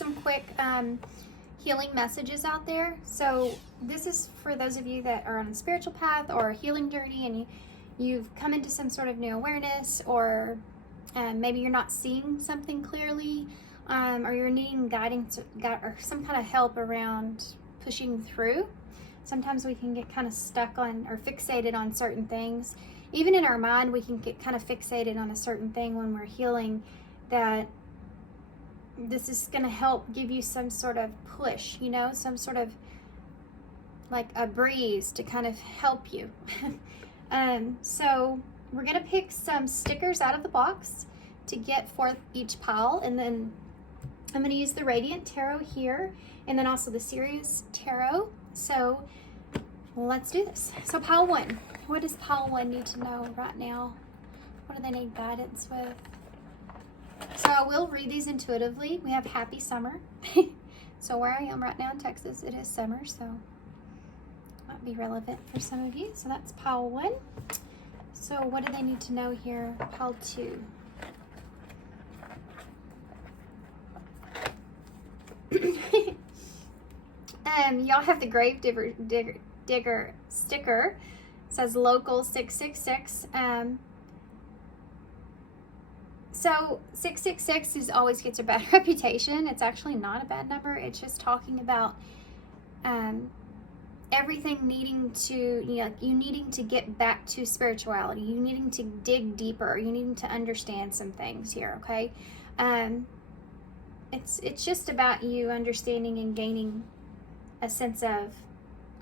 some quick healing messages out there. So this is for those of you that are on a spiritual path or a healing journey, and you've come into some sort of new awareness, or maybe you're not seeing something clearly, or you're needing guidance or some kind of help around pushing through. Sometimes we can get kind of stuck on or fixated on certain things. Even in our mind, we can get kind of fixated on a certain thing when we're healing, that this is going to help give you some sort of push, you know, some sort of like a breeze to kind of help you. So we're going to pick some stickers out of the box to get forth each pile, and then I'm going to use the Radiant Tarot here, and then also the Sirius Tarot. So let's do this. So pile 1, what does pile 1 need to know right now? What do they need guidance with? So I will read these intuitively. We have happy summer. So where I am right now in Texas, it is summer, so might be relevant for some of you. So that's pile 1. So what do they need to know here? Pile 2. Y'all have the grave digger sticker. It says local 666. So 666 always gets a bad reputation. It's actually not a bad number. It's just talking about everything needing to, you needing to get back to spirituality. You needing to dig deeper. You needing to understand some things here, okay? It's just about you understanding and gaining a sense of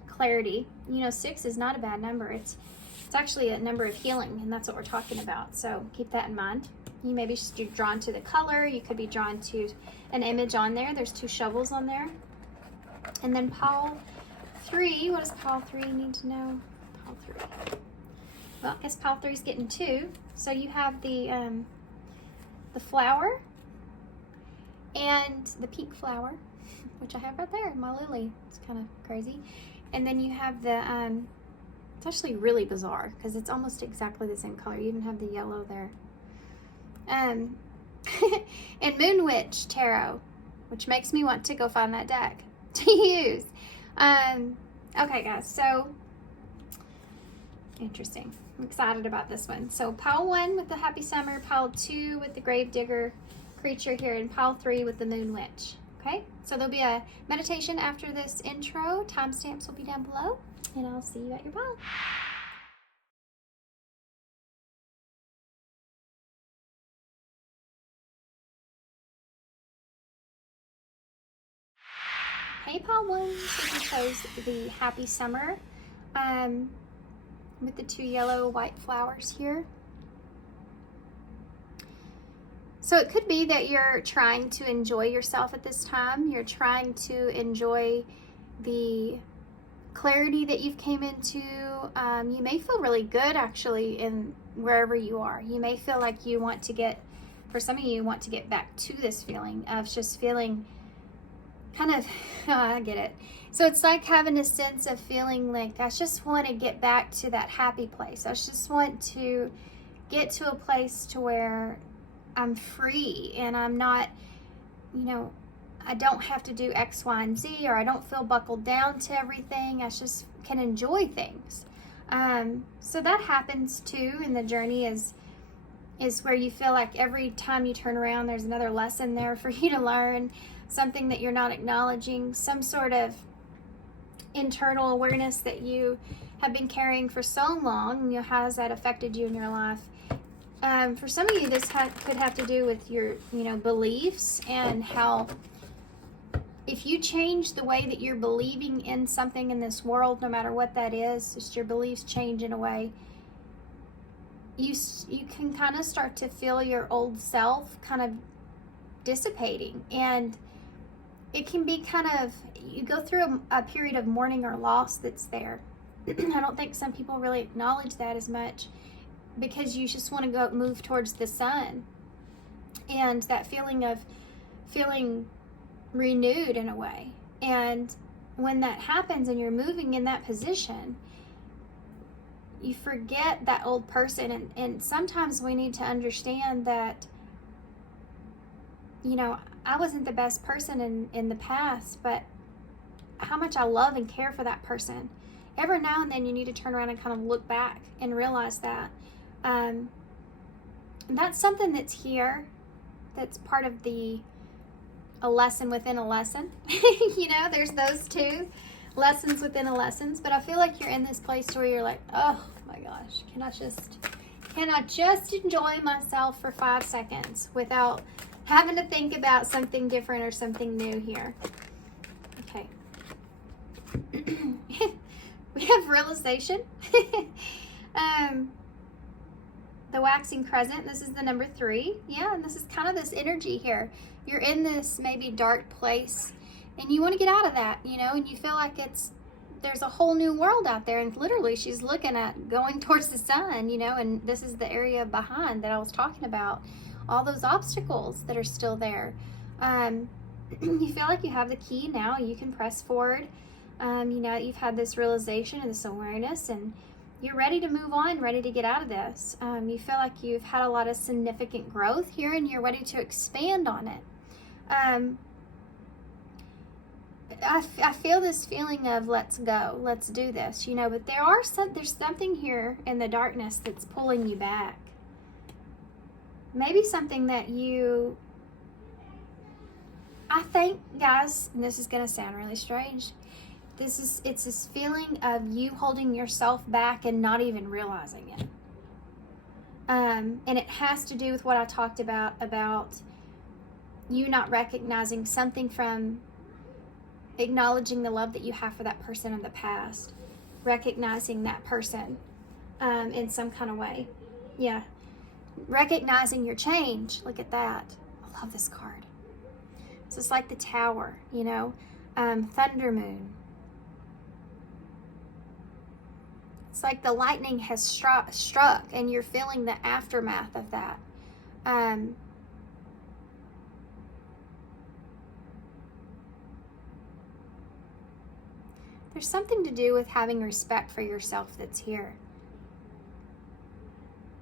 clarity. 6 is not a bad number. It's actually a number of healing, and that's what we're talking about. So keep that in mind. You may be drawn to the color. You could be drawn to an image on there. There's 2 shovels on there. And then pile 3. What does pile 3 need to know? Pile 3. Well, I guess pile 3 is getting 2. So you have the flower and the pink flower, which I have right there, my lily. It's kind of crazy. And then you have the, it's actually really bizarre because it's almost exactly the same color. You even have the yellow there. And Moon Witch Tarot, which makes me want to go find that deck to use. Okay, guys, so interesting. I'm excited about this one. So pile 1 with the happy summer, pile 2 with the grave digger creature here, and pile 3 with the Moon Witch. Okay, so there'll be a meditation after this intro. Timestamps will be down below, and I'll see you at your pile. Hey, pile 1, so we chose the happy summer with the 2 yellow white flowers here. So it could be that you're trying to enjoy yourself at this time. You're trying to enjoy the clarity that you've came into. You may feel really good actually in wherever you are. You may feel like you want to get, for some of you, want to get back to this feeling of just feeling kind of, I get it. So it's like having a sense of feeling like, I just want to get back to that happy place. I just want to get to a place to where I'm free and I'm not, I don't have to do X, Y, and Z, or I don't feel buckled down to everything. I just can enjoy things. So that happens too in the journey, is where you feel like every time you turn around, there's another lesson there for you to learn, something that you're not acknowledging, some sort of internal awareness that you have been carrying for so long. How has that affected you in your life? For some of you, this could have to do with your, beliefs, and how if you change the way that you're believing in something in this world, no matter what that is, just your beliefs change in a way, you can kind of start to feel your old self kind of dissipating, and it can be kind of, you go through a period of mourning or loss that's there. I don't think some people really acknowledge that as much, because you just want to move towards the sun, and that feeling of feeling renewed in a way. And when that happens and you're moving in that position, you forget that old person. And sometimes we need to understand that, I wasn't the best person in the past, but how much I love and care for that person. Every now and then you need to turn around and kind of look back and realize that. And that's something that's here, that's part of a lesson within a lesson. You know, there's those two lessons within a lessons. But I feel like you're in this place where you're like, oh my gosh, can I just enjoy myself for 5 seconds without having to think about something different or something new here? Okay. We have realization. The waxing crescent, this is the number 3. Yeah, and this is kind of this energy here. You're in this maybe dark place and you want to get out of that, you know, and you feel like there's a whole new world out there, and literally she's looking at going towards the sun, you know, and this is the area behind that I was talking about, all those obstacles that are still there. You feel like you have the key now, you can press forward. You know, you've had this realization and this awareness, and you're ready to move on, ready to get out of this. You feel like you've had a lot of significant growth here, and you're ready to expand on it. I feel this feeling of let's go, let's do this, you know, but there's something here in the darkness that's pulling you back. Maybe something that I think, guys, and this is going to sound really strange, it's this feeling of you holding yourself back and not even realizing it. And it has to do with what I talked about you not recognizing something from acknowledging the love that you have for that person in the past, recognizing that person in some kind of way. Yeah. Recognizing your change. Look at that. I love this card. So it's like the Tower, you know, Thunder Moon. It's like the lightning has struck and you're feeling the aftermath of that. There's something to do with having respect for yourself that's here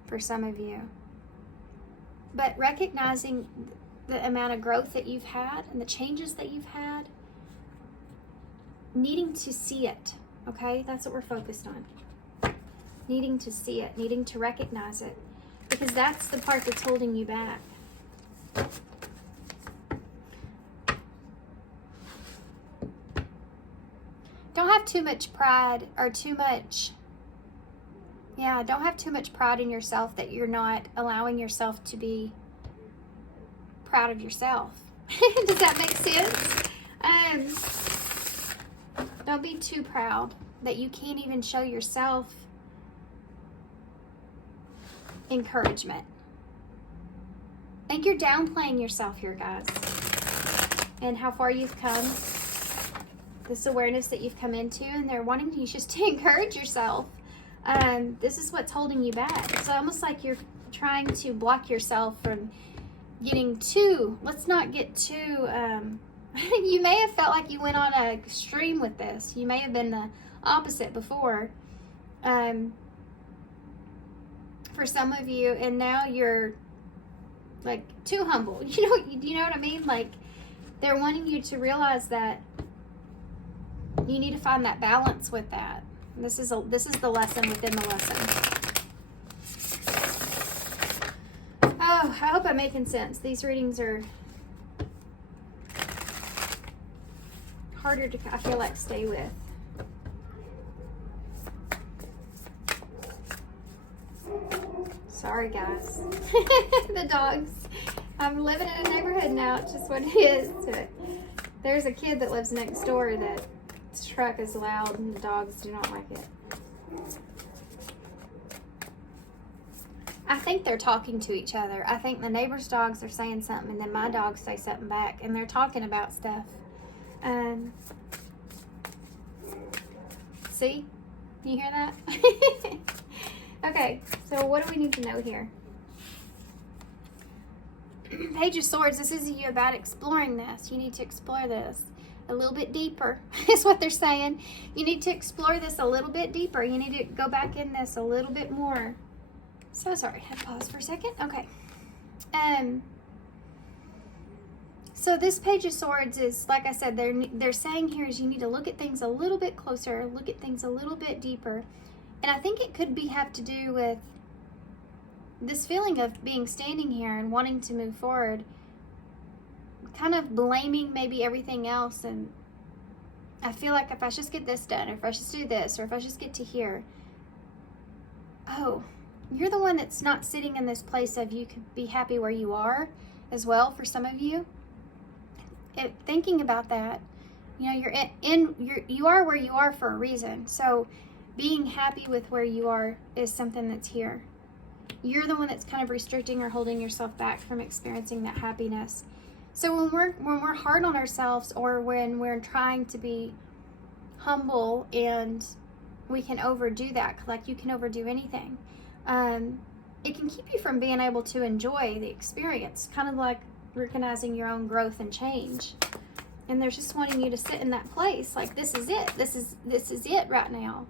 for some of you. But recognizing the amount of growth that you've had and the changes that you've had, needing to see it, okay? That's what we're focused on. Needing to see it, needing to recognize it, because that's the part that's holding you back. Don't have too much pride or don't have too much pride in yourself that you're not allowing yourself to be proud of yourself. Does that make sense? Don't be too proud that you can't even show yourself encouragement. I think you're downplaying yourself here, guys, and how far you've come, this awareness that you've come into, and they're wanting you just to encourage yourself. This is what's holding you back. It's almost like you're trying to block yourself from getting too, let's not get too, you may have felt like you went on an extreme with this. You may have been the opposite before, for some of you, and now you're like too humble. You know what I mean? Like, they're wanting you to realize that you need to find that balance with that. This is the lesson within the lesson. Oh, I hope I'm making sense. These readings are harder to, I feel like, stay with. Sorry, guys. The dogs. I'm living in a neighborhood now. It's just what it is. There's a kid that lives next door that his truck is loud and the dogs do not like it. I think they're talking to each other. I think the neighbor's dogs are saying something and then my dogs say something back and they're talking about stuff. See? You hear that? Okay, so what do we need to know here? Page of Swords, this is you about exploring this. You need to explore this a little bit deeper, is what they're saying. You need to explore this a little bit deeper. You need to go back in this a little bit more. So sorry, I had to pause for a second. Okay. So this Page of Swords is, like I said, they're saying here is you need to look at things a little bit closer, look at things a little bit deeper. And I think it could have to do with this feeling of being standing here and wanting to move forward, kind of blaming maybe everything else. And I feel like if I just get this done, or if I just do this, or if I just get to here, oh, you're the one that's not sitting in this place of you could be happy where you are as well. For some of you, thinking about that, you know, you are where you are for a reason. So being happy with where you are is something that's here. You're the one that's kind of restricting or holding yourself back from experiencing that happiness. So when we're hard on ourselves, or when we're trying to be humble, and we can overdo that, like you can overdo anything, it can keep you from being able to enjoy the experience, kind of like recognizing your own growth and change. And they're just wanting you to sit in that place, like this is it. This is it right now.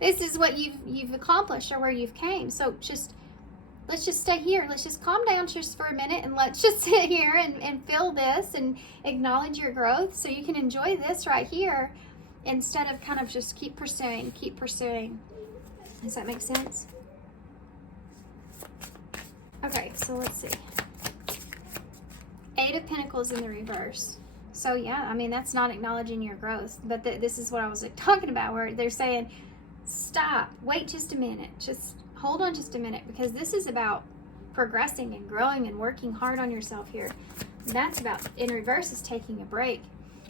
This is what you've accomplished, or where you've came. So let's just stay here. Let's just calm down just for a minute, and let's just sit here and feel this and acknowledge your growth, so you can enjoy this right here, instead of kind of just keep pursuing. Does that make sense? Okay, so let's see. 8 of Pentacles in the reverse. So yeah, I mean, that's not acknowledging your growth. But this is what I was talking about, where they're saying, stop, wait just a minute, just hold on just a minute, because this is about progressing and growing and working hard on yourself here. That's about, in reverse, is taking a break.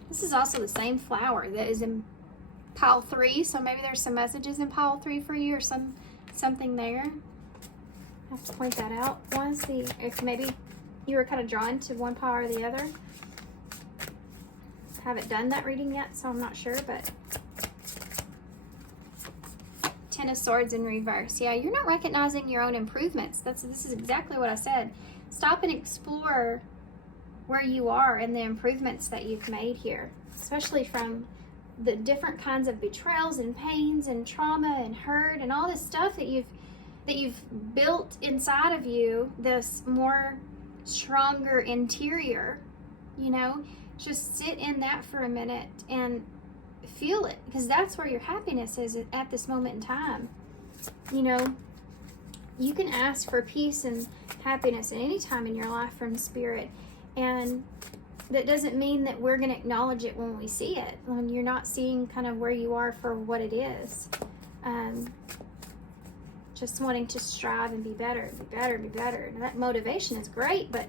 This is also the same flower that is in pile 3, so maybe there's some messages in pile 3 for you, or something there. I have to point that out. I want to see if maybe you were kind of drawn to one pile or the other. I haven't done that reading yet, so I'm not sure, but 10 of Swords in reverse. Yeah, you're not recognizing your own improvements. This is exactly what I said. Stop and explore where you are and the improvements that you've made here, especially from the different kinds of betrayals and pains and trauma and hurt and all this stuff that you've built inside of you, this more stronger interior, you know. Just sit in that for a minute and feel it, because that's where your happiness is at this moment in time. You know, you can ask for peace and happiness at any time in your life from Spirit, and that doesn't mean that we're going to acknowledge it when we see it, when you're not seeing kind of where you are for what it is. Just wanting to strive and be better. And that motivation is great, but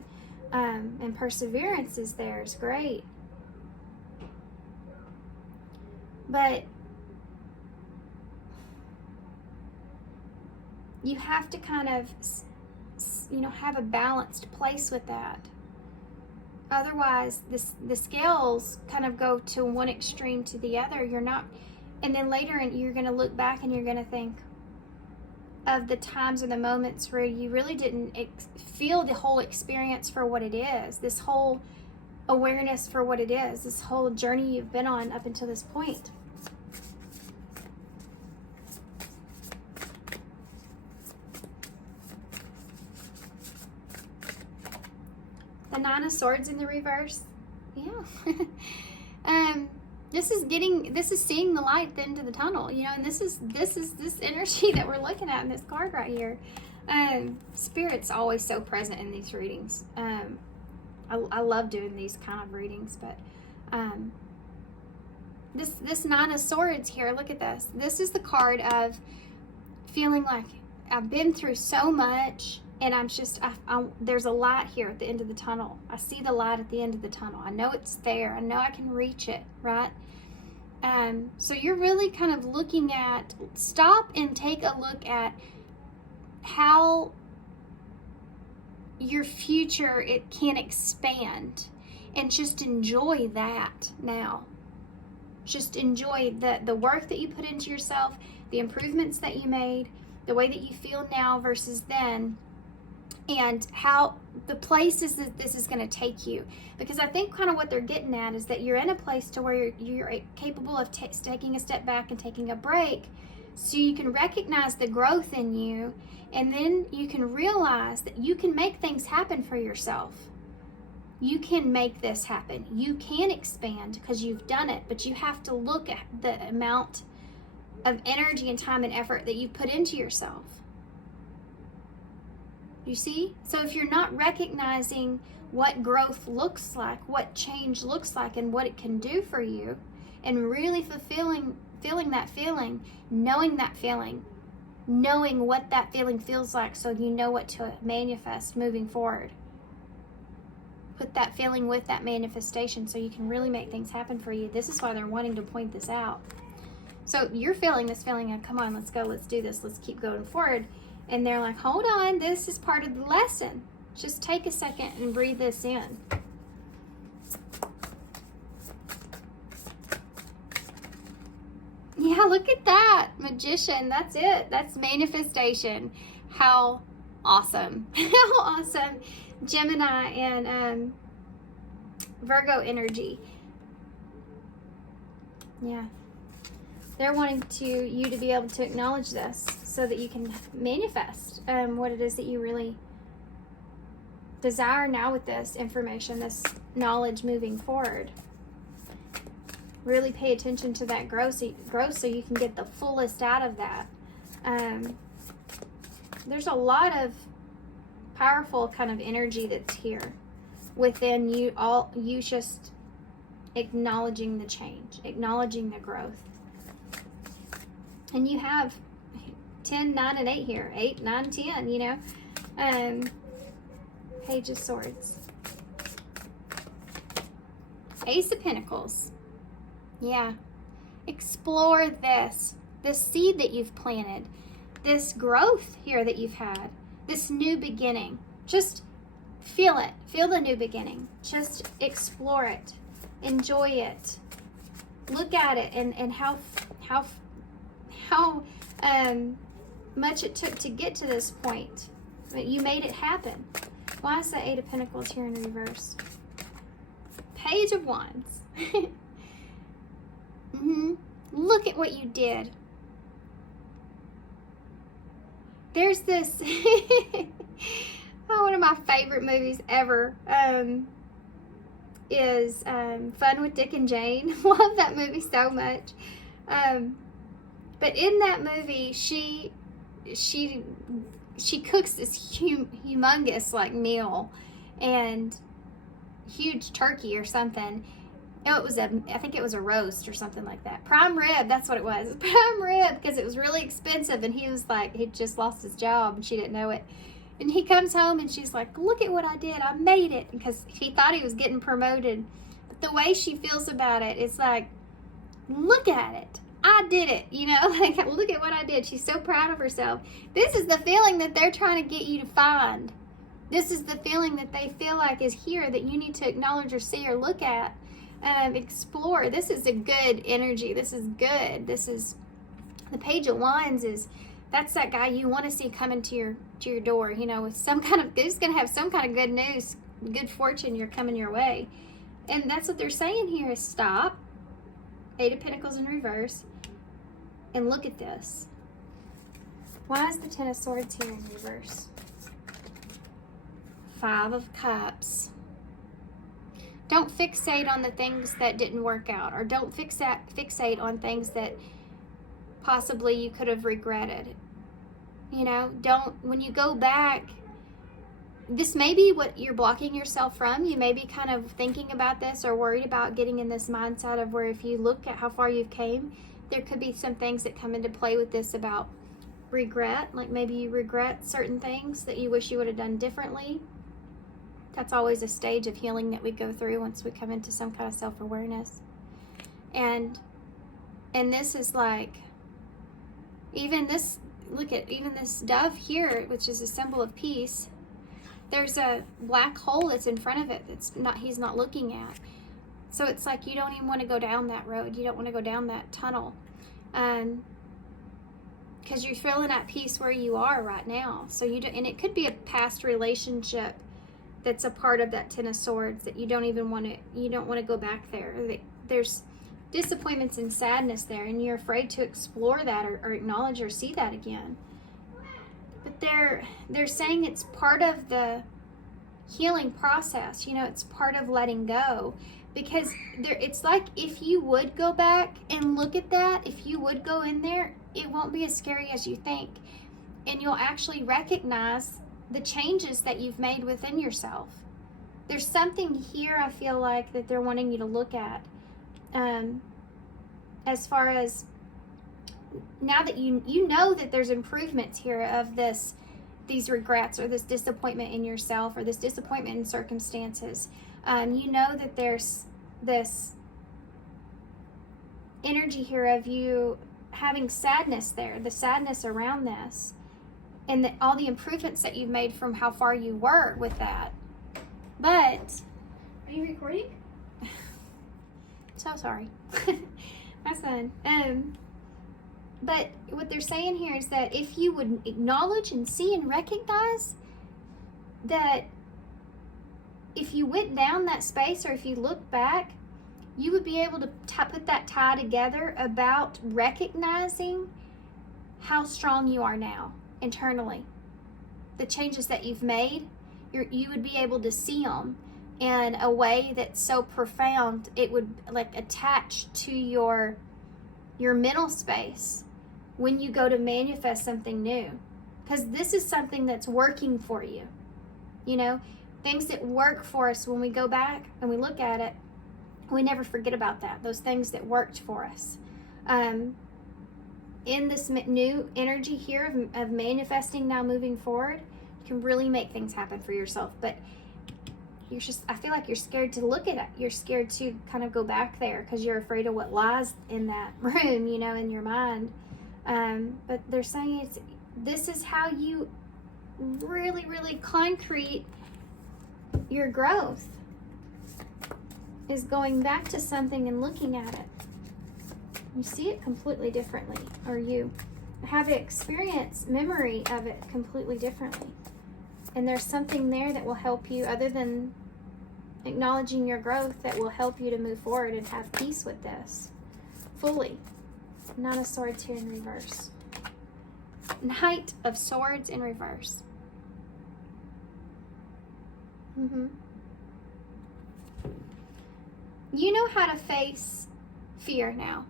and perseverance is there, is great. But you have to kind of, you know, have a balanced place with that. Otherwise, the scales kind of go to one extreme to the other. You're not, and then later you're going to look back and you're going to think of the times or the moments where you really didn't feel the whole experience for what it is, this whole awareness for what it is, this whole journey you've been on up until this point. The 9 of Swords in the reverse. Yeah. This is seeing the light at the end of the tunnel, you know, and this is this energy that we're looking at in this card right here. Spirit's always so present in these readings. I love doing these kind of readings, but this 9 of Swords here, look at this. This is the card of feeling like I've been through so much, and there's a light here at the end of the tunnel. I see the light at the end of the tunnel. I know it's there. I know I can reach it, right? So you're really kind of looking at, stop and take a look at how your future, it can expand, and just enjoy that now. Just enjoy the work that you put into yourself, the improvements that you made, the way that you feel now versus then, and how the places that this is going to take you. Because I think kind of what they're getting at is that you're in a place to where you're capable of taking a step back and taking a break, so you can recognize the growth in you, and then you can realize that you can make things happen for yourself. You can make this happen. You can expand because you've done it, but you have to look at the amount of energy and time and effort that you've put into yourself. You see? So if you're not recognizing what growth looks like, what change looks like, and what it can do for you, and really feeling that feeling, knowing what that feeling feels like, so you know what to manifest moving forward. Put that feeling with that manifestation so you can really make things happen for you. This is why they're wanting to point this out. So you're feeling this feeling of, come on, let's go, let's do this, let's keep going forward. And they're like, hold on, this is part of the lesson. Just take a second and breathe this in. Yeah, look at that. Magician, that's it. That's manifestation. How awesome. How awesome. Gemini and Virgo energy. Yeah. They're wanting you to be able to acknowledge this so that you can manifest what it is that you really desire now with this information, this knowledge moving forward. Really pay attention to that growth so you can get the fullest out of that. There's a lot of powerful kind of energy that's here within you. You just acknowledging the change, acknowledging the growth. And you have 10, 9, and 8 here. 8, 9, 10, you know. Page of Swords. Ace of Pentacles. Yeah. Explore this seed that you've planted, this growth here that you've had, this new beginning. Just feel it. Feel the new beginning. Just explore it. Enjoy it. Look at it and how much it took to get to this point. But you made it happen. Why is the Eight of Pentacles here in reverse? Page of Wands. Look at what you did. There's this one of my favorite movies ever is Fun with Dick and Jane. Love that movie so much. But in that movie, she cooks this humongous like meal and huge turkey or something. I think it was a roast or something like that. Prime rib, that's what it was. Prime rib, because it was really expensive, and he was like, he'd just lost his job and she didn't know it. And he comes home and she's like, look at what I did, I made it, because he thought he was getting promoted. But the way she feels about it, it's like, look at it. I did it, you know, like, look at what I did. She's so proud of herself. This is the feeling that they're trying to get you to find. This is the feeling that they feel like is here that you need to acknowledge or see or look at. Explore. This is a good energy. This is good. This is the Page of Wands. That's that guy you want to see coming to your door, you know, with some kind of, he's going to have some kind of good news, good fortune you're coming your way. And that's what they're saying here is stop. Eight of Pentacles in reverse. And look at this. Why is the Ten of Swords here in reverse? Five of Cups. Don't fixate on the things that didn't work out, or don't fixate on things that possibly you could have regretted. You know, when you go back, this may be what you're blocking yourself from. You may be kind of thinking about this or worried about getting in this mindset of where if you look at how far you've came, there could be some things that come into play with this about regret. Like maybe you regret certain things that you wish you would have done differently. That's always a stage of healing that we go through once we come into some kind of self-awareness. And this is like, even this, look at even this dove here, which is a symbol of peace. There's a black hole that's in front of it he's not looking at. So it's like you don't even want to go down that road. You don't want to go down that tunnel. Because you're feeling at peace where you are right now. So and it could be a past relationship that's a part of that Ten of Swords that you don't want to go back there. There's disappointments and sadness there, and you're afraid to explore that or acknowledge or see that again. But they're saying it's part of the healing process. You know, it's part of letting go, because it's like if you would go back and look at that, if you would go in there, it won't be as scary as you think, and you'll actually recognize the changes that you've made within yourself. There's something here, I feel like, that they're wanting you to look at, as far as now that you know that there's improvements here of these regrets or this disappointment in yourself or this disappointment in circumstances. You know that there's this energy here of you having sadness there, the sadness around this, and all the improvements that you've made from how far you were with that. But are you recording? So sorry. My son. But what they're saying here is that if you would acknowledge and see and recognize that if you went down that space, or if you look back, you would be able to put that tie together about recognizing how strong you are now internally. The changes that you've made, you would be able to see them in a way that's so profound, it would like attach to your mental space when you go to manifest something new. Because this is something that's working for you. You know, things that work for us, when we go back and we look at it, we never forget about that. Those things that worked for us. In this new energy here of manifesting now moving forward, you can really make things happen for yourself. But I feel like you're scared to look at it. You're scared to kind of go back there because you're afraid of what lies in that room, you know, in your mind. But they're saying this is how you really, really concrete your growth, is going back to something and looking at it. You see it completely differently, or you have experience memory of it completely differently. And there's something there that will help you, other than acknowledging your growth, that will help you to move forward and have peace with this fully. Nine of Swords here in reverse. Knight of Swords in reverse. You know how to face fear now.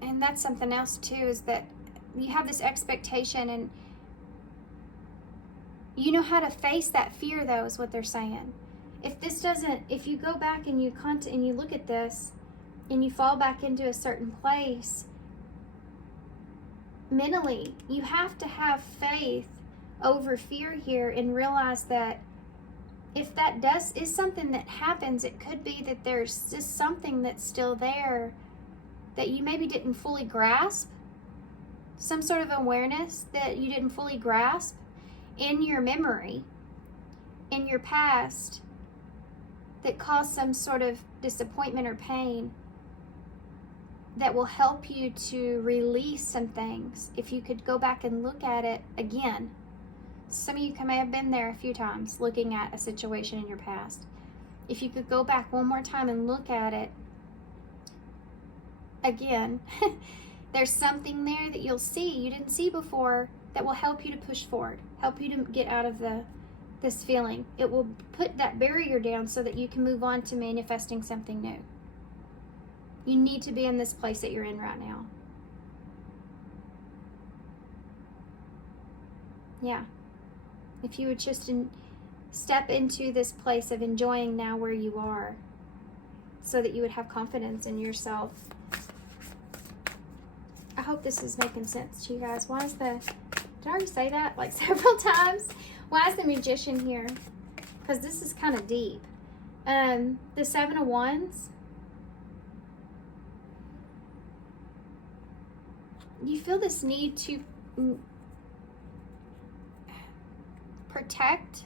And that's something else too, is that you have this expectation, and you know how to face that fear, though, is what they're saying. If you go back and you look at this and you fall back into a certain place mentally, you have to have faith over fear here and realize that if that is something that happens, it could be that there's just something that's still there that you maybe didn't fully grasp, some sort of awareness that you didn't fully grasp in your memory, in your past, that caused some sort of disappointment or pain, that will help you to release some things if you could go back and look at it again. Some of you may have been there a few times looking at a situation in your past. If you could go back one more time and look at it again, there's something there that you'll see you didn't see before that will help you to push forward, help you to get out of this feeling. It will put that barrier down so that you can move on to manifesting something new. You need to be in this place that you're in right now. Yeah. If you would just step into this place of enjoying now where you are, so that you would have confidence in yourself. I hope this is making sense to you guys. Did I already say that like several times? Why is the Magician here? Because this is kind of deep. The Seven of Wands. You feel this need to protect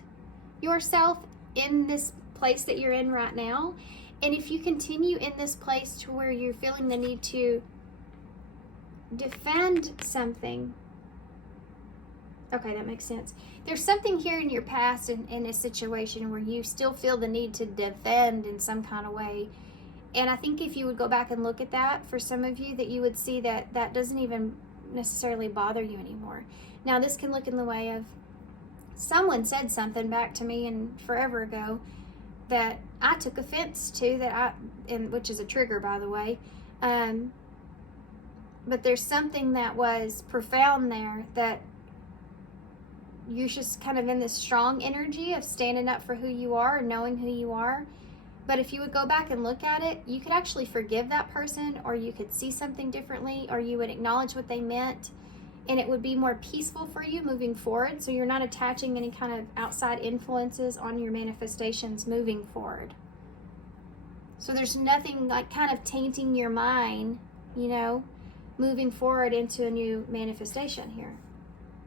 yourself in this place that you're in right now. And if you continue in this place to where you're feeling the need to defend something, okay, that makes sense. There's something here in your past in a situation where you still feel the need to defend in some kind of way. And I think if you would go back and look at that, for some of you, that you would see that that doesn't even necessarily bother you anymore. Now, this can look in the way of someone said something back to me and forever ago that I took offense to, and which is a trigger, by the way. But there's something that was profound there, that you're just kind of in this strong energy of standing up for who you are and knowing who you are. But if you would go back and look at it, you could actually forgive that person, or you could see something differently, or you would acknowledge what they meant, and it would be more peaceful for you moving forward. So you're not attaching any kind of outside influences on your manifestations moving forward. So there's nothing like kind of tainting your mind, you know, moving forward into a new manifestation here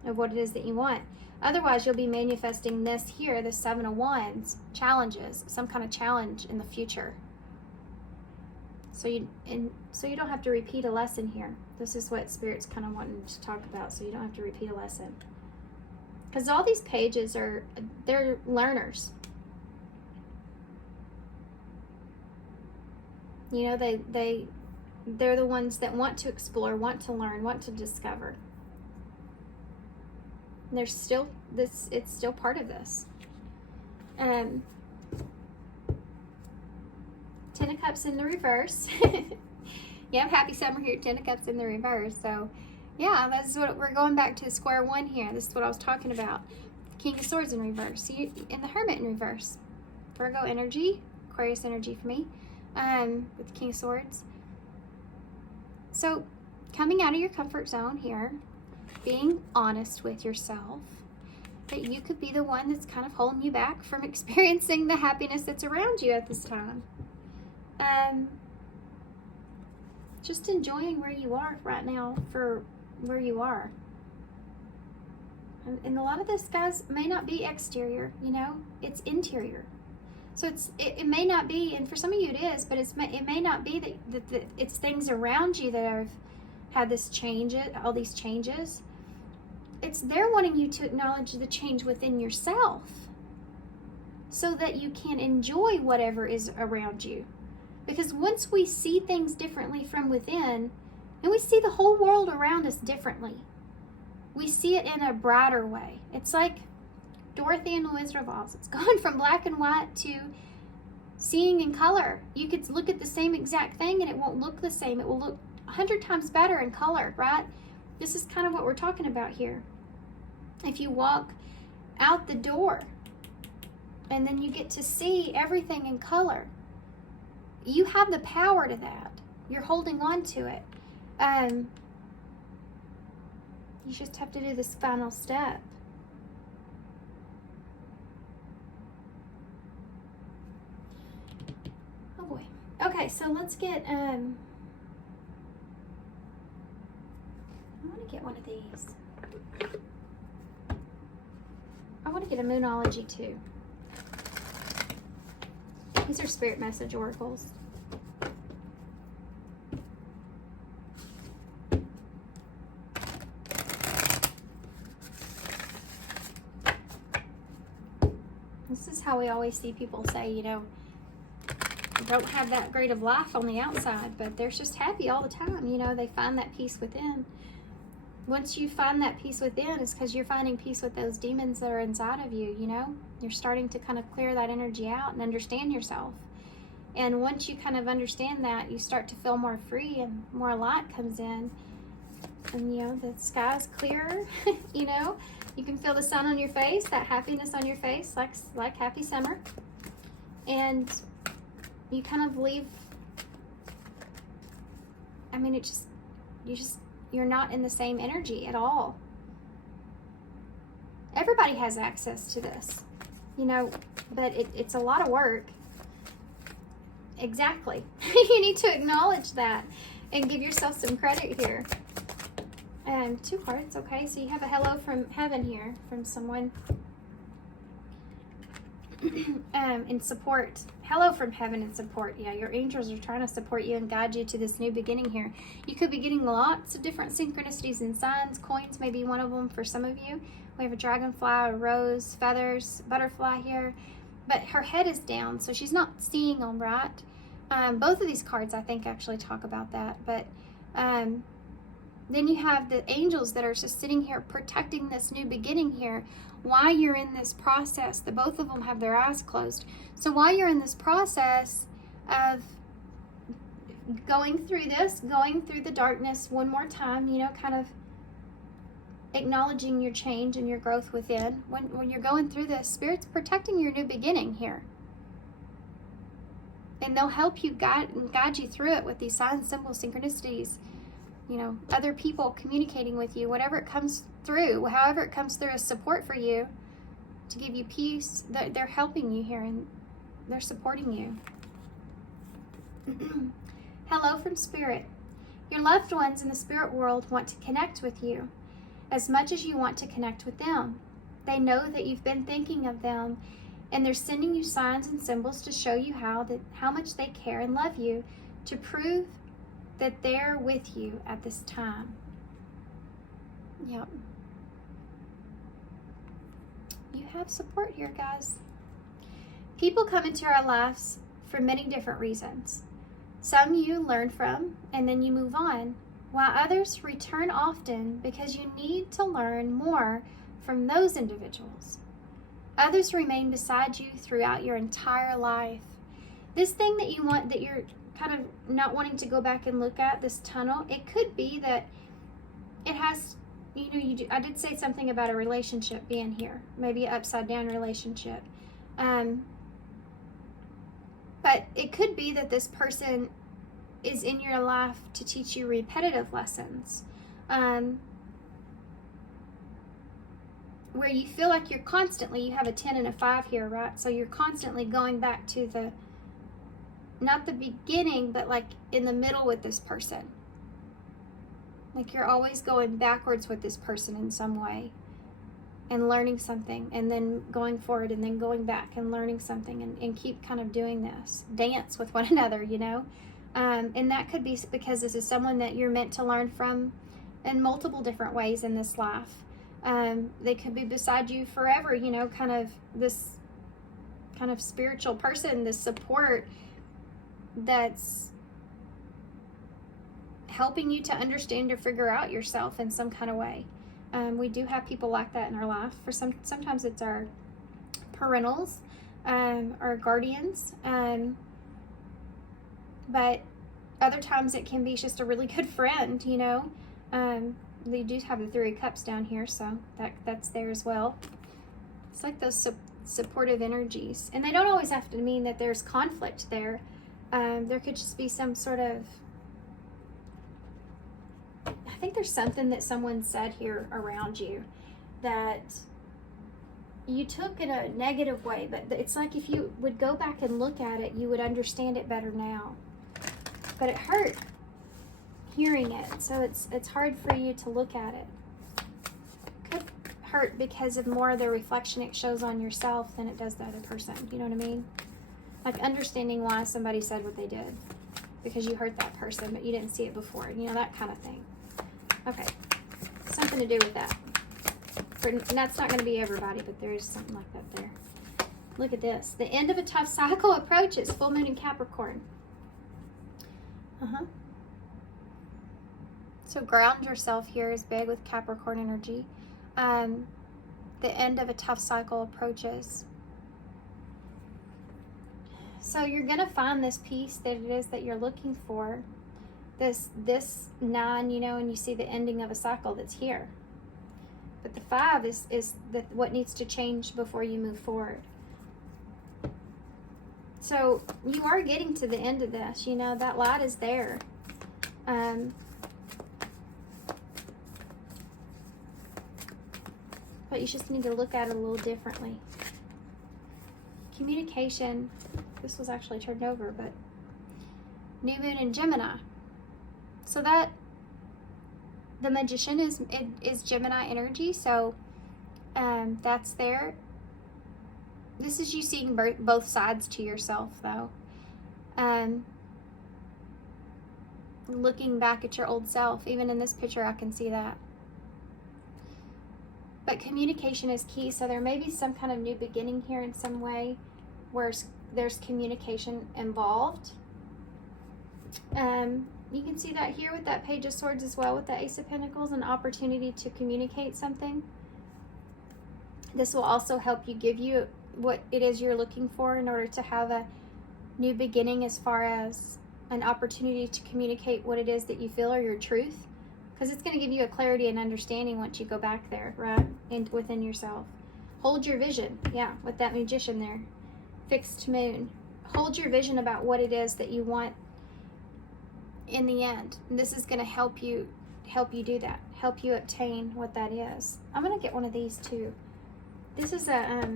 of what it is that you want. Otherwise, you'll be manifesting this here, the 7 of Wands, challenges, some kind of challenge in the future. So you don't have to repeat a lesson here. This is what Spirit's kind of wanting to talk about, so you don't have to repeat a lesson. Because all these pages they're learners. You know, they're the ones that want to explore, want to learn, want to discover. And there's still it's still part of this. Ten of Cups in the reverse. Yeah, happy summer here, 10 of Cups in the reverse. So yeah, that's what we're going back to square one here. This is what I was talking about. King of Swords in reverse. See, and the Hermit in reverse. Virgo energy, Aquarius energy for me. With the King of Swords. So coming out of your comfort zone here, being honest with yourself, that you could be the one that's kind of holding you back from experiencing the happiness that's around you at this time. Just enjoying where you are right now for where you are. And a lot of this, guys, may not be exterior, you know, it's interior. So it may not be, and for some of you it is, but it may not be that it's things around you that have had this change, all these changes. It's they're wanting you to acknowledge the change within yourself so that you can enjoy whatever is around you. Because once we see things differently from within, and we see the whole world around us differently, we see it in a brighter way. It's like Dorothy and the Wizard of Oz. It's gone from black and white to seeing in color. You could look at the same exact thing and it won't look the same. It will look 100 times better in color, right? This is kind of what we're talking about here. If you walk out the door and then you get to see everything in color, you have the power to that. You're holding on to it. You just have to do this final step. Oh boy. Okay, so let's get, I want to get one of these. I want to get a Moonology too. These are Spirit Message Oracles. This is how we always see people say, you know, don't have that great of life on the outside, but they're just happy all the time. You know, they find that peace within. Once you find that peace within, it's because you're finding peace with those demons that are inside of you, you know? You're starting to kind of clear that energy out and understand yourself. And once you kind of understand that, you start to feel more free and more light comes in. And, you know, the sky's clearer, you know? You can feel the sun on your face, that happiness on your face, like happy summer. And you kind of leave, I mean, you're not in the same energy at all. Everybody has access to this, you know, but it's a lot of work. Exactly. You need to acknowledge that and give yourself some credit here. 2 cards, okay, so you have a hello from heaven here from someone in support. Hello from heaven in support. Yeah, your angels are trying to support you and guide you to this new beginning here. You could be getting lots of different synchronicities and signs. Coins may be one of them for some of you. We have a dragonfly, a rose, feathers, butterfly here. But her head is down, so she's not seeing all right. Both of these cards, I think, actually talk about that. But Then you have the angels that are just sitting here protecting this new beginning here while you're in this process. The both of them have their eyes closed. So while you're in this process of going through this, going through the darkness one more time, you know, kind of acknowledging your change and your growth within. When you're going through this, Spirit's protecting your new beginning here. And they'll help you guide you through it with these signs, symbols, synchronicities, you know, other people communicating with you, whatever it comes through, however it comes through as support for you to give you peace. They're helping you here and they're supporting you. Hello from Spirit. Your loved ones in the spirit world want to connect with you as much as you want to connect with them. They know that you've been thinking of them, and they're sending you signs and symbols to show you how much they care and love you, to prove that they're with you at this time. Yep. You have support here, guys. People come into our lives for many different reasons. Some you learn from and then you move on, while others return often because you need to learn more from those individuals. Others remain beside you throughout your entire life. This thing that you want, that you're kind of not wanting to go back and look at, this tunnel, it could be that it has, you know, I did say something about a relationship being here, maybe an upside down relationship. But it could be that this person is in your life to teach you repetitive lessons. Where you feel like you're constantly, you have a 10 and a 5 here, right? So you're constantly going back to the, not the beginning, but like in the middle with this person. Like you're always going backwards with this person in some way and learning something, and then going forward and then going back and learning something, and keep kind of doing this dance with one another, you know. And that could be because this is someone that you're meant to learn from in multiple different ways in this life. They could be beside you forever, you know, kind of this kind of spiritual person, this support that's helping you to understand or figure out yourself in some kind of way. We do have people like that in our life. Sometimes it's our parentals, our guardians, but other times it can be just a really good friend, you know. They do have the 3 of Cups down here, so that's there as well. It's like those supportive energies, and they don't always have to mean that there's conflict there. There could just be some sort of, I think there's something that someone said here around you that you took in a negative way, but it's like if you would go back and look at it, you would understand it better now. But it hurt hearing it, so it's hard for you to look at it. Could hurt because of more of the reflection it shows on yourself than it does the other person. You know what I mean? Like understanding why somebody said what they did because you hurt that person, but you didn't see it before. You know, that kind of thing. Okay, something to do with that. And that's not going to be everybody, but there is something like that there. Look at this. The end of a tough cycle approaches. Full moon in Capricorn. So ground yourself here is big with Capricorn energy. The end of a tough cycle approaches. So you're going to find this peace that it is that you're looking for. This 9, you know, and you see the ending of a cycle that's here. But the 5 is what needs to change before you move forward. So you are getting to the end of this, you know, that light is there. But you just need to look at it a little differently. Communication, this was actually turned over, but new moon in Gemini. So that the Magician is Gemini energy, so that's there. This is you seeing both sides to yourself, though. Looking back at your old self, even in this picture, I can see that. But communication is key, so there may be some kind of new beginning here in some way where there's communication involved. You can see that here with that Page of Swords as well, with the Ace of Pentacles, an opportunity to communicate something. This will also help you, give you what it is you're looking for in order to have a new beginning, as far as an opportunity to communicate what it is that you feel or your truth. Because it's going to give you a clarity and understanding once you go back there, right? And within yourself. Hold your vision. Yeah, with that Magician there. Fixed moon. Hold your vision about what it is that you want in the end. And this is going to help you do that. Help you obtain what that is. I'm going to get one of these too. This is a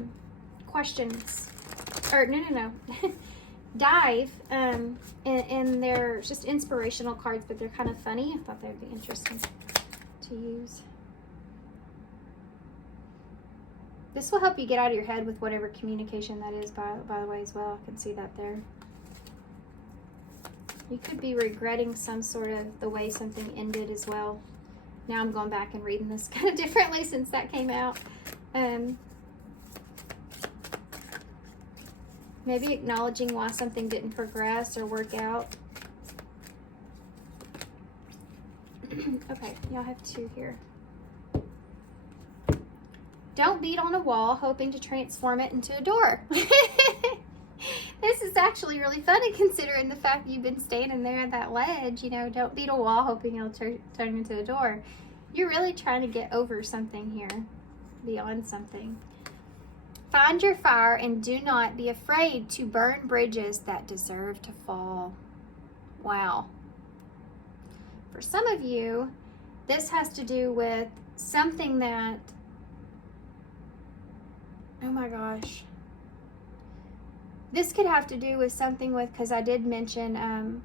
questions, or no. Dive, and they're just inspirational cards, but they're kind of funny. I thought they'd be interesting to use. This will help you get out of your head with whatever communication that is, by the way, as well. I can see that there. You could be regretting some sort of the way something ended as well. Now I'm going back and reading this kind of differently since that came out. Maybe acknowledging why something didn't progress or work out. Okay, y'all have two here. Don't beat on a wall hoping to transform it into a door. This is actually really funny considering the fact that you've been standing there at that ledge. You know, don't beat a wall hoping it'll turn into a door. You're really trying to get over something here, beyond something. Find your fire and do not be afraid to burn bridges that deserve to fall. Wow. For some of you, this has to do with something that, oh my gosh. This could have to do with something with, because I did mention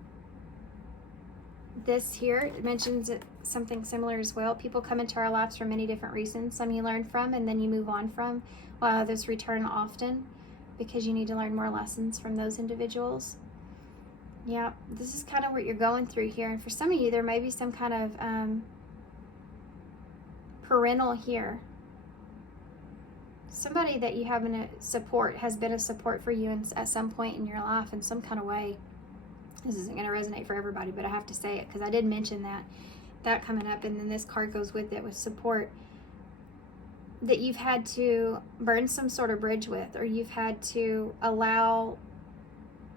this here. It mentions something similar as well. People come into our lives for many different reasons. Some you learn from and then you move on from, while others return often because you need to learn more lessons from those individuals. Yeah, this is kind of what you're going through here. And for some of you, there may be some kind of parental here. Somebody that you have in a support, has been a support for you at some point in your life in some kind of way. This isn't going to resonate for everybody, but I have to say it because I did mention that coming up, and then this card goes with it, with support, that you've had to burn some sort of bridge with, or you've had to allow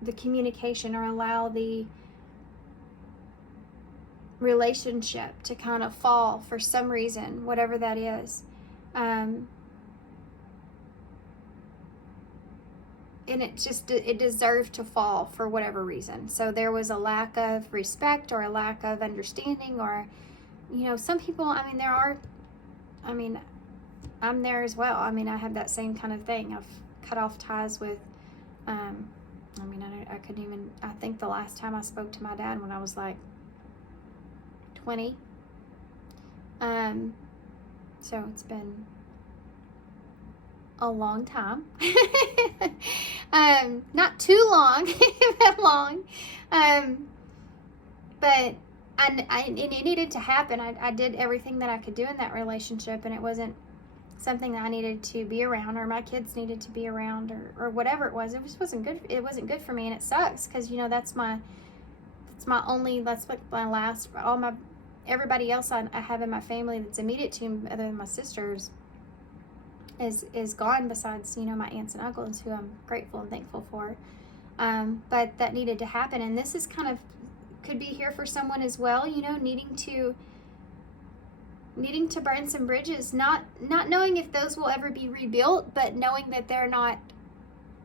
the communication or allow the relationship to kind of fall for some reason, whatever that is. And it deserved to fall for whatever reason. So there was a lack of respect or a lack of understanding, or, you know, some people, I'm there as well. I have that same kind of thing. I've cut off ties with, I think the last time I spoke to my dad when I was like 20. So it's been a long time. Not too long, but long. But it needed to happen. I did everything that I could do in that relationship, and it wasn't something that I needed to be around, or my kids needed to be around, or whatever it was. It just wasn't good. It wasn't good for me, and it sucks because, you know, that's like my last, everybody else I have in my family that's immediate to me, other than my sisters, is gone, besides, you know, my aunts and uncles, who I'm grateful and thankful for. But that needed to happen, and this is kind of, could be here for someone as well, you know, needing to burn some bridges, not knowing if those will ever be rebuilt, but knowing that they're not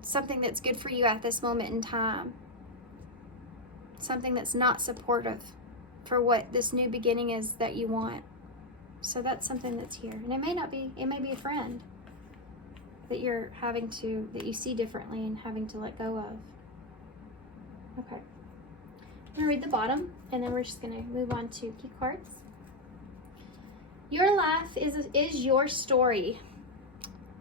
something that's good for you at this moment in time. Something that's not supportive for what this new beginning is that you want. So that's something that's here. And it may be a friend that that you see differently and having to let go of. Okay. I'm going to read the bottom, and then we're just going to move on to key cards. Your life is your story.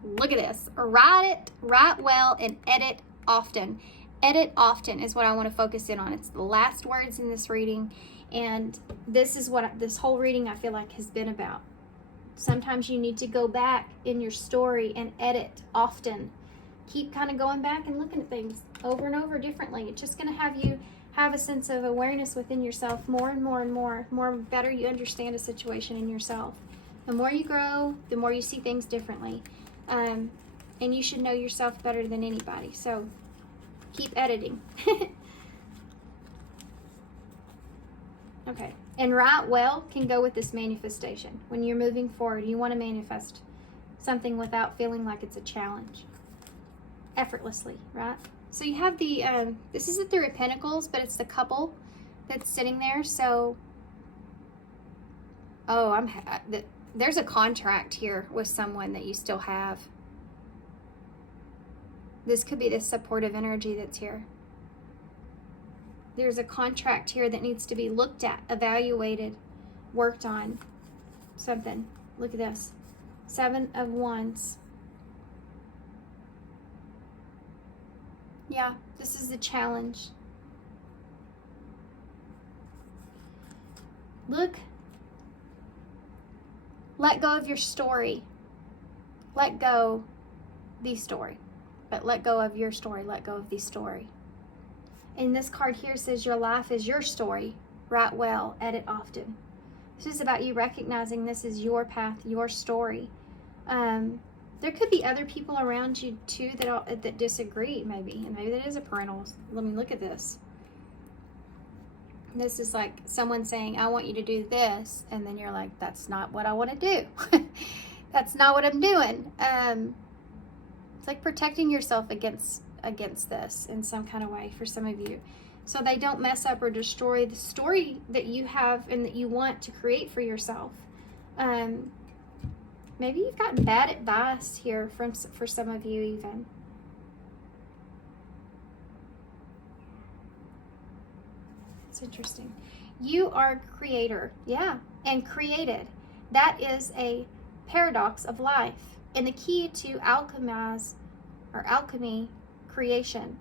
Look at this. Write it, write well, and edit often. Edit often is what I want to focus in on. It's the last words in this reading, and this is what this whole reading I feel like has been about. Sometimes you need to go back in your story and edit often. Keep kind of going back and looking at things over and over differently. It's just going to have you have a sense of awareness within yourself more and more and more. The more better you understand a situation in yourself. The more you grow, the more you see things differently. And you should know yourself better than anybody. So keep editing. Okay. And right well can go with this manifestation. When you're moving forward, you want to manifest something without feeling like it's a challenge. Effortlessly, right? So you have the, this is the Three of Pentacles, but it's the couple that's sitting there. So, oh, there's a contract here with someone that you still have. This could be the supportive energy that's here. There's a contract here that needs to be looked at, evaluated, worked on, something. Look at this. 7 of Wands. Yeah, this is the challenge. Look. Let go of your story. Let go the story. But let go of your story. Let go of the story. And this card here says your life is your story. Write well, edit often. This is about you recognizing this is your path, your story. There could be other people around you too that disagree, maybe. And maybe that is a parental. Let me look at this. This is like someone saying, I want you to do this. And then you're like, that's not what I want to do. That's not what I'm doing. It's like protecting yourself against this in some kind of way for some of you. So they don't mess up or destroy the story that you have and that you want to create for yourself. Maybe you've gotten bad advice here for some of you even. It's interesting. You are a creator, yeah, and created. That is a paradox of life. And the key to alchemy, creation.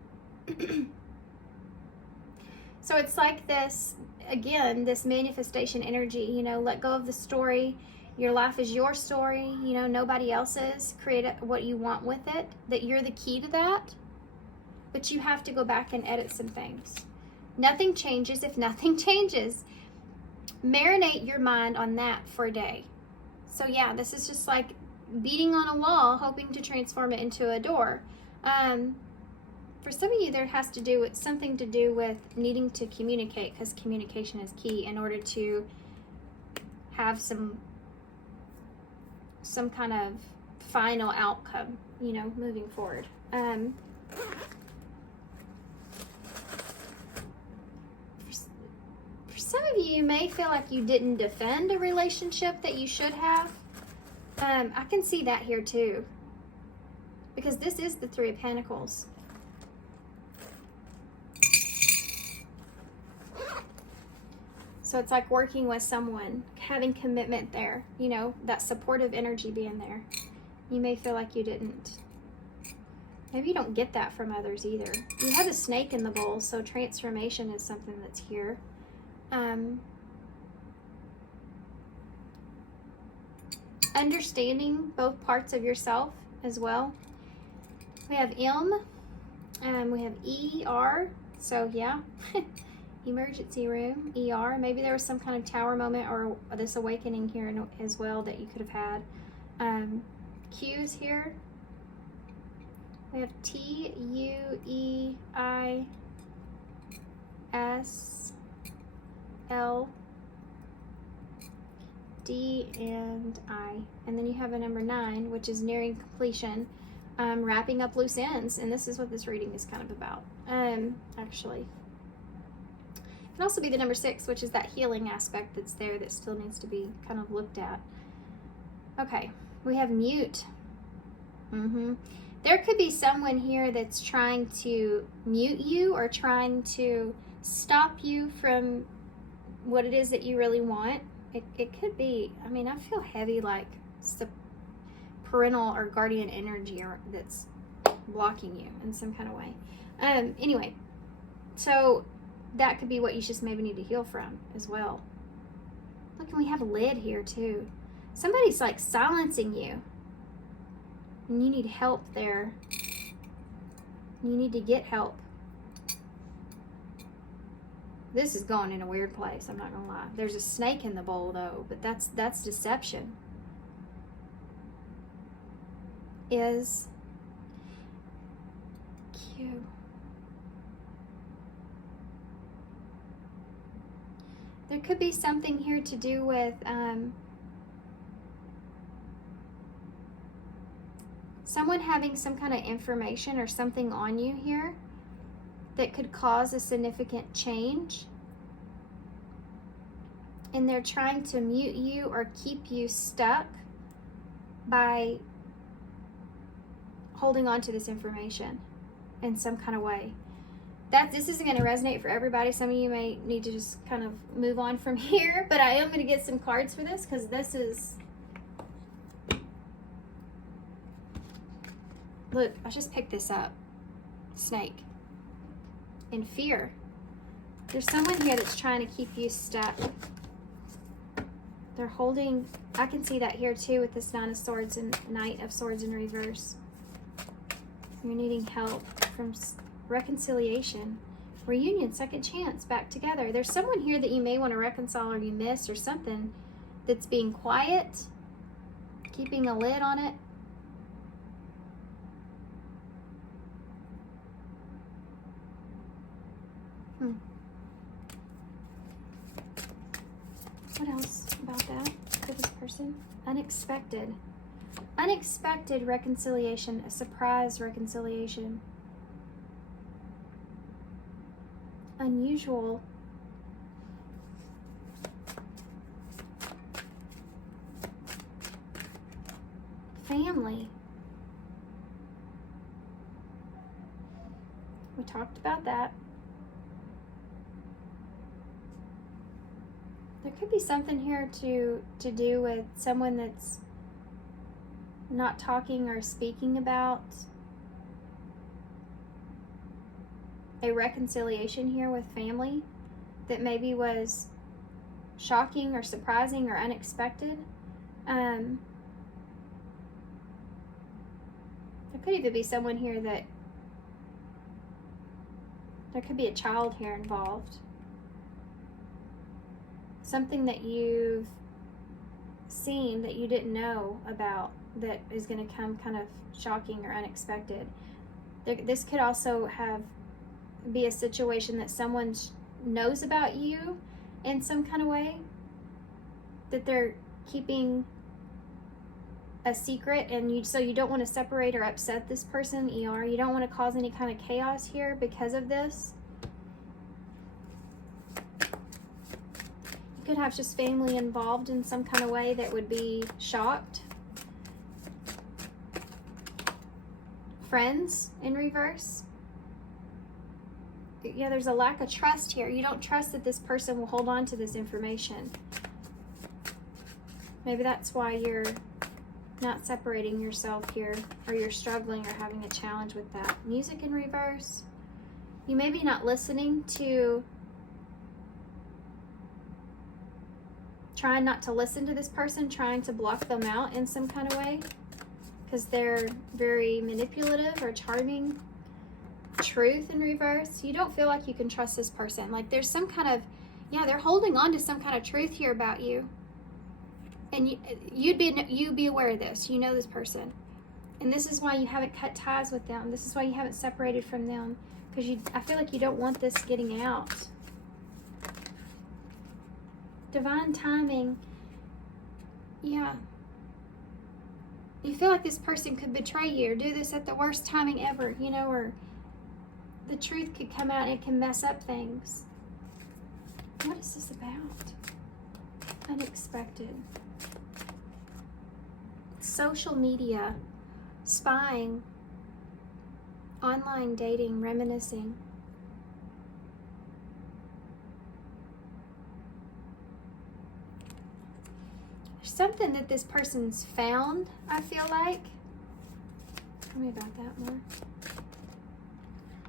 So it's like this, again, this manifestation energy, you know, let go of the story. Your life is your story, you know, nobody else's. Create what you want with it, that you're the key to that. But you have to go back and edit some things. Nothing changes if nothing changes. Marinate your mind on that for a day. So yeah, this is just like beating on a wall, hoping to transform it into a door. For some of you, there has to do with something to do with needing to communicate, because communication is key in order to have some kind of final outcome, you know, moving forward. For some of you, you may feel like you didn't defend a relationship that you should have. I can see that here too, because this is the Three of Pentacles. So it's like working with someone, having commitment there, you know, that supportive energy being there. You may feel like you didn't. Maybe you don't get that from others either. You have a snake in the bowl, so transformation is something that's here. Understanding both parts of yourself as well. We have M, we have ER, so yeah. Emergency room, ER. Maybe there was some kind of tower moment or this awakening here as well that you could have had. Q's here. We have T, U, E, I, S, L, D, and I. And then you have a number 9, which is nearing completion. Wrapping up loose ends. And this is what this reading is kind of about, actually. It can also be the number 6, which is that healing aspect that's there that still needs to be kind of looked at. Okay, we have mute. There could be someone here that's trying to mute you or trying to stop you from what it is that you really want. It could be, I mean, I feel heavy, like parental or guardian energy that's blocking you in some kind of way. Anyway, so that could be what you just maybe need to heal from as well. Look, and we have a lid here too. Somebody's like silencing you. And you need help there. You need to get help. This is going in a weird place, I'm not gonna lie. There's a snake in the bowl though, but that's deception. Is cute. There could be something here to do with someone having some kind of information or something on you here that could cause a significant change. And they're trying to mute you or keep you stuck by holding on to this information in some kind of way. This isn't going to resonate for everybody. Some of you may need to just kind of move on from here, but I am going to get some cards for this because this is... Look, I just picked this up. Snake. In fear. There's someone here that's trying to keep you stuck. They're holding... I can see that here too with this Nine of Swords and Knight of Swords in reverse. You're needing help from reconciliation, reunion, second chance, back together. There's someone here that you may want to reconcile or you missed or something that's being quiet, keeping a lid on it. What else about that for this person? Unexpected. Unexpected reconciliation, a surprise reconciliation. Unusual. Family. We talked about that. There could be something here to do with someone that's not talking or speaking about a reconciliation here with family that maybe was shocking or surprising or unexpected. There could even be someone here that there could be a child here involved. Something that you've seen that you didn't know about that is going to come kind of shocking or unexpected. This could also be a situation that someone knows about you in some kind of way, that they're keeping a secret, and so you don't want to separate or upset this person, ER. You don't want to cause any kind of chaos here because of this. You could have just family involved in some kind of way that would be shocked. Friends in reverse. Yeah, there's a lack of trust here. You don't trust that this person will hold on to this information. Maybe that's why you're not separating yourself here, or you're struggling or having a challenge with that. Music in reverse. You may be not listening to, trying not to listen to this person, trying to block them out in some kind of way because they're very manipulative or charming. Truth in reverse. You don't feel like you can trust this person. Like there's some kind of, yeah, they're holding on to some kind of truth here about you. And you'd be aware of this. You know this person. And this is why you haven't cut ties with them. This is why you haven't separated from them. Because I feel like you don't want this getting out. Divine timing. Yeah. You feel like this person could betray you or do this at the worst timing ever, you know, or the truth could come out and it can mess up things. What is this about? Unexpected. Social media, spying, online dating, reminiscing. There's something that this person's found, I feel like. Tell me about that more.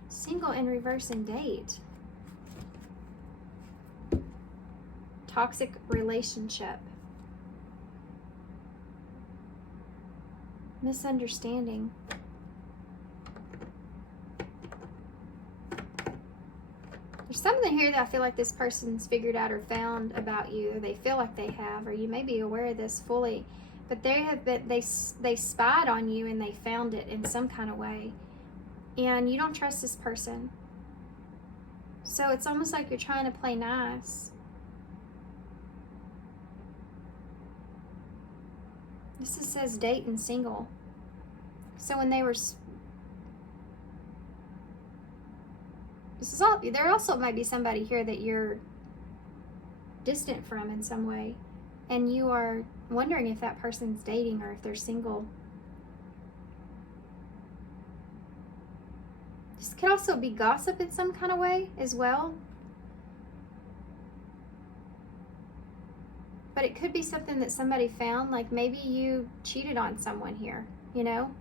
Single in reverse and date. Toxic relationship. Misunderstanding. There's something here that I feel like this person's figured out or found about you, or they feel like they have, or you may be aware of this fully, but they spied on you and they found it in some kind of way, and you don't trust this person. So it's almost like you're trying to play nice. This says date and single. So when they were, there also might be somebody here that you're distant from in some way, and you are wondering if that person's dating or if they're single. This could also be gossip in some kind of way as well. But it could be something that somebody found, like maybe you cheated on someone here, you know?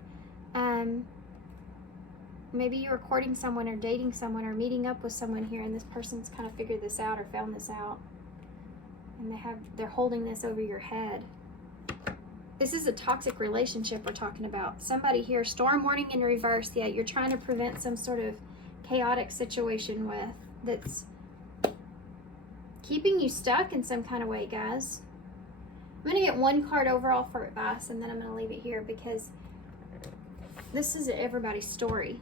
Maybe you were courting someone or dating someone or meeting up with someone here, and this person's kind of figured this out or found this out. And they're holding this over your head. This is a toxic relationship we're talking about. Somebody here, storm warning in reverse. Yeah, you're trying to prevent some sort of chaotic situation that's keeping you stuck in some kind of way, guys. I'm going to get one card overall for advice, and then I'm going to leave it here because this isn't everybody's story.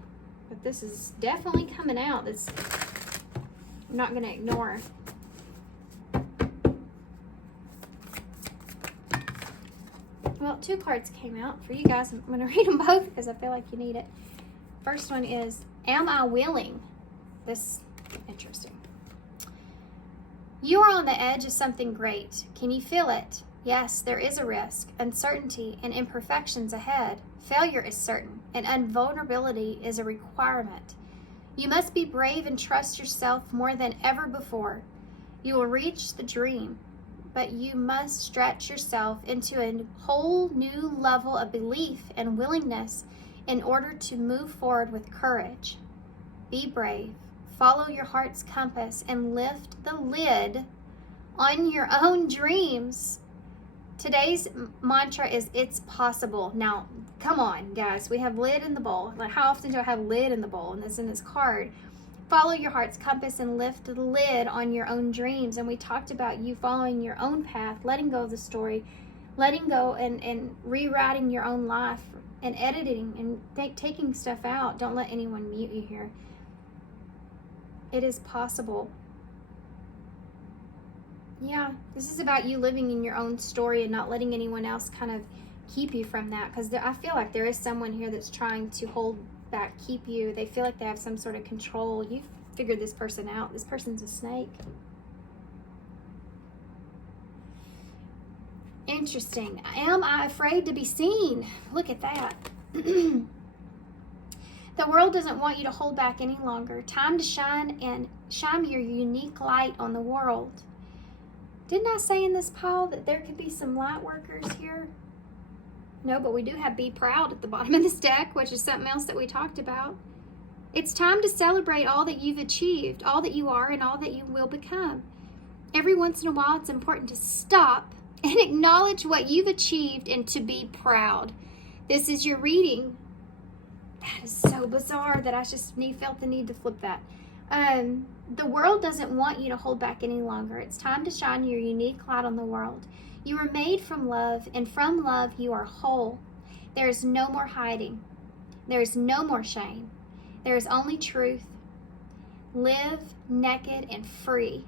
But this is definitely coming out. I'm not going to ignore. Well, 2 cards came out for you guys. I'm going to read them both because I feel like you need it. First one is, am I willing? This interesting. You are on the edge of something great. Can you feel it? Yes, there is a risk, uncertainty, and imperfections ahead. Failure is certain, and invulnerability is a requirement. You must be brave and trust yourself more than ever before. You will reach the dream, but you must stretch yourself into a whole new level of belief and willingness in order to move forward with courage. Be brave, follow your heart's compass, and lift the lid on your own dreams. Today's mantra is, it's possible. Now, come on, guys. We have lid in the bowl. Like, how often do I have lid in the bowl? And that's in this card. Follow your heart's compass and lift the lid on your own dreams. And we talked about you following your own path, letting go of the story, letting go and rewriting your own life and editing and taking stuff out. Don't let anyone mute you here. It is possible. Yeah, this is about you living in your own story and not letting anyone else kind of keep you from that. Because I feel like there is someone here that's trying to hold back, keep you. They feel like they have some sort of control. You've figured this person out. This person's a snake. Interesting. Am I afraid to be seen? Look at that. The world doesn't want you to hold back any longer. Time to shine and shine your unique light on the world. Didn't I say in this pile that there could be some light workers here? No, but we do have Be Proud at the bottom of this deck, which is something else that we talked about. It's time to celebrate all that you've achieved, all that you are, and all that you will become. Every once in a while, it's important to stop and acknowledge what you've achieved and to be proud. This is your reading. That is so bizarre that I just felt the need to flip that. The world doesn't want you to hold back any longer. It's time to shine your unique light on the world. You were made from love, and from love you are whole. There is no more hiding. There is no more shame. There is only truth. Live naked and free.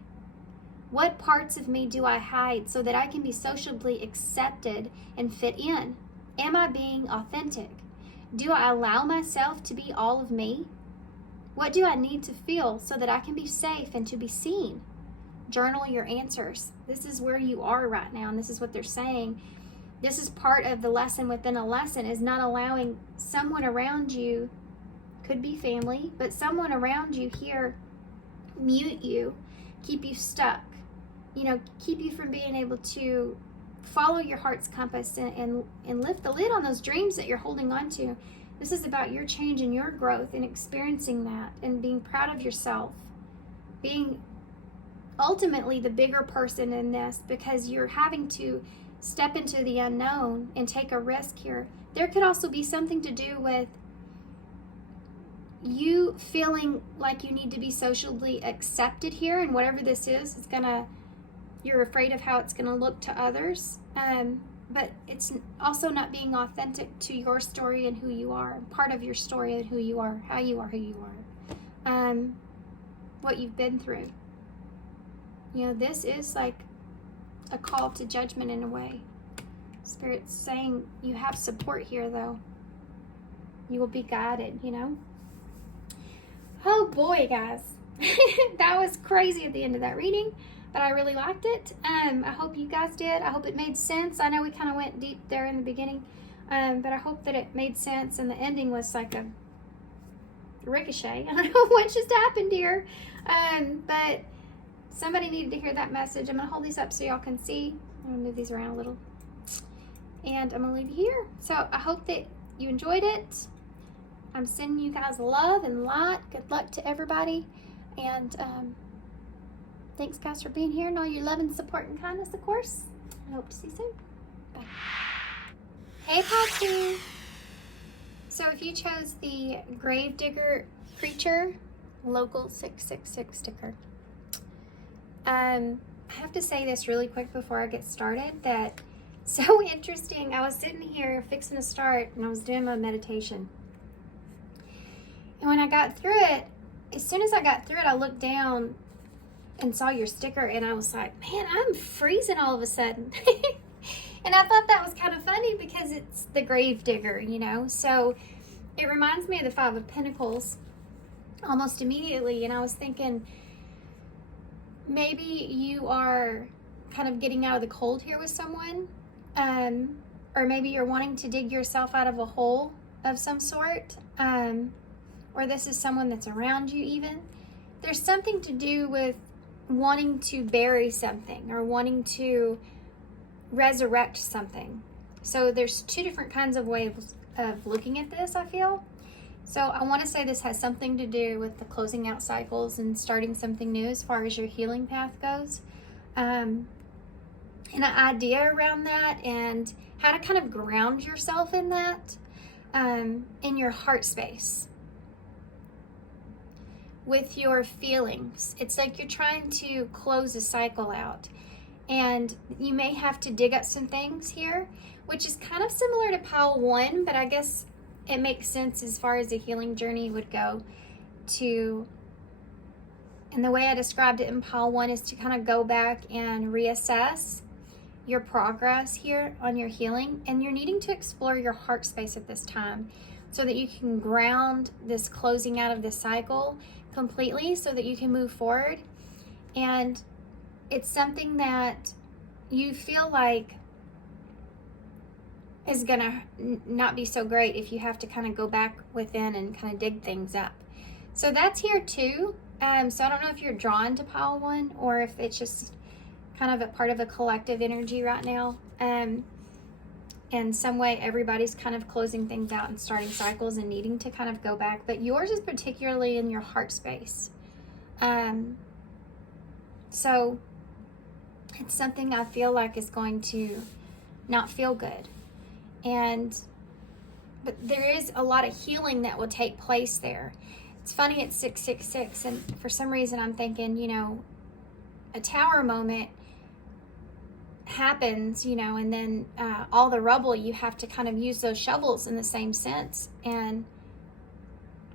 What parts of me do I hide so that I can be socially accepted and fit in? Am I being authentic? Do I allow myself to be all of me? What do I need to feel so that I can be safe and to be seen? Journal your answers. This is where you are right now, and this is what they're saying. This is part of the lesson within a lesson, is not allowing someone around you, could be family, but someone around you here mute you, keep you stuck, keep you from being able to follow your heart's compass and lift the lid on those dreams that you're holding on to. This is about your change and your growth and experiencing that and being proud of yourself, being ultimately the bigger person in this, because you're having to step into the unknown and take a risk here. There could also be something to do with you feeling like you need to be socially accepted here, and whatever this is, you're afraid of how it's gonna look to others. But it's also not being authentic to your story and who you are, part of your story and who you are, how you are, what you've been through. You know, this is like a call to judgment in a way. Spirit's saying you have support here, though. You will be guided, you know. Oh boy, guys. That was crazy at the end of that reading, but I really liked it. I hope you guys did. I hope it made sense. I know we kind of went deep there in the beginning, but I hope that it made sense, and the ending was like a ricochet. I don't know what just happened here, but somebody needed to hear that message. I'm going to hold these up so y'all can see. I'm going to move these around a little, and I'm going to leave you here. So I hope that you enjoyed it. I'm sending you guys love and light. Good luck to everybody, and thanks guys for being here and all your love and support and kindness, of course. I hope to see you soon. Bye. Hey Poxy. So if you chose the Gravedigger Preacher local 666 sticker, I have to say this really quick before I get started, that so interesting. I was sitting here fixing to start, and I was doing my meditation, and when I got through it, as soon as I got through it, I looked down and saw your sticker, and I was like, man, I'm freezing all of a sudden. And I thought that was kind of funny because it's the Gravedigger, you know. So it reminds me of the Five of Pentacles almost immediately, and I was thinking maybe you are kind of getting out of the cold here with someone, or maybe you're wanting to dig yourself out of a hole of some sort, or this is someone that's around you even. There's something to do with wanting to bury something or wanting to resurrect something. So there's two different kinds of ways of looking at this, I feel. So I want to say this has something to do with the closing out cycles and starting something new as far as your healing path goes. And an idea around that and how to kind of ground yourself in that, in your heart space. With your feelings. It's like you're trying to close a cycle out. And you may have to dig up some things here, which is kind of similar to pile 1, but I guess it makes sense as far as the healing journey would go to, and the way I described it in pile 1 is to kind of go back and reassess your progress here on your healing, and you're needing to explore your heart space at this time so that you can ground this closing out of the cycle completely so that you can move forward. And it's something that you feel like is gonna not be so great if you have to kind of go back within and kind of dig things up. So that's here too. So I don't know if you're drawn to pile 1 or if it's just kind of a part of a collective energy right now. In some way, everybody's kind of closing things out and starting cycles and needing to kind of go back. But yours is particularly in your heart space. So it's something I feel like is going to not feel good. But there is a lot of healing that will take place there. It's funny, it's 666, and for some reason I'm thinking, you know, a tower moment happens, you know, and then all the rubble, you have to kind of use those shovels in the same sense and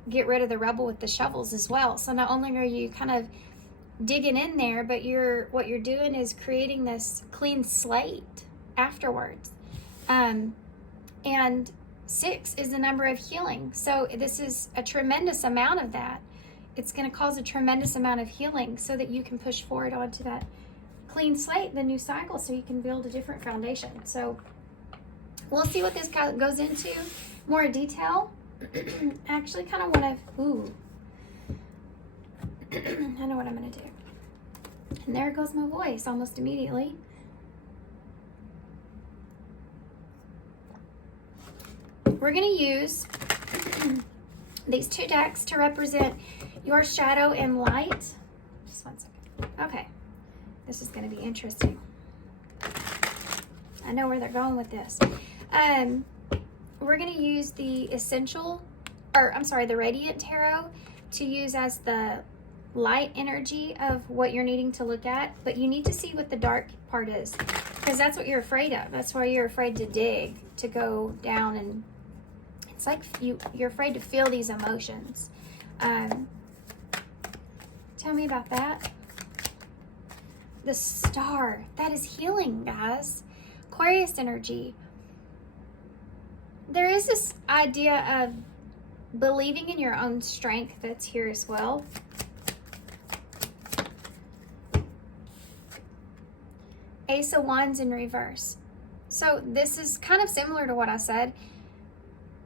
get rid of the rubble with the shovels as well. So not only are you kind of digging in there, but what you're doing is creating this clean slate afterwards. And 6 is the number of healing. So this is a tremendous amount of that. It's going to cause a tremendous amount of healing so that you can push forward onto that clean slate, the new cycle, so you can build a different foundation. So we'll see what this goes into more detail. I actually kind of want to, I know what I'm going to do. And there goes my voice almost immediately. We're going to use these 2 decks to represent your shadow and light. Just one second. Okay. This is going to be interesting. I know where they're going with this. We're going to use the or I'm sorry, the Radiant Tarot to use as the light energy of what you're needing to look at, but you need to see what the dark part is, because that's what you're afraid of. That's why you're afraid to dig, to go down, and it's like you're afraid to feel these emotions. Tell me about that. The Star, that is healing, guys. Aquarius energy. There is this idea of believing in your own strength that's here as well. Ace of Wands in reverse. So this is kind of similar to what I said.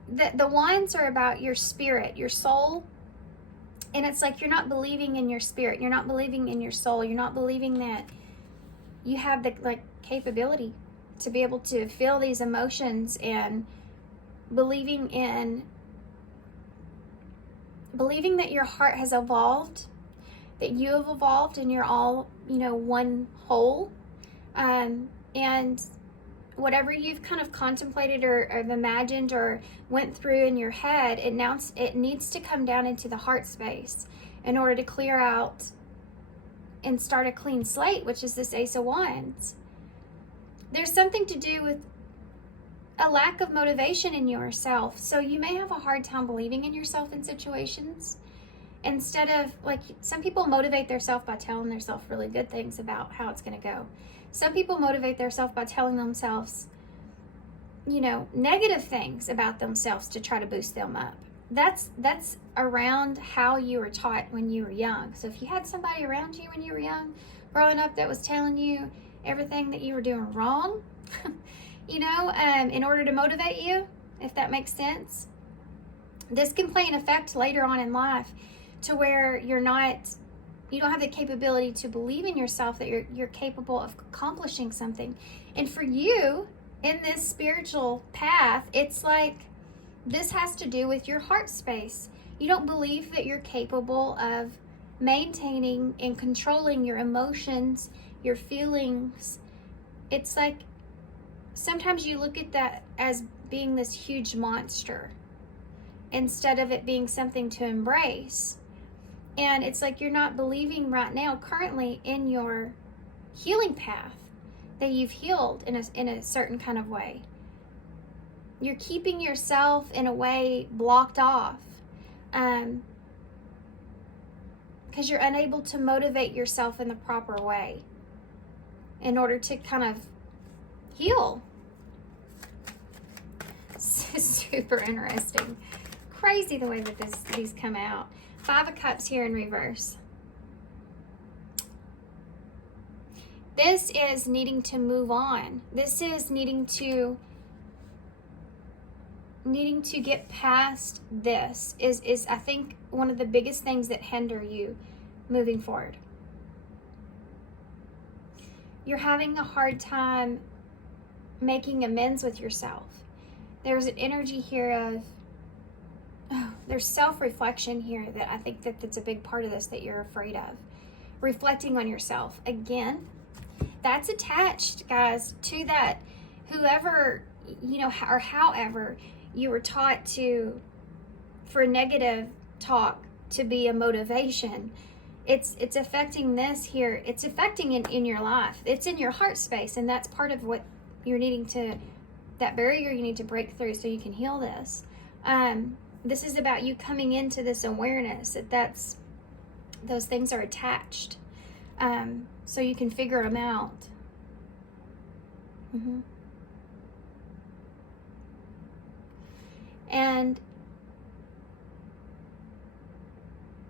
The wands are about your spirit, your soul. And it's like you're not believing in your spirit. You're not believing in your soul. You're not believing that you have the capability to be able to feel these emotions, and believing that your heart has evolved, that you have evolved, and you're all, one whole. And whatever you've kind of contemplated or imagined or went through in your head, it needs to come down into the heart space in order to clear out and start a clean slate, which is this Ace of Wands. There's something to do with a lack of motivation in yourself. So you may have a hard time believing in yourself in situations. Instead of, some people motivate themselves by telling themselves really good things about how it's going to go. Some people motivate themselves by telling themselves, negative things about themselves to try to boost them up. That's around how you were taught when you were young. So if you had somebody around you when you were young, growing up, that was telling you everything that you were doing wrong, in order to motivate you, if that makes sense, this can play an effect later on in life to where you don't have the capability to believe in yourself, that you're capable of accomplishing something. And for you, in this spiritual path, it's like this has to do with your heart space. You don't believe that you're capable of maintaining and controlling your emotions, your feelings. It's like sometimes you look at that as being this huge monster instead of it being something to embrace. And it's like you're not believing right now, currently, in your healing path, that you've healed in a certain kind of way. You're keeping yourself, in a way, blocked off because you're unable to motivate yourself in the proper way in order to kind of heal. Super interesting. Crazy the way that these come out. 5 of Cups here in reverse. This is needing to move on. This is needing to get past this is I think one of the biggest things that hinder you moving forward. You're having a hard time making amends with yourself. There's an energy here of there's self-reflection here that I think that's a big part of this that you're afraid of. Reflecting on yourself. Again, that's attached, guys, to that whoever, or however you were taught for negative talk to be a motivation. It's affecting this here. It's affecting in your life. It's in your heart space, and that's part of what you're needing that barrier you need to break through so you can heal this. This is about you coming into this awareness that those things are attached, so you can figure them out. And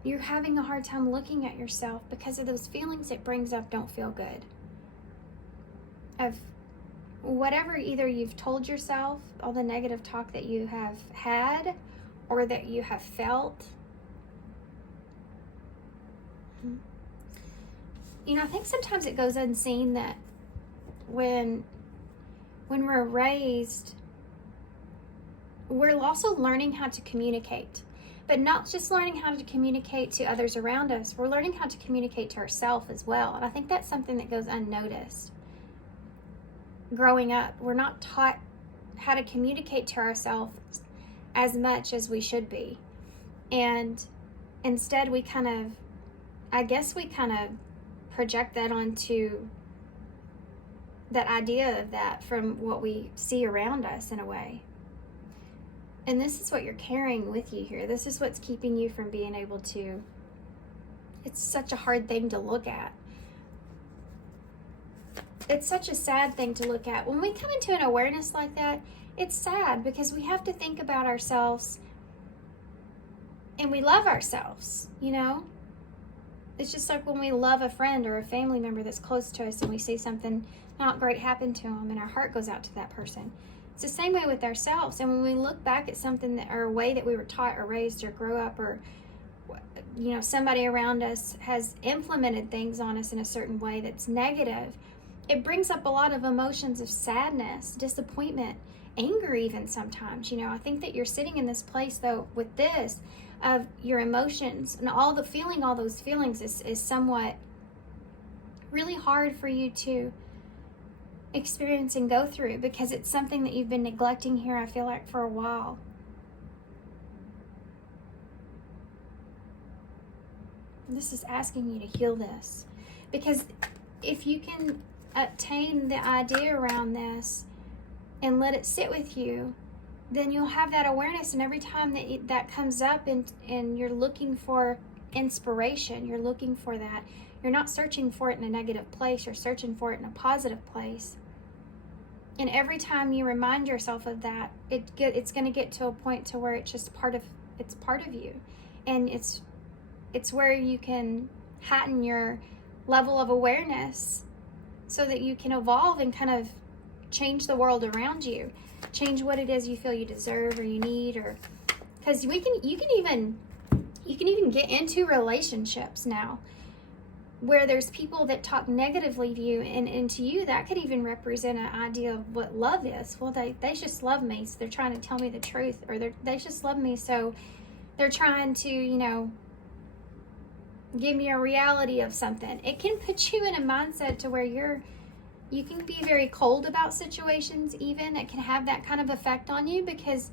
you're having a hard time looking at yourself because of those feelings it brings up don't feel good. Of whatever either you've told yourself, all the negative talk that you have had or that you have felt. I think sometimes it goes unseen that when we're raised, we're also learning how to communicate. But not just learning how to communicate to others around us, we're learning how to communicate to ourselves as well. And I think that's something that goes unnoticed. Growing up, we're not taught how to communicate to ourselves as much as we should be. And instead we kind of project that onto that idea of that from what we see around us in a way. And this is what you're carrying with you here. This is what's keeping you from being able to. It's such a hard thing to look at. It's such a sad thing to look at. When we come into an awareness like that, it's sad because we have to think about ourselves and we love ourselves, you know? It's just like when we love a friend or a family member that's close to us and we see something not great happen to them and our heart goes out to that person. It's the same way with ourselves. And when we look back at something that, or a way that we were taught or raised or grew up, or you know, somebody around us has implemented things on us in a certain way that's negative, it brings up a lot of emotions of sadness, disappointment, anger even sometimes. You know, I think that you're sitting in this place though with this of your emotions and all the feeling, all those feelings is somewhat really hard for you to experience and go through because it's something that you've been neglecting here, I feel like, for a while. This is asking you to heal this, because if you can attain the idea around this and let it sit with you, then you'll have that awareness. And every time that comes up and you're looking for inspiration, you're looking for that, you're not searching for it in a negative place, you're searching for it in a positive place. And every time you remind yourself of that, it's going to get to a point to where it's just part of you. And it's where you can heighten your level of awareness so that you can evolve and kind of change the world around you, change what it is you feel you deserve or you need, or because you can even get into relationships now where there's people that talk negatively to you, and to you that could even represent an idea of what love is. Well, they just love me, so they're trying to tell me the truth, or they just love me, so they're trying to, you know, give me a reality of something. It can put you in a mindset to where you can be very cold about situations even. It can have that kind of effect on you because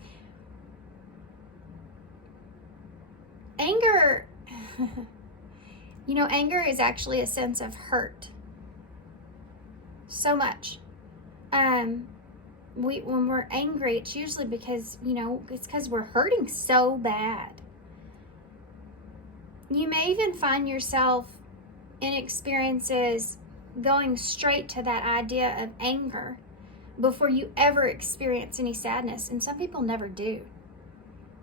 anger, you know, anger is actually a sense of hurt. So much. When we're angry, it's usually because, you know, it's because we're hurting so bad. You may even find yourself in experiences going straight to that idea of anger before you ever experience any sadness. And some people never do.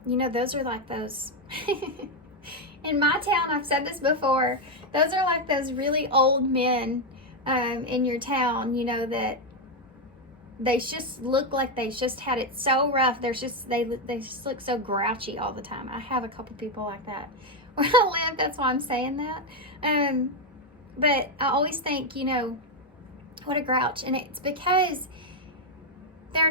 You know, those are like those... In my town, I've said this before, those are like those really old men in your town, you know, that they just look like they just had it so rough. They just look so grouchy all the time. I have a couple people like that where I live. That's why I'm saying that. But I always think, you know, what a grouch. And it's because they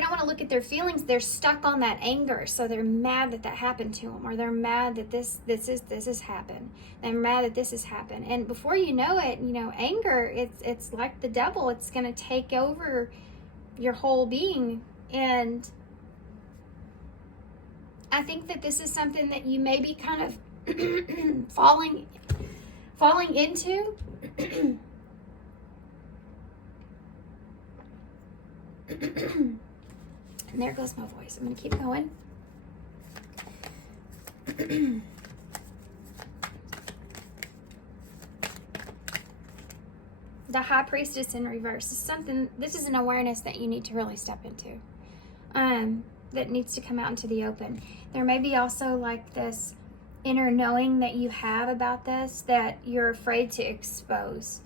don't want to look at their feelings. They're stuck on that anger. So they're mad that happened to them, or they're mad that this has happened. They're mad that this has happened. And before you know it, you know, anger, it's like the devil. It's going to take over your whole being. And I think that this is something that you may be kind of falling into. And there goes my voice. I'm going to keep going. The High Priestess in reverse is something, this is an awareness that you need to really step into. That needs to come out into the open. There may be also like this inner knowing that you have about this that you're afraid to expose.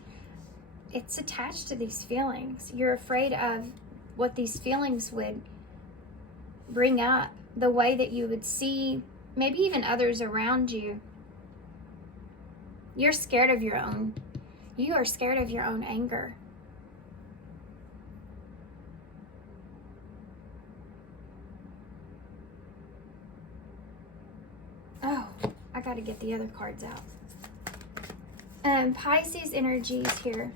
It's attached to these feelings. You're afraid of what these feelings would bring up, the way that you would see maybe even others around you. You are scared of your own anger. Oh, I got to get the other cards out. Pisces energies here.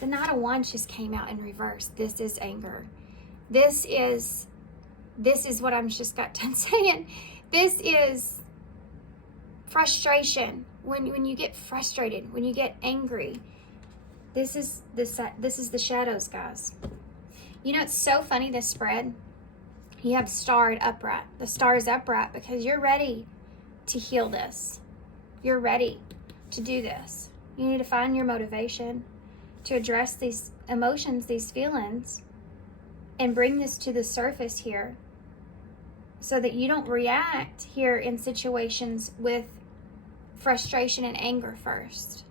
The Knight of Wands just came out in reverse. This is anger. This is this is what I'm just got done saying. This is frustration. When you get frustrated, when you get angry, this is the shadows, guys. You know, it's so funny, this spread. You have starred upright. The star is upright because you're ready to heal this. You're ready to do this. You need to find your motivation to address these emotions, these feelings, and bring this to the surface here so that you don't react here in situations with frustration and anger first.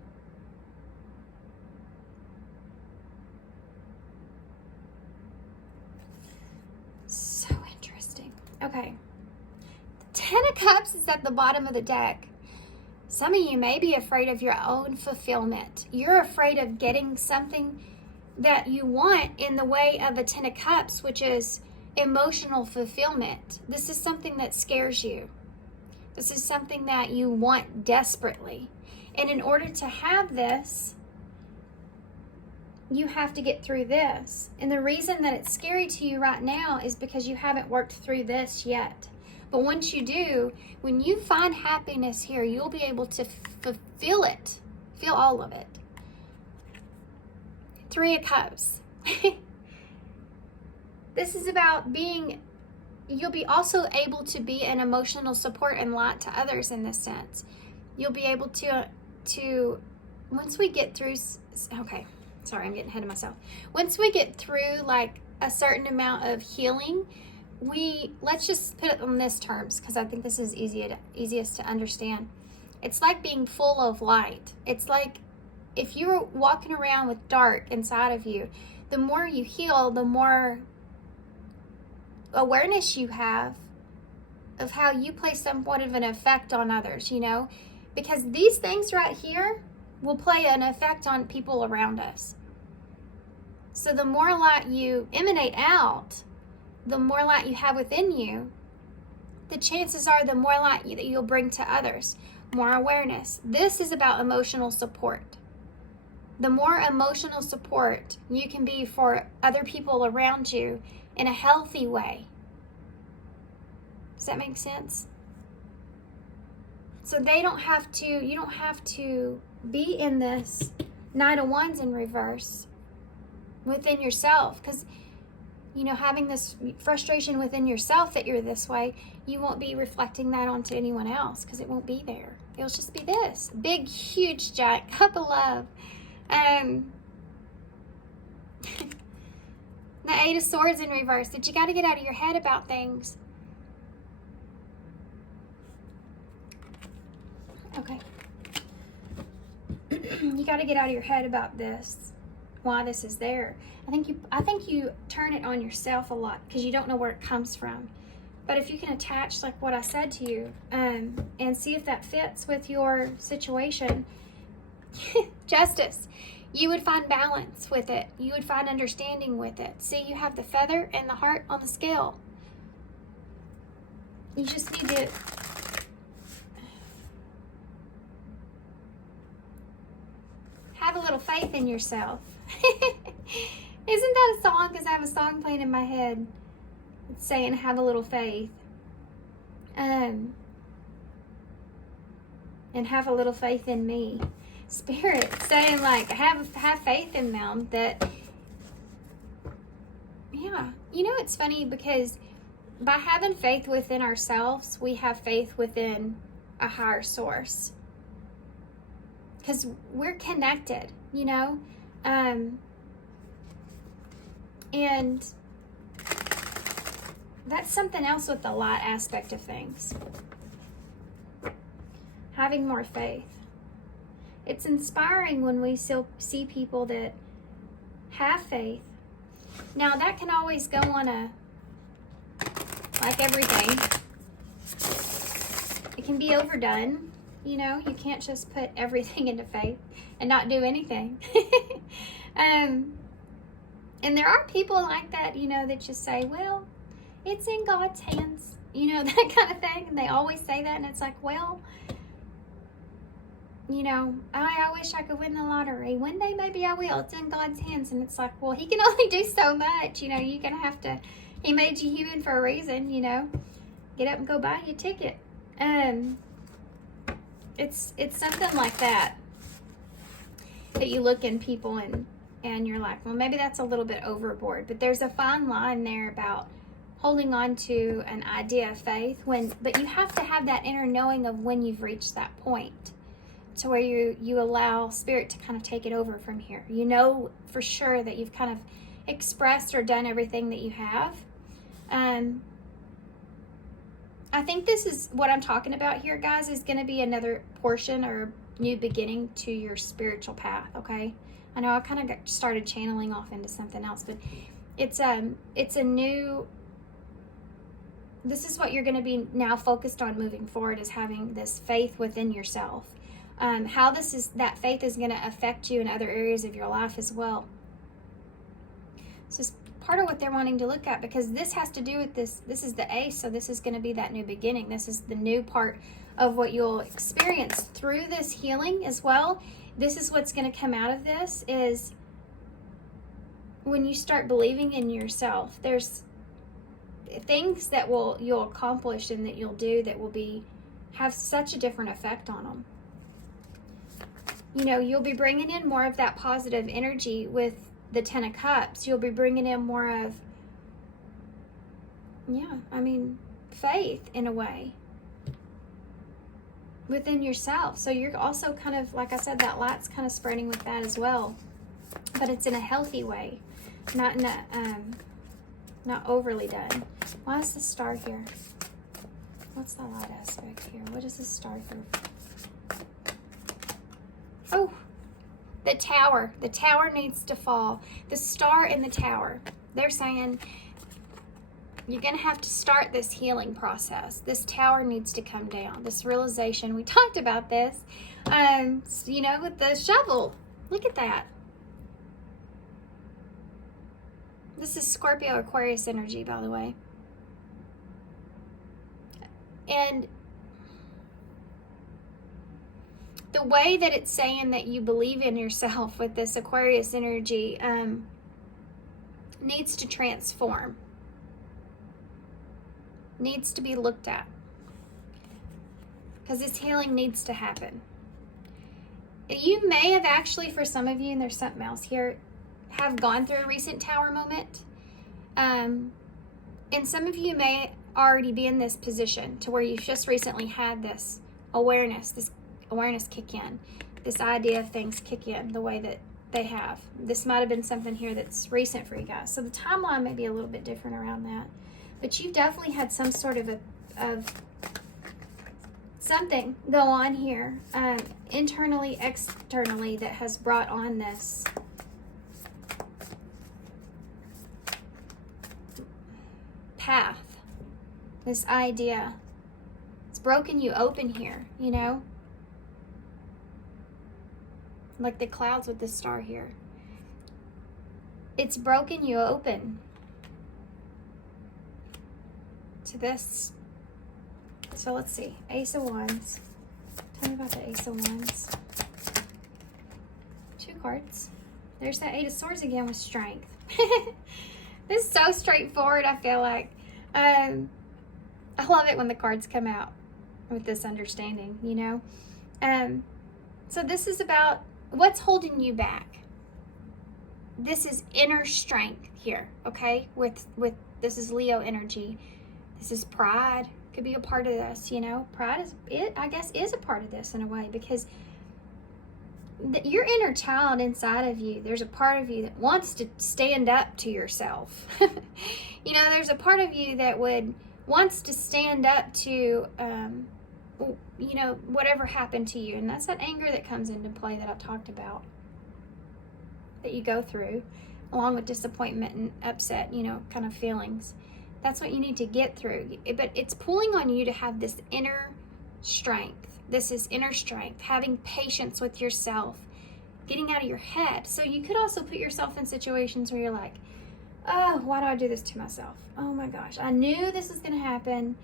So interesting. Okay. The Ten of Cups is at the bottom of the deck. Some of you may be afraid of your own fulfillment. You're afraid of getting something that you want in the way of a Ten of Cups, which is emotional fulfillment. This is something that scares you. This is something that you want desperately. And in order to have this, you have to get through this. And the reason that it's scary to you right now is because you haven't worked through this yet. But once you do, when you find happiness here, you'll be able to fulfill it. Feel all of it. Three of Cups. This is about being, you'll be also able to be an emotional support and light to others in this sense. You'll be able to once we get through, okay, sorry, I'm getting ahead of myself. Once we get through like a certain amount of healing, let's just put it on this terms because I think this is easiest to understand. It's like being full of light. It's like if you're walking around with dark inside of you, the more you heal, the more awareness you have of how you play somewhat of an effect on others, you know, because these things right here will play an effect on people around us. So the more light you emanate out, the more light you have within you, the chances are the more light that you'll bring to others, more awareness. This is about emotional support. The more emotional support you can be for other people around you in a healthy way. Does that make sense? So you don't have to be in this Knight of Wands in reverse within yourself, because you know, having this frustration within yourself that you're this way, you won't be reflecting that onto anyone else because it won't be there. It'll just be this big, huge, giant cup of love. The Eight of Swords in reverse, that you got to get out of your head about things. Okay. You got to get out of your head about this, why this is there. I think you turn it on yourself a lot because you don't know where it comes from. But if you can attach like what I said to you and see if that fits with your situation, Justice, you would find balance with it. You would find understanding with it. See, you have the feather and the heart on the scale. You just need to have a little faith in yourself. Isn't that a song? Because I have a song playing in my head. It's saying, have a little faith. And have a little faith in me. Spirit saying like, have faith in them that, yeah. You know, it's funny because by having faith within ourselves, we have faith within a higher source. Because we're connected, you know? And that's something else with the light aspect of things. Having more faith. It's inspiring when we still see people that have faith. Now, that can always go on like everything, it can be overdone. You know, you can't just put everything into faith and not do anything. And there are people like that, you know, that just say, well, it's in God's hands, you know, that kind of thing. And they always say that, and it's like, well, you know, I wish I could win the lottery. One day maybe I will. It's in God's hands. And it's like, well, he can only do so much. You know, you're going to have to He made you human for a reason, you know. Get up and go buy your ticket. It's something like that you look in people and you're like, well, maybe that's a little bit overboard. But there's a fine line there about holding on to an idea of faith but you have to have that inner knowing of when you've reached that point to where you allow spirit to kind of take it over from here. You know for sure that you've kind of expressed or done everything that you have. I think this is what I'm talking about here, guys, is going to be another portion or new beginning to your spiritual path, okay? I know I kind of started channeling off into something else, but it's a new, this is what you're going to be now focused on moving forward, is having this faith within yourself. How that faith is going to affect you in other areas of your life as well. This is part of what they're wanting to look at, because this has to do with this. This is the ace, so this is going to be that new beginning. This is the new part of what you'll experience through this healing as well. This is what's going to come out of this, is when you start believing in yourself, there's things that you'll accomplish and that you'll do that will have such a different effect on them. You know, you'll be bringing in more of that positive energy with the 10 of Cups. You'll be bringing in more of, faith in a way within yourself. So you're also kind of, like I said, that light's kind of spreading with that as well, but it's in a healthy way, not in a not overly done. Why is the star here? What's the light aspect here? What is the star here? Oh, the tower. The tower needs to fall. The star and the tower. They're saying you're going to have to start this healing process. This tower needs to come down. This realization. We talked about this, with the shovel. Look at that. This is Scorpio Aquarius energy, by the way. And the way that it's saying that you believe in yourself with this Aquarius energy needs to transform. Needs to be looked at. Because this healing needs to happen. You may have actually, for some of you, and there's something else here, have gone through a recent tower moment. And some of you may already be in this position to where you've just recently had this awareness kick in, this idea of things kick in the way that they have. This might have been something here that's recent for you guys. So the timeline may be a little bit different around that. But you've definitely had some sort of something go on here, internally, externally, that has brought on this path, this idea. It's broken you open here, like the clouds with the star here. It's broken you open to this. So let's see, Ace of Wands. Tell me about the Ace of Wands. 2 cards. There's that 8 of Swords again with strength. This is so straightforward, I feel like. I love it when the cards come out with this understanding, So this is about what's holding you back. This is inner strength here, okay? With this is Leo energy. This is pride. Could be a part of this, Pride is a part of this in a way, because your inner child inside of you, there's a part of you that wants to stand up to yourself. There's a part of you that wants to stand up to, whatever happened to you. And that's that anger that comes into play that I talked about, that you go through, along with disappointment and upset, kind of feelings. That's what you need to get through. But it's pulling on you to have this inner strength. This is inner strength, having patience with yourself, getting out of your head. So you could also put yourself in situations where you're like, oh, why do I do this to myself? Oh my gosh, I knew this was going to happen.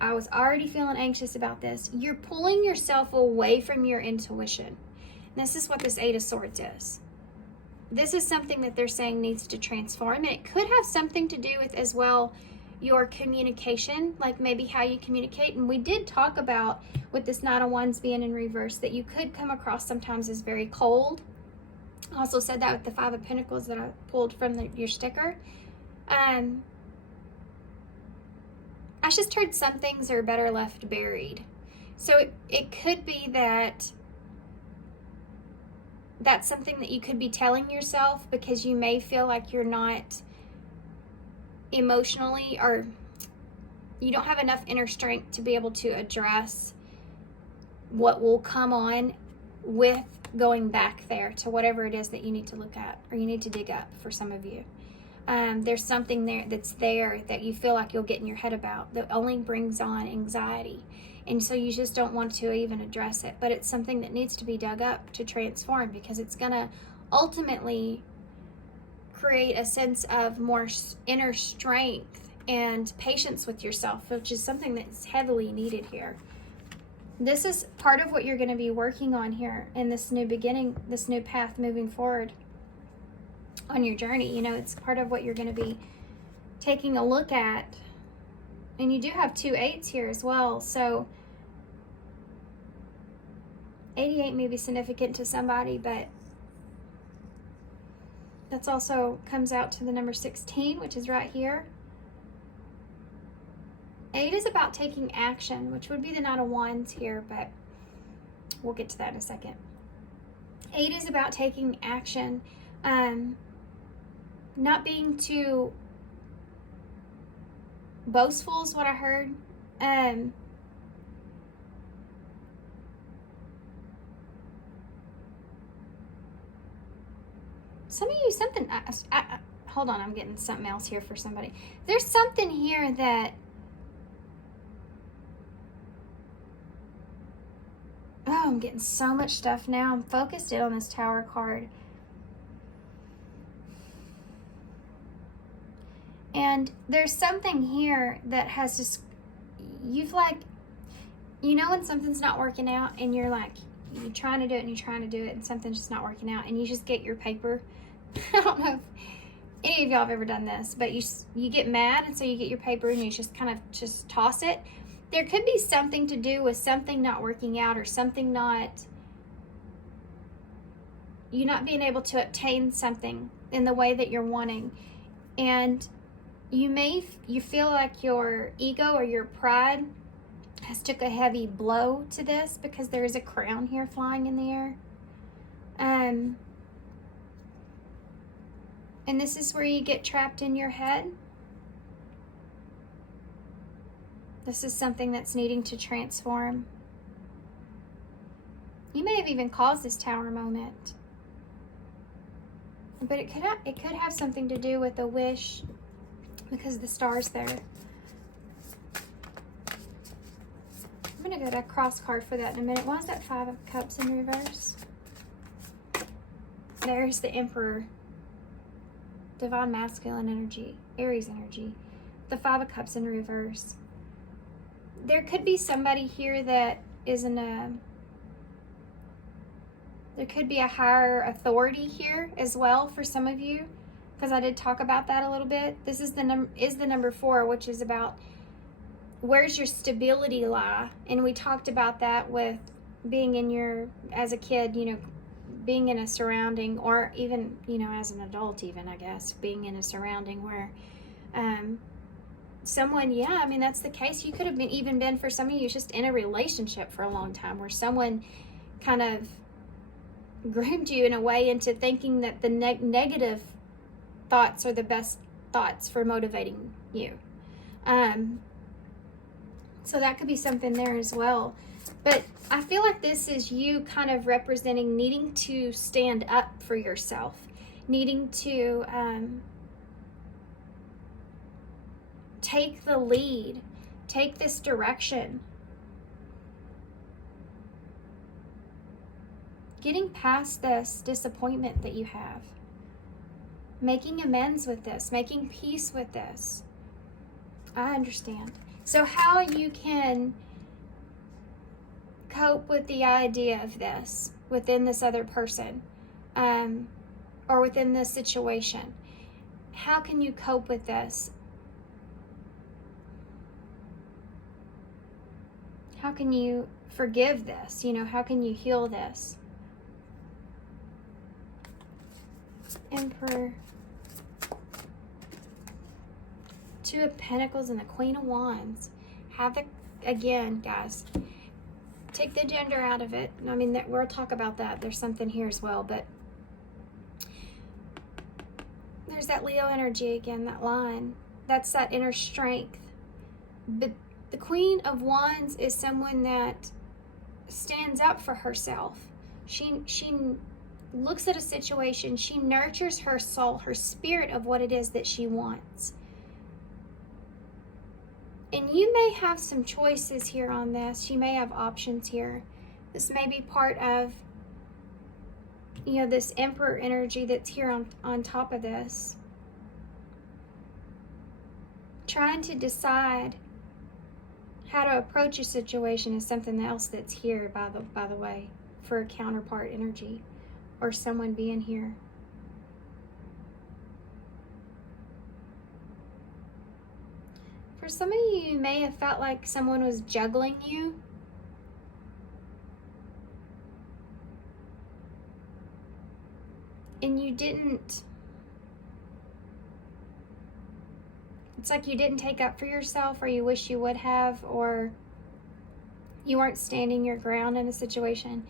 I was already feeling anxious about this. You're pulling yourself away from your intuition. And this is what this 8 of Swords is. this is something that they're saying needs to transform, and it could have something to do with as well your communication, like maybe how you communicate. And we did talk about, with this Knight of Wands being in reverse, that you could come across sometimes as very cold. I also said that with the Five of Pentacles that I pulled from your sticker. I just heard some things are better left buried. So it could be that that's something that you could be telling yourself, because you may feel like you're not emotionally, or you don't have enough inner strength to be able to address what will come on with going back there to whatever it is that you need to look at, or you need to dig up for some of you. There's something there that you feel like you'll get in your head about that only brings on anxiety. And so you just don't want to even address it. But it's something that needs to be dug up to transform, because it's going to ultimately create a sense of more inner strength and patience with yourself, which is something that's heavily needed here. This is part of what you're going to be working on here in this new beginning, this new path moving forward on your journey. You know, it's part of what you're going to be taking a look at. And you do have 2 8s here as well. So 88 may be significant to somebody, but that's also comes out to the number 16, which is right here. 8 is about taking action, which would be the Knight of Wands here, but we'll get to that in a second. 8 is about taking action, not being too boastful is what I heard. Some of you, hold on, I'm getting something else here for somebody. There's something here that, oh, I'm getting so much stuff now. I'm focused in on this Tower card. And there's something here that has just, you've like, you know when something's not working out and you're like, you're trying to do it and you're trying to do it and something's just not working out, and you just get your paper. I don't know if any of y'all have ever done this, but you get mad, and so you get your paper and you just kind of just toss it. There could be something to do with something not working out, or something you not being able to obtain something in the way that you're wanting. And you feel like your ego or your pride has took a heavy blow to this, because there is a crown here flying in the air. And this is where you get trapped in your head. This is something that's needing to transform. You may have even caused this Tower moment. But it could have something to do with a wish, because the star's there. I'm going to go to a cross card for that in a minute. Why is that 5 of Cups in reverse? There's the Emperor. Divine masculine energy. Aries energy. The 5 of Cups in reverse. There could be somebody here that is there could be a higher authority here as well for some of you, because I did talk about that a little bit. This is the number 4, which is about where's your stability lie. And we talked about that with being as a kid, being in a surrounding, or even, as an adult even, I guess, being in a surrounding where someone, that's the case. You could have even been, for some of you, just in a relationship for a long time where someone kind of groomed you in a way into thinking that the negative thoughts are the best thoughts for motivating you. So that could be something there as well. But I feel like this is you kind of representing needing to stand up for yourself, needing to take the lead, take this direction. Getting past this disappointment that you have. Making amends with this, making peace with this. I understand. So how you can cope with the idea of this within this other person. or within this situation? How can you cope with this? How can you forgive this? You know, how can you heal this? Emperor. Two of Pentacles and the Queen of Wands. Again, guys, take the gender out of it. I mean, we'll talk about that. There's something here as well, but there's that Leo energy again, that line. That's that inner strength. But the Queen of Wands is someone that stands up for herself. She looks at a situation. She nurtures her soul, her spirit of what it is that she wants. And you may have some choices here on this. You may have options here. This may be part of, you know, this Emperor energy that's here on top of this. Trying to decide how to approach a situation is something else that's here, by the way, for a counterpart energy or someone being here. For some of you, you may have felt like someone was juggling you. And you didn't. It's like you didn't take up for yourself, or you wish you would have, or you weren't standing your ground in a situation,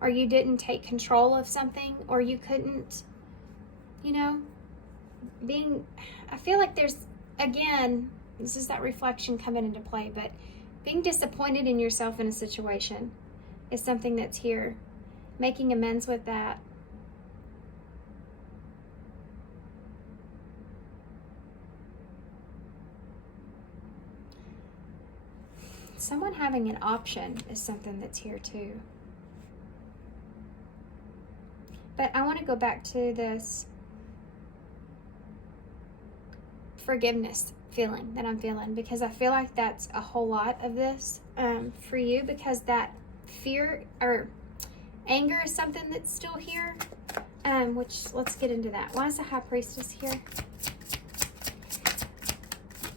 or you didn't take control of something, or you couldn't, you know, I feel like there's, again, this is that reflection coming into play, but being disappointed in yourself in a situation is something that's here. Making amends with that. Someone having an option is something that's here too. But I want to go back to this forgiveness feeling that I'm feeling, because I feel like that's a whole lot of this for you, because that fear or anger is something that's still here, which let's get into that. Why is the High Priestess here?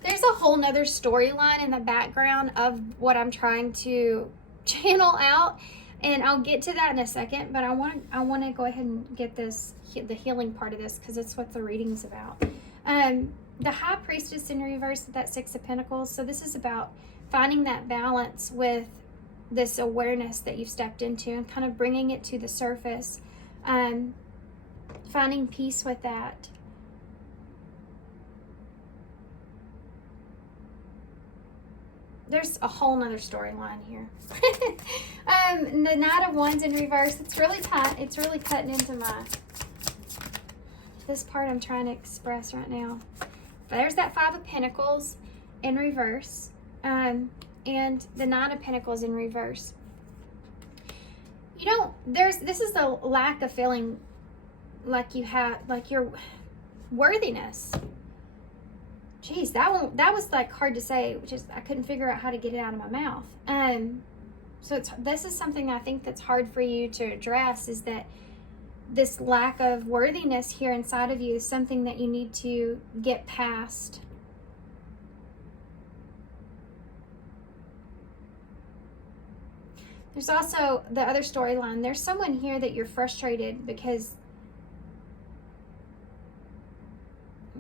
There's a whole nother storyline in the background of what I'm trying to channel out, and I'll get to that in a second, but I want to go ahead and get the healing part of this, because it's what the reading's about. The High Priestess in reverse, that Six of Pentacles. So this is about finding that balance with this awareness that you've stepped into and kind of bringing it to the surface. Finding peace with that. There's a whole nother storyline here. The Knight of Wands in reverse. It's really cutting into this part I'm trying to express right now. There's that Five of Pentacles in reverse, and the Nine of Pentacles in reverse. You know, this is the lack of feeling like you have, like your worthiness. Geez, that was like hard to say, which is I couldn't figure out how to get it out of my mouth. So this is something I think that's hard for you to address, is that this lack of worthiness here inside of you is something that you need to get past. There's also the other storyline. There's someone here that you're frustrated because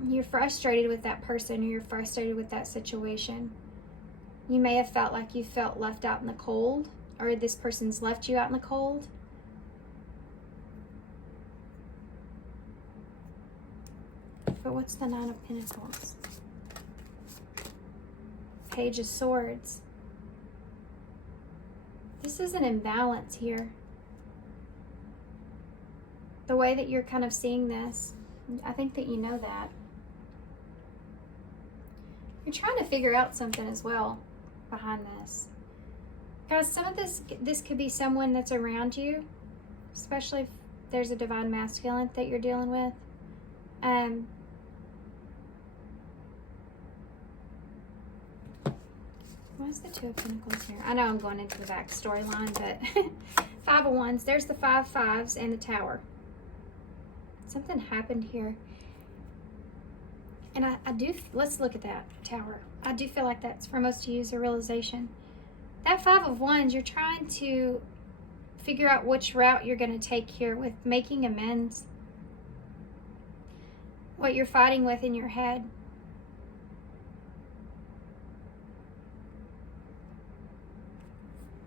you're frustrated with that person, or you're frustrated with that situation. You may have felt like you felt left out in the cold, or this person's left you out in the cold. But what's the Nine of Pentacles? Page of Swords. This is an imbalance here. The way that you're kind of seeing this, I think that you know that. You're trying to figure out something as well behind this. Guys, some of this could be someone that's around you, especially if there's a divine masculine that you're dealing with. What's the Two of Pentacles here? I know I'm going into the back storyline, but Five of Wands. There's the Five of Fives and the Tower. Something happened here. And I do, let's look at that Tower. I do feel like that's for most of you is a realization. That Five of Wands, you're trying to figure out which route you're going to take here with making amends. What you're fighting with in your head.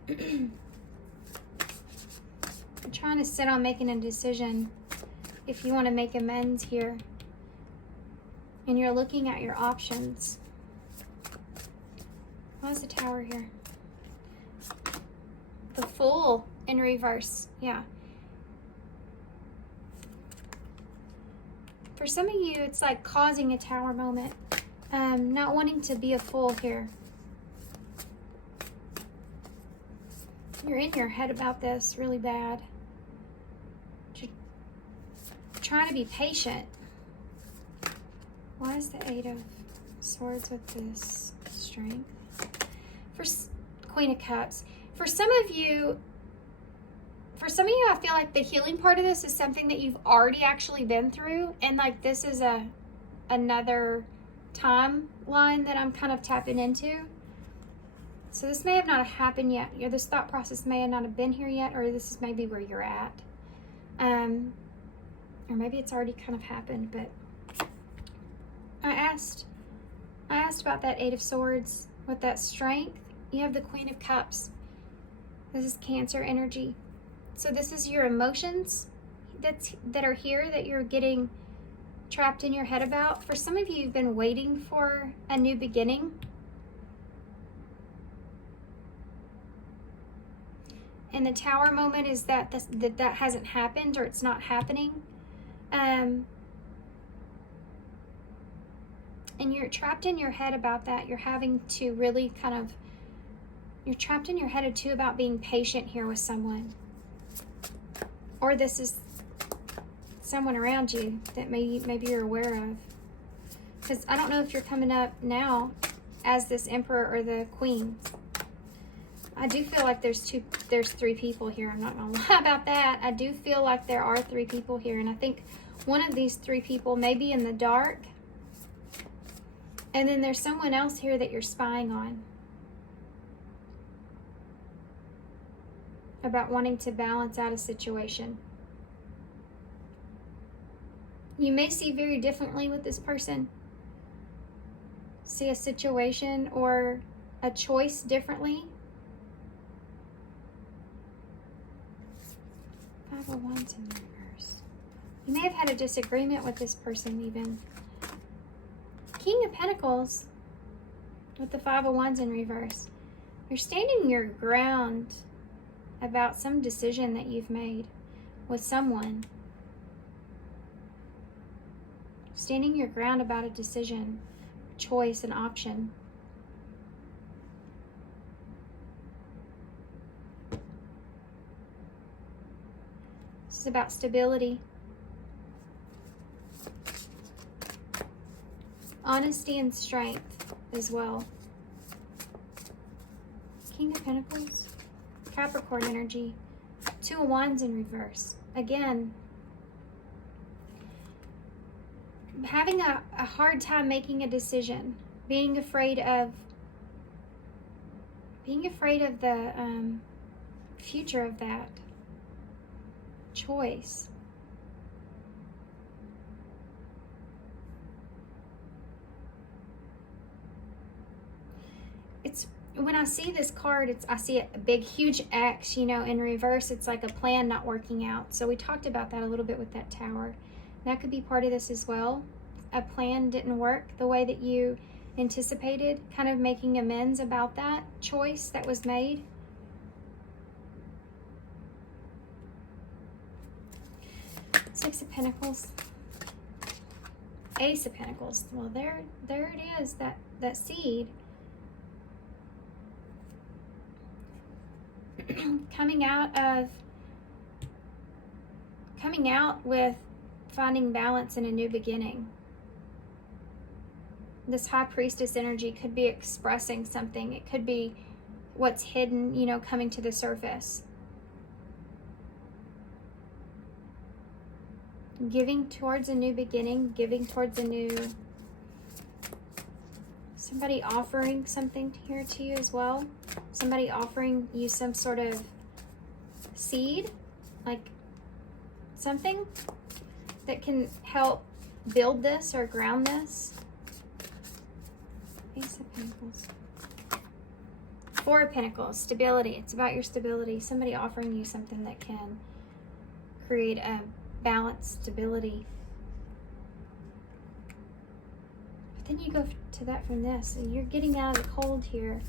I'm trying to sit on making a decision if you want to make amends here. And you're looking at your options. Why is the Tower here? The Fool in reverse. Yeah. For some of you, it's like causing a Tower moment. Not wanting to be a fool here. You're in your head about this really bad. You're trying to be patient. Why is the Eight of Swords with this Strength? For Queen of Cups. For some of you, I feel like the healing part of this is something that you've already actually been through. And like this is another timeline that I'm kind of tapping into. So this may have not happened yet. This thought process may have not have been here yet, or this is maybe where you're at. Or maybe it's already kind of happened, but I asked about that Eight of Swords with that Strength. You have the Queen of Cups. This is Cancer energy. So this is your emotions that are here that you're getting trapped in your head about. For some of you, you've been waiting for a new beginning. And the Tower moment is that hasn't happened, or it's not happening. And you're trapped in your head about that. You're having to really you're trapped in your head too about being patient here with someone. Or this is someone around you that maybe you're aware of. Because I don't know if you're coming up now as this Emperor or the Queen. I do feel like there's three people here. I'm not gonna lie about that. I do feel like there are three people here, and I think one of these three people may be in the dark, and then there's someone else here that you're spying on about wanting to balance out a situation. You may see very differently with this person, see a situation or a choice differently. Five of Wands in reverse. You may have had a disagreement with this person even. King of Pentacles with the Five of Wands in reverse. You're standing your ground about some decision that you've made with someone. Standing your ground about a decision, choice, an option. This is about stability. Honesty and strength as well. King of Pentacles. Capricorn energy. Two of Wands in reverse. Again, having a hard time making a decision. Being afraid of the future of that choice. It's when I see this card, I see a big huge X, in reverse. It's like a plan not working out. So we talked about that a little bit with that Tower. That could be part of this as well. A plan didn't work the way that you anticipated, kind of making amends about that choice that was made. Six of Pentacles. Ace of Pentacles. Well, there it is, that seed. coming out with finding balance in a new beginning. This High Priestess energy could be expressing something. It could be what's hidden, coming to the surface. giving towards a new beginning, giving towards a new, somebody offering something here to you as well. Somebody offering you some sort of seed, like something that can help build this or ground this. Ace of Pentacles. Four of Pentacles, stability. It's about your stability. Somebody offering you something that can create a balanced stability. But then you go to that from this. And you're getting out of the cold here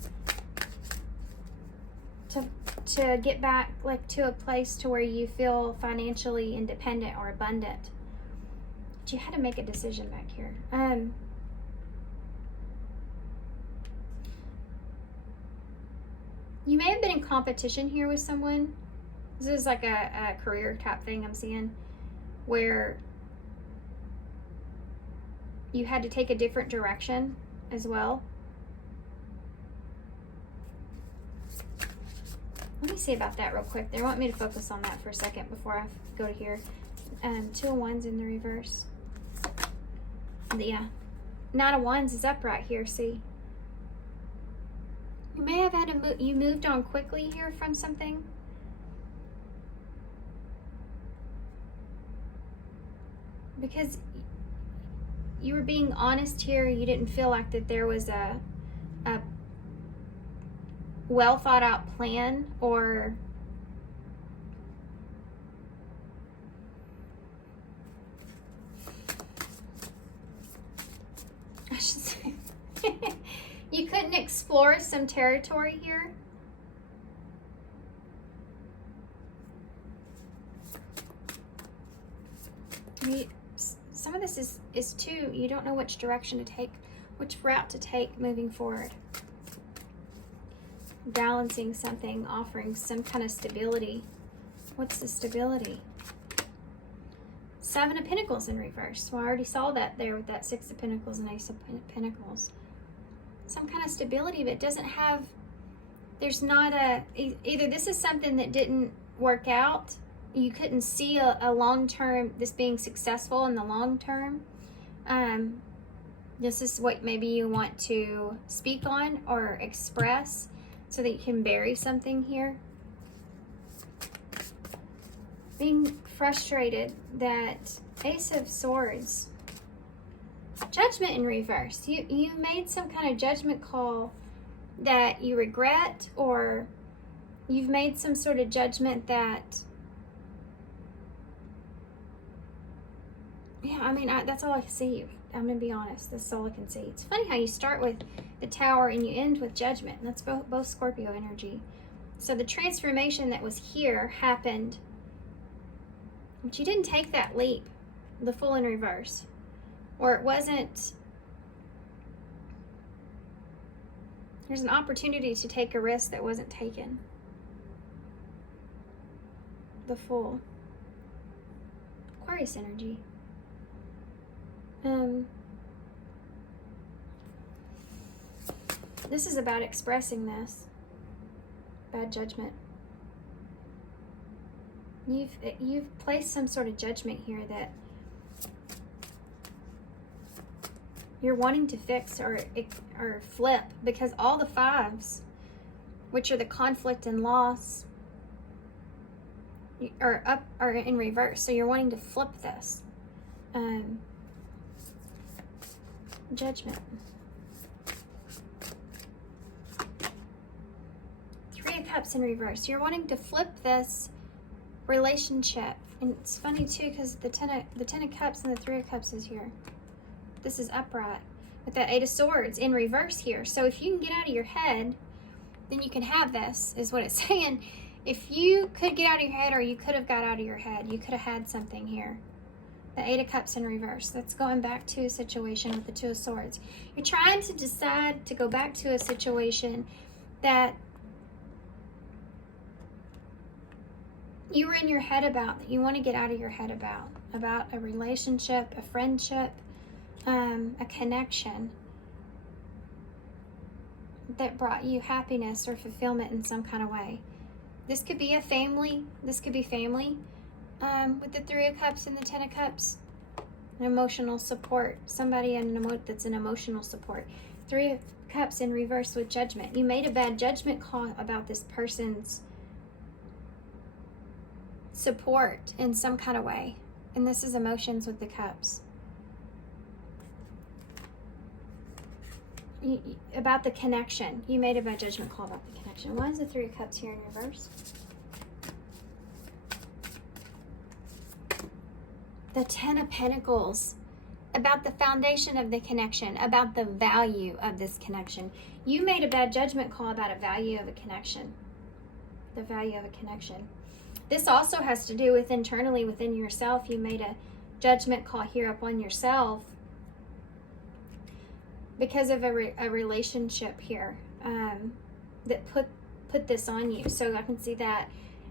to get back like to a place to where you feel financially independent or abundant. But you had to make a decision back here. You may have been in competition here with someone. This is like a career type thing I'm seeing, where you had to take a different direction as well. Let me see about that real quick. They want me to focus on that for a second before I go to here. Two of Wands in the reverse. Yeah. Knight of Wands is upright here, see? You may have had to move, you moved on quickly here from something. Because you were being honest here. You didn't feel like that there was a well thought out plan, or I should say you couldn't explore some territory here. Some of this is too, you don't know which direction to take, which route to take moving forward. Balancing something, offering some kind of stability. What's the stability? Seven of Pentacles in reverse. Well, I already saw that there with that Six of Pentacles and Ace of Pentacles. Some kind of stability, but it doesn't have, there's not a, either this is something that didn't work out. You couldn't see a long-term, this being successful in the long term. This is what maybe you want to speak on or express so that you can bury something here. Being frustrated that Ace of Swords. Judgment in reverse. You made some kind of judgment call that you regret, or you've made some sort of judgment that, yeah, I mean, that's all I can see. I'm going to be honest. That's all I can see. It's funny how you start with the Tower and you end with Judgment. And that's both Scorpio energy. So the transformation that was here happened, but you didn't take that leap. The Fool in reverse. Or it wasn't, there's an opportunity to take a risk that wasn't taken. The Fool. Aquarius energy. This is about expressing this. Bad judgment. You've placed some sort of judgment here that you're wanting to fix or flip, because all the fives, which are the conflict and loss, are in reverse. So you're wanting to flip this. Judgment. Three of Cups in reverse. You're wanting to flip this relationship. And it's funny too, because the Ten of Cups and the Three of Cups is here. This is upright with that Eight of Swords in reverse here. So if you can get out of your head, then you can have this, is what it's saying. If you could get out of your head, or you could have got out of your head, you could have had something here. The Eight of Cups in reverse. That's going back to a situation with the Two of Swords. You're trying to decide to go back to a situation that you were in your head about, that you want to get out of your head about a relationship, a friendship, a connection that brought you happiness or fulfillment in some kind of way. This could be a family. This could be family. With the Three of Cups and the Ten of Cups, an emotional support. Somebody that's an emotional support. Three of Cups in reverse with Judgment. You made a bad judgment call about this person's support in some kind of way. And this is emotions with the Cups. About the connection. You made a bad judgment call about the connection. Why is the Three of Cups here in reverse? The Ten of Pentacles. About the foundation of the connection. About the value of this connection. You made a bad judgment call about a value of a connection. The value of a connection. This also has to do with internally within yourself. You made a judgment call here upon yourself because of a relationship here that put this on you. So I can see that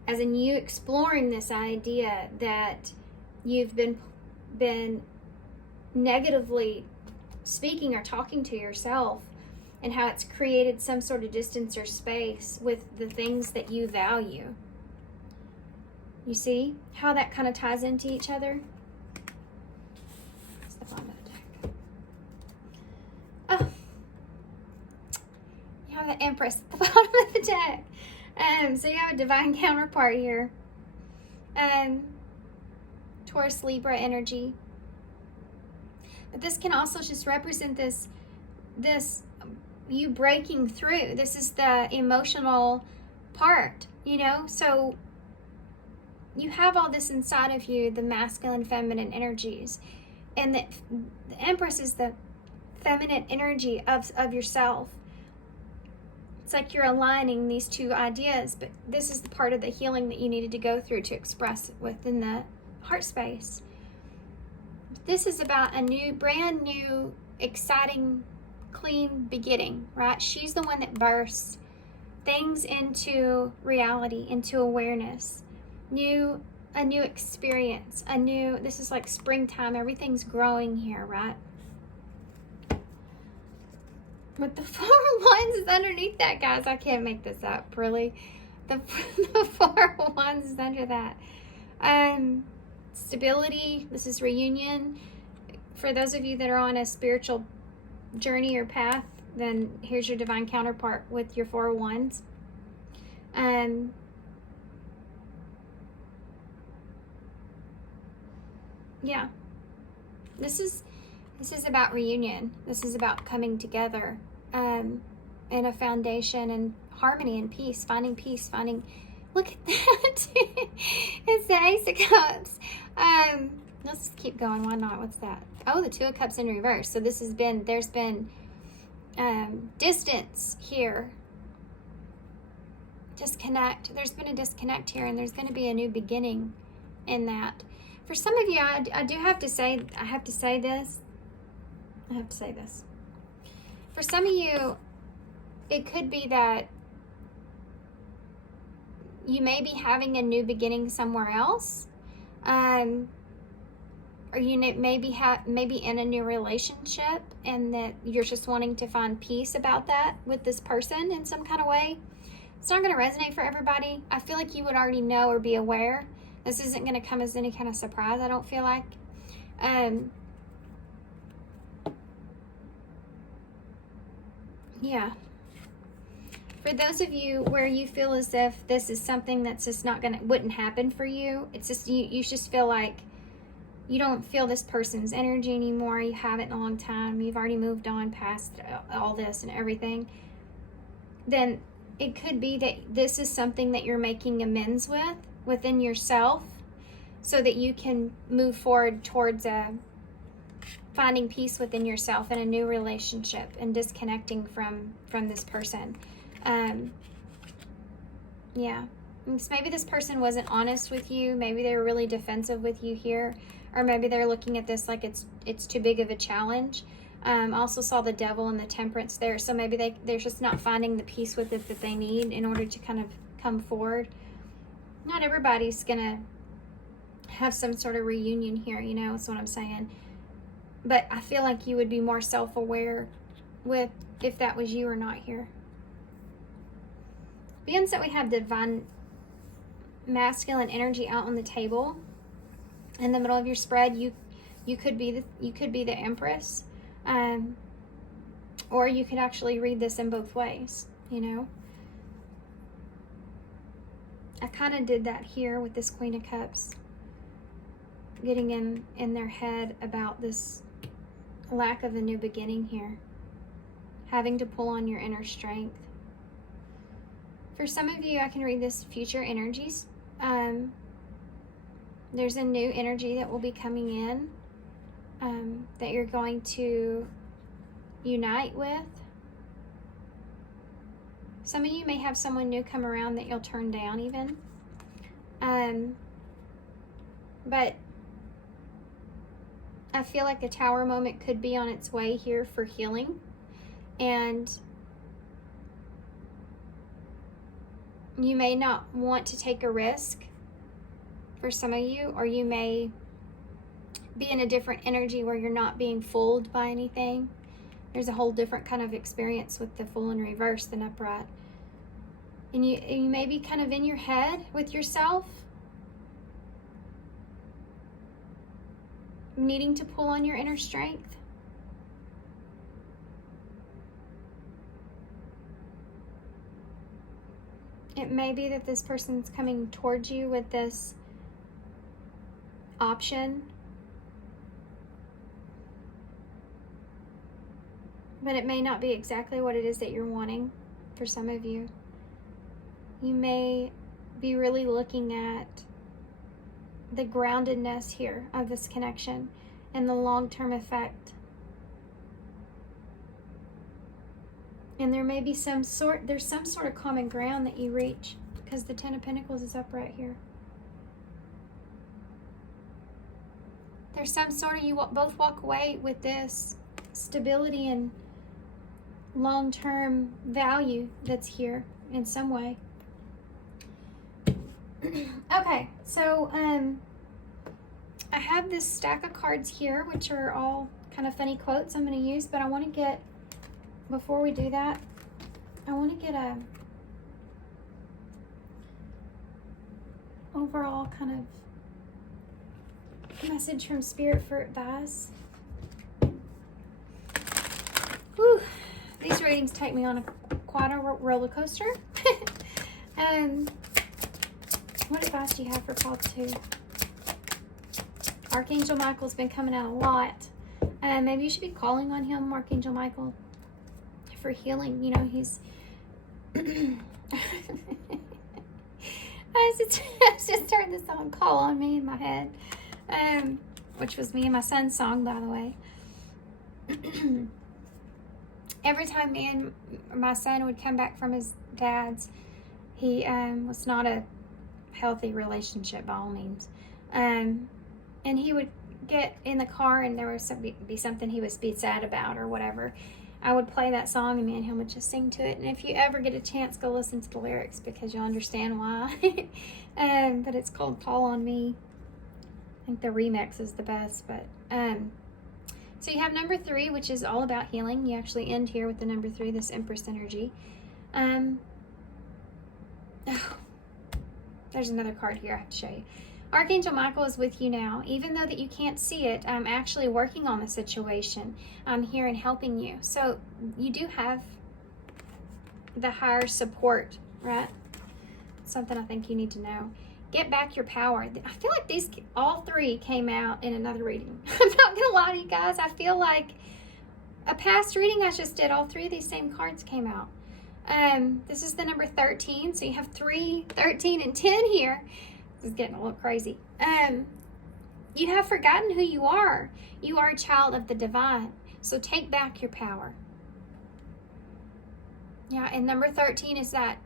as in you exploring this idea that you've been negatively speaking or talking to yourself, and how it's created some sort of distance or space with the things that you value. You see how that kind of ties into each other? That's the bottom of the deck. Oh, you have the Empress at the bottom of the deck. So you have a divine counterpart here. Taurus, Libra energy. But this can also just represent this you breaking through. This is the emotional part, you know? So you have all this inside of you, the masculine, feminine energies. And the Empress is the feminine energy of yourself. It's like you're aligning these two ideas, but this is the part of the healing that you needed to go through to express within the heart space. This is about a brand new, exciting, clean beginning, right? She's the one that bursts things into reality, into awareness. A new experience, this is like springtime, everything's growing here, right? But the Four of Wands is underneath that, guys. I can't make this up, really. The Four of Wands is under that. Stability, this is reunion. For those of you that are on a spiritual journey or path, then here's your divine counterpart with your Four of Wands. Yeah, this is about reunion. This is about coming together in a foundation and harmony and peace, finding look at that. It's the Ace of Cups. Let's just keep going. Why not? What's that? Oh, the Two of Cups in reverse. So there's been distance here. Disconnect. There's been a disconnect here, and there's going to be a new beginning in that. For some of you, I have to say this. For some of you, it could be that you may be having a new beginning somewhere else, or you maybe in a new relationship, and that you're just wanting to find peace about that with this person in some kind of way. It's not going to resonate for everybody. I feel like you would already know or be aware. This isn't going to come as any kind of surprise, I don't feel like. Yeah. For those of you where you feel as if this is something that's just wouldn't happen for you, it's just, you just feel like you don't feel this person's energy anymore. You haven't in a long time. You've already moved on past all this and everything. Then it could be that this is something that you're making amends within yourself, so that you can move forward towards finding peace within yourself in a new relationship and disconnecting from this person. Yeah. Maybe this person wasn't honest with you. Maybe they were really defensive with you here, or maybe they're looking at this like it's too big of a challenge. Also saw the Devil and the Temperance there, so maybe they're just not finding the peace with it that they need in order to kind of come forward. Not everybody's gonna have some sort of reunion here, you know, that's what I'm saying. But I feel like you would be more self-aware with if that was you or not here. Being that we have divine masculine energy out on the table, in the middle of your spread, you could be the Empress, or you could actually read this in both ways, you know. I kind of did that here with this Queen of Cups, getting in their head about this lack of a new beginning here, having to pull on your inner strength. For some of you, I can read this future energies. There's a new energy that will be coming in, that you're going to unite with. Some of you may have someone new come around that you'll turn down even. But I feel like the Tower moment could be on its way here for healing. And you may not want to take a risk for some of you, or you may be in a different energy where you're not being fooled by anything. There's a whole different kind of experience with the Fool in reverse than upright. And you may be kind of in your head with yourself, needing to pull on your inner strength. It may be that this person's coming towards you with this option, but it may not be exactly what it is that you're wanting for some of you. You may be really looking at the groundedness here of this connection and the long-term effect. And there may be there's some sort of common ground that you reach, because the Ten of Pentacles is up right here. There's some sort of, you both walk away with this stability and long-term value that's here in some way. Okay, so I have this stack of cards here, which are all kind of funny quotes I'm going to use, but I want to get, before we do that, I want to get a overall kind of message from Spirit for us. Whew. These readings take me on quite a roller coaster. What advice do you have for call 2? Archangel Michael's been coming out a lot. Maybe you should be calling on him, Archangel Michael, for healing. You know, he's... I just heard this song, Call on Me, in my head. Which was me and my son's song, by the way. Every time me and my son would come back from his dad's, he was not a healthy relationship by all means. And he would get in the car and there would be something he would be sad about or whatever. I would play that song and me and him would just sing to it. And if you ever get a chance, go listen to the lyrics because you'll understand why. But it's called Call on Me. I think the remix is the best. But so you have number 3, which is all about healing. You actually end here with the number 3, this Empress energy. There's another card here I have to show you. Archangel Michael is with you now. Even though that you can't see it, I'm actually working on the situation. I'm here and helping you. So you do have the higher support, right? Something I think you need to know. Get back your power. I feel like these all 3 came out in another reading. I'm not going to lie to you guys. I feel like a past reading I just did, all 3 of these same cards came out. This is the number 13. So you have 3, 13, and 10 here. This is getting a little crazy. You have forgotten who you are. You are a child of the divine. So take back your power. Yeah, and number 13 is that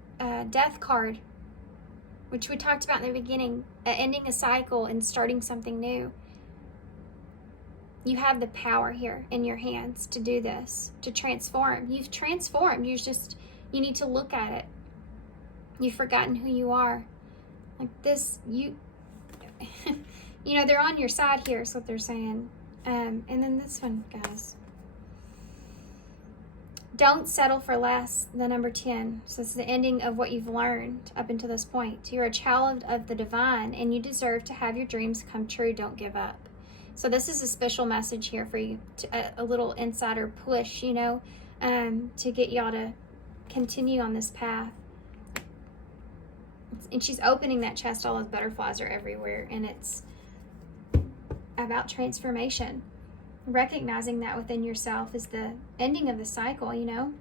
death card, which we talked about in the beginning, ending a cycle and starting something new. You have the power here in your hands to do this, to transform. You've transformed. You need to look at it. You've forgotten who you are. Like this, you know, they're on your side here is what they're saying. And then this one, guys. Don't settle for less, the number 10. So this is the ending of what you've learned up until this point. You're a child of the divine, and you deserve to have your dreams come true. Don't give up. So this is a special message here for you, a little insider push, you know, to get y'all to continue on this path. And she's opening that chest. All those butterflies are everywhere, and it's about transformation. Recognizing that within yourself is the ending of the cycle, you know.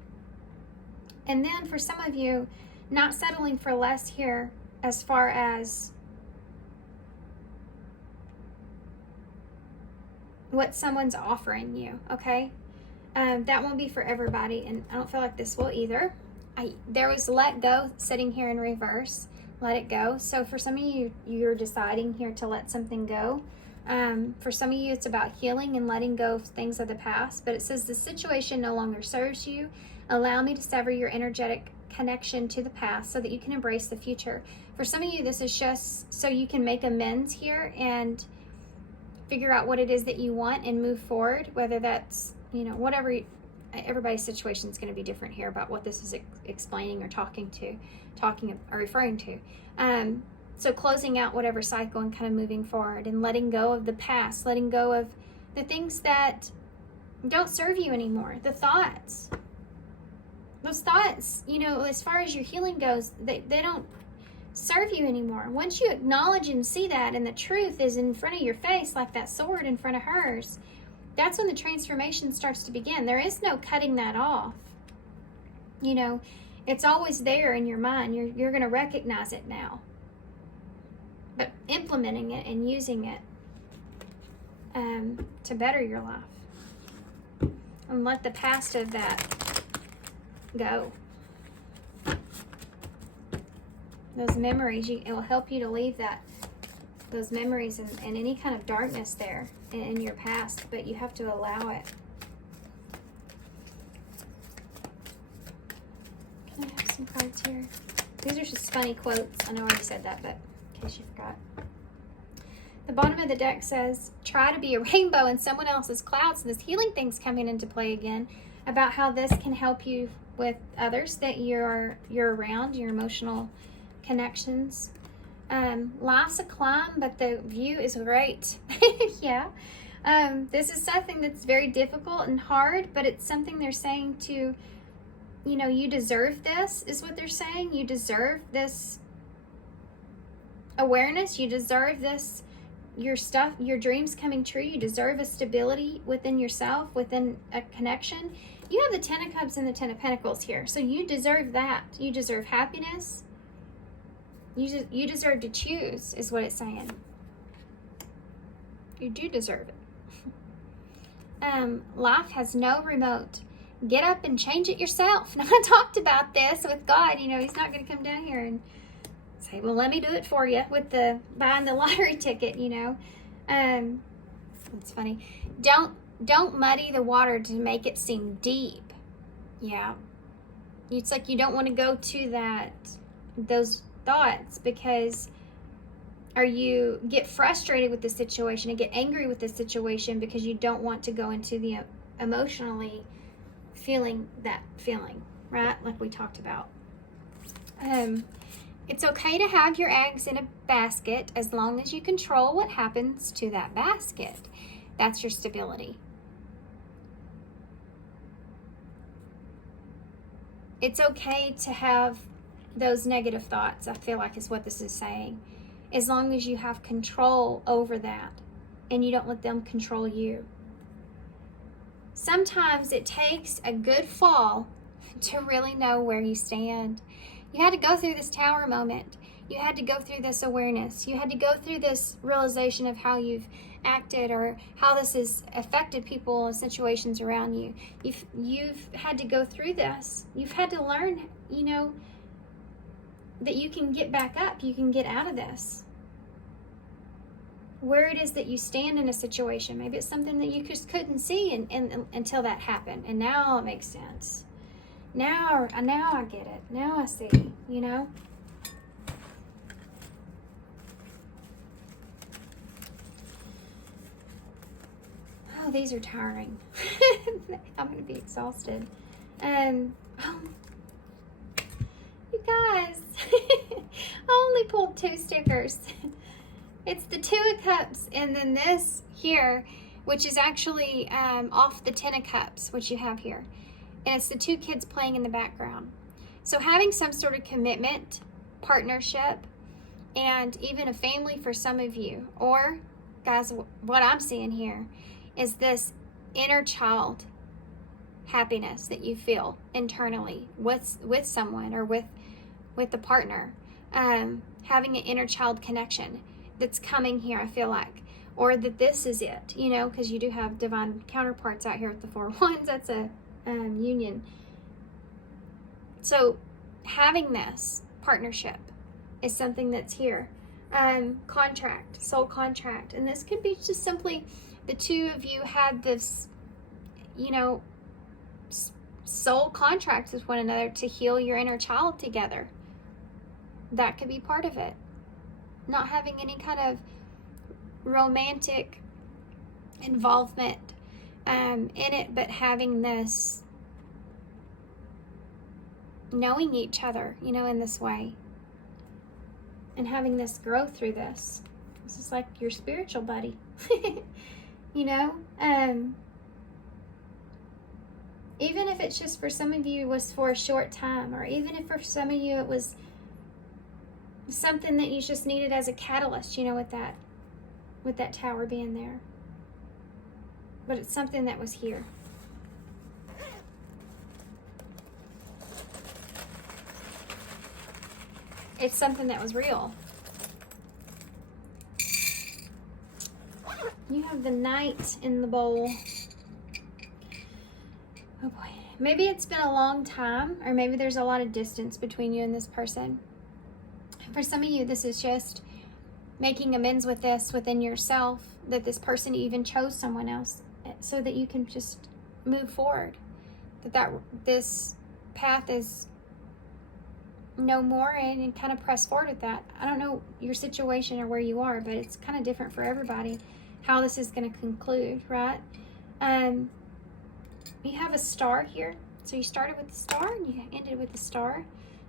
And then for some of you, not settling for less here as far as what someone's offering you, okay? That won't be for everybody, and I don't feel like this will either. There was let go sitting here in reverse. Let it go. So for some of you, you're deciding here to let something go. For some of you, it's about healing and letting go of things of the past. But it says the situation no longer serves you. Allow me to sever your energetic connection to the past so that you can embrace the future. For some of you, this is just so you can make amends here and figure out what it is that you want and move forward, whether that's, you know, whatever. Everybody's situation is going to be different here about what this is explaining or talking or referring to. So closing out whatever cycle and kind of moving forward and letting go of the past, letting go of the things that don't serve you anymore. The thoughts. Those thoughts, you know, as far as your healing goes, they don't serve you anymore. Once you acknowledge and see that, and the truth is in front of your face like that sword in front of hers, that's when the transformation starts to begin. There is no cutting that off. You know, it's always there in your mind. You're going to recognize it now. But implementing it and using it to better your life. And let the past of that go. Those memories, it will help you to leave those memories and any kind of darkness there in your past, but you have to allow it. Can I have some cards here? These are just funny quotes. I know I already said that, but in case you forgot. The bottom of the deck says, try to be a rainbow in someone else's clouds. So this healing thing's coming into play again about how this can help you with others that you're around, your emotional connections. Life's a climb, but the view is great. Yeah. This is something that's very difficult and hard, but it's something they're saying to, you know, you deserve this, is what they're saying. You deserve this awareness. You deserve this, your dreams coming true. You deserve a stability within yourself, within a connection. You have the Ten of Cups and the Ten of Pentacles here. So you deserve that. You deserve happiness. You deserve to choose, is what it's saying. You do deserve it. Life has no remote. Get up and change it yourself. Now, I talked about this with God. You know, he's not going to come down here and say, well, let me do it for you with the buying the lottery ticket, you know. It's funny. Don't muddy the water to make it seem deep. Yeah. It's like you don't want to go to those thoughts, because you get frustrated with the situation and get angry with the situation because you don't want to go into the emotionally feeling that feeling, right? Like we talked about. It's okay to have your eggs in a basket as long as you control what happens to that basket. That's your stability. It's okay to have those negative thoughts, I feel like, is what this is saying, as long as you have control over that and you don't let them control you. Sometimes it takes a good fall to really know where you stand. You had to go through this tower moment. You had to go through this awareness. You had to go through this realization of how you've acted or how this has affected people and situations around you. You've had to go through this. You've had to learn, you know, that you can get back up. You can get out of this. Where it is that you stand in a situation. Maybe it's something that you just couldn't see and until that happened. And now it makes sense. Now I get it. Now I see, you know. Oh, these are tiring. I'm going to be exhausted. Oh, you guys, I only pulled 2 stickers. It's the 2 of Cups, and then this here, which is actually off the 10 of Cups, which you have here. And it's the 2 kids playing in the background. So having some sort of commitment, partnership, and even a family for some of you. Or, guys, what I'm seeing here is this inner child happiness that you feel internally with someone or with the partner. Having an inner child connection that's coming here, I feel like. Or that this is it, you know, because you do have divine counterparts out here with the 4 wands. That's a union. So having this partnership is something that's here. Contract, soul contract. And this could be just simply the 2 of you had this, you know, soul contract with one another to heal your inner child together. That could be part of it. Not having any kind of romantic involvement in it, but having this knowing each other, you know, in this way, and having this growth through this. This is like your spiritual buddy. You know, even if it's just for some of you was for a short time, or even if for some of you it was something that you just needed as a catalyst, you know, with that tower being there. But it's something that was here. It's something that was real. You have the Knight in the bowl. Oh boy. Maybe it's been a long time, or maybe there's a lot of distance between you and this person. For some of you, this is just making amends with this within yourself, that this person even chose someone else, so that you can just move forward. That this path is no more, and kind of press forward with that. I don't know your situation or where you are, but it's kind of different for everybody how this is going to conclude, right? You have a star here. So you started with the star and you ended with the star.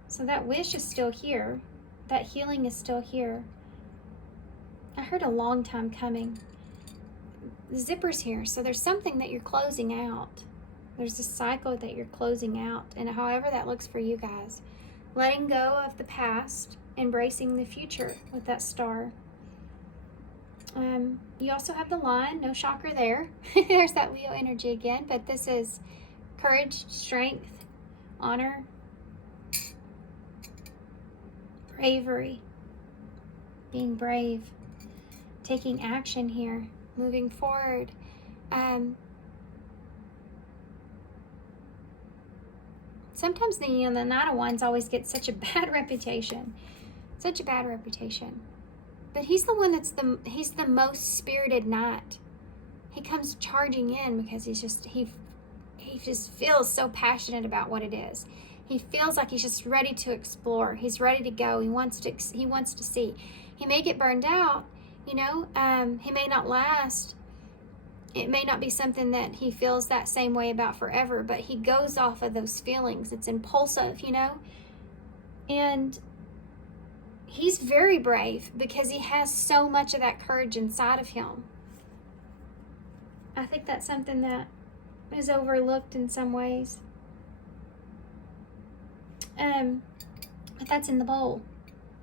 So that wish is still here. That healing is still here. I heard a long time coming. The zipper's here. So there's something that you're closing out. There's a cycle that you're closing out. And however that looks for you guys. Letting go of the past, embracing the future with that star. You also have the Lion, no shocker there. There's that Leo energy again, but this is courage, strength, honor, bravery, being brave, taking action here, moving forward. Sometimes the Knight of Wands always gets such a bad reputation. Such a bad reputation. But he's the one he's the most spirited knight. He comes charging in because he just feels so passionate about what it is. He feels like he's just ready to explore. He's ready to go. He wants to see. He may get burned out, you know. He may not last. It may not be something that he feels that same way about forever, but he goes off of those feelings. It's impulsive, you know. And he's very brave because he has so much of that courage inside of him. I think that's something that is overlooked in some ways. But that's in the bowl.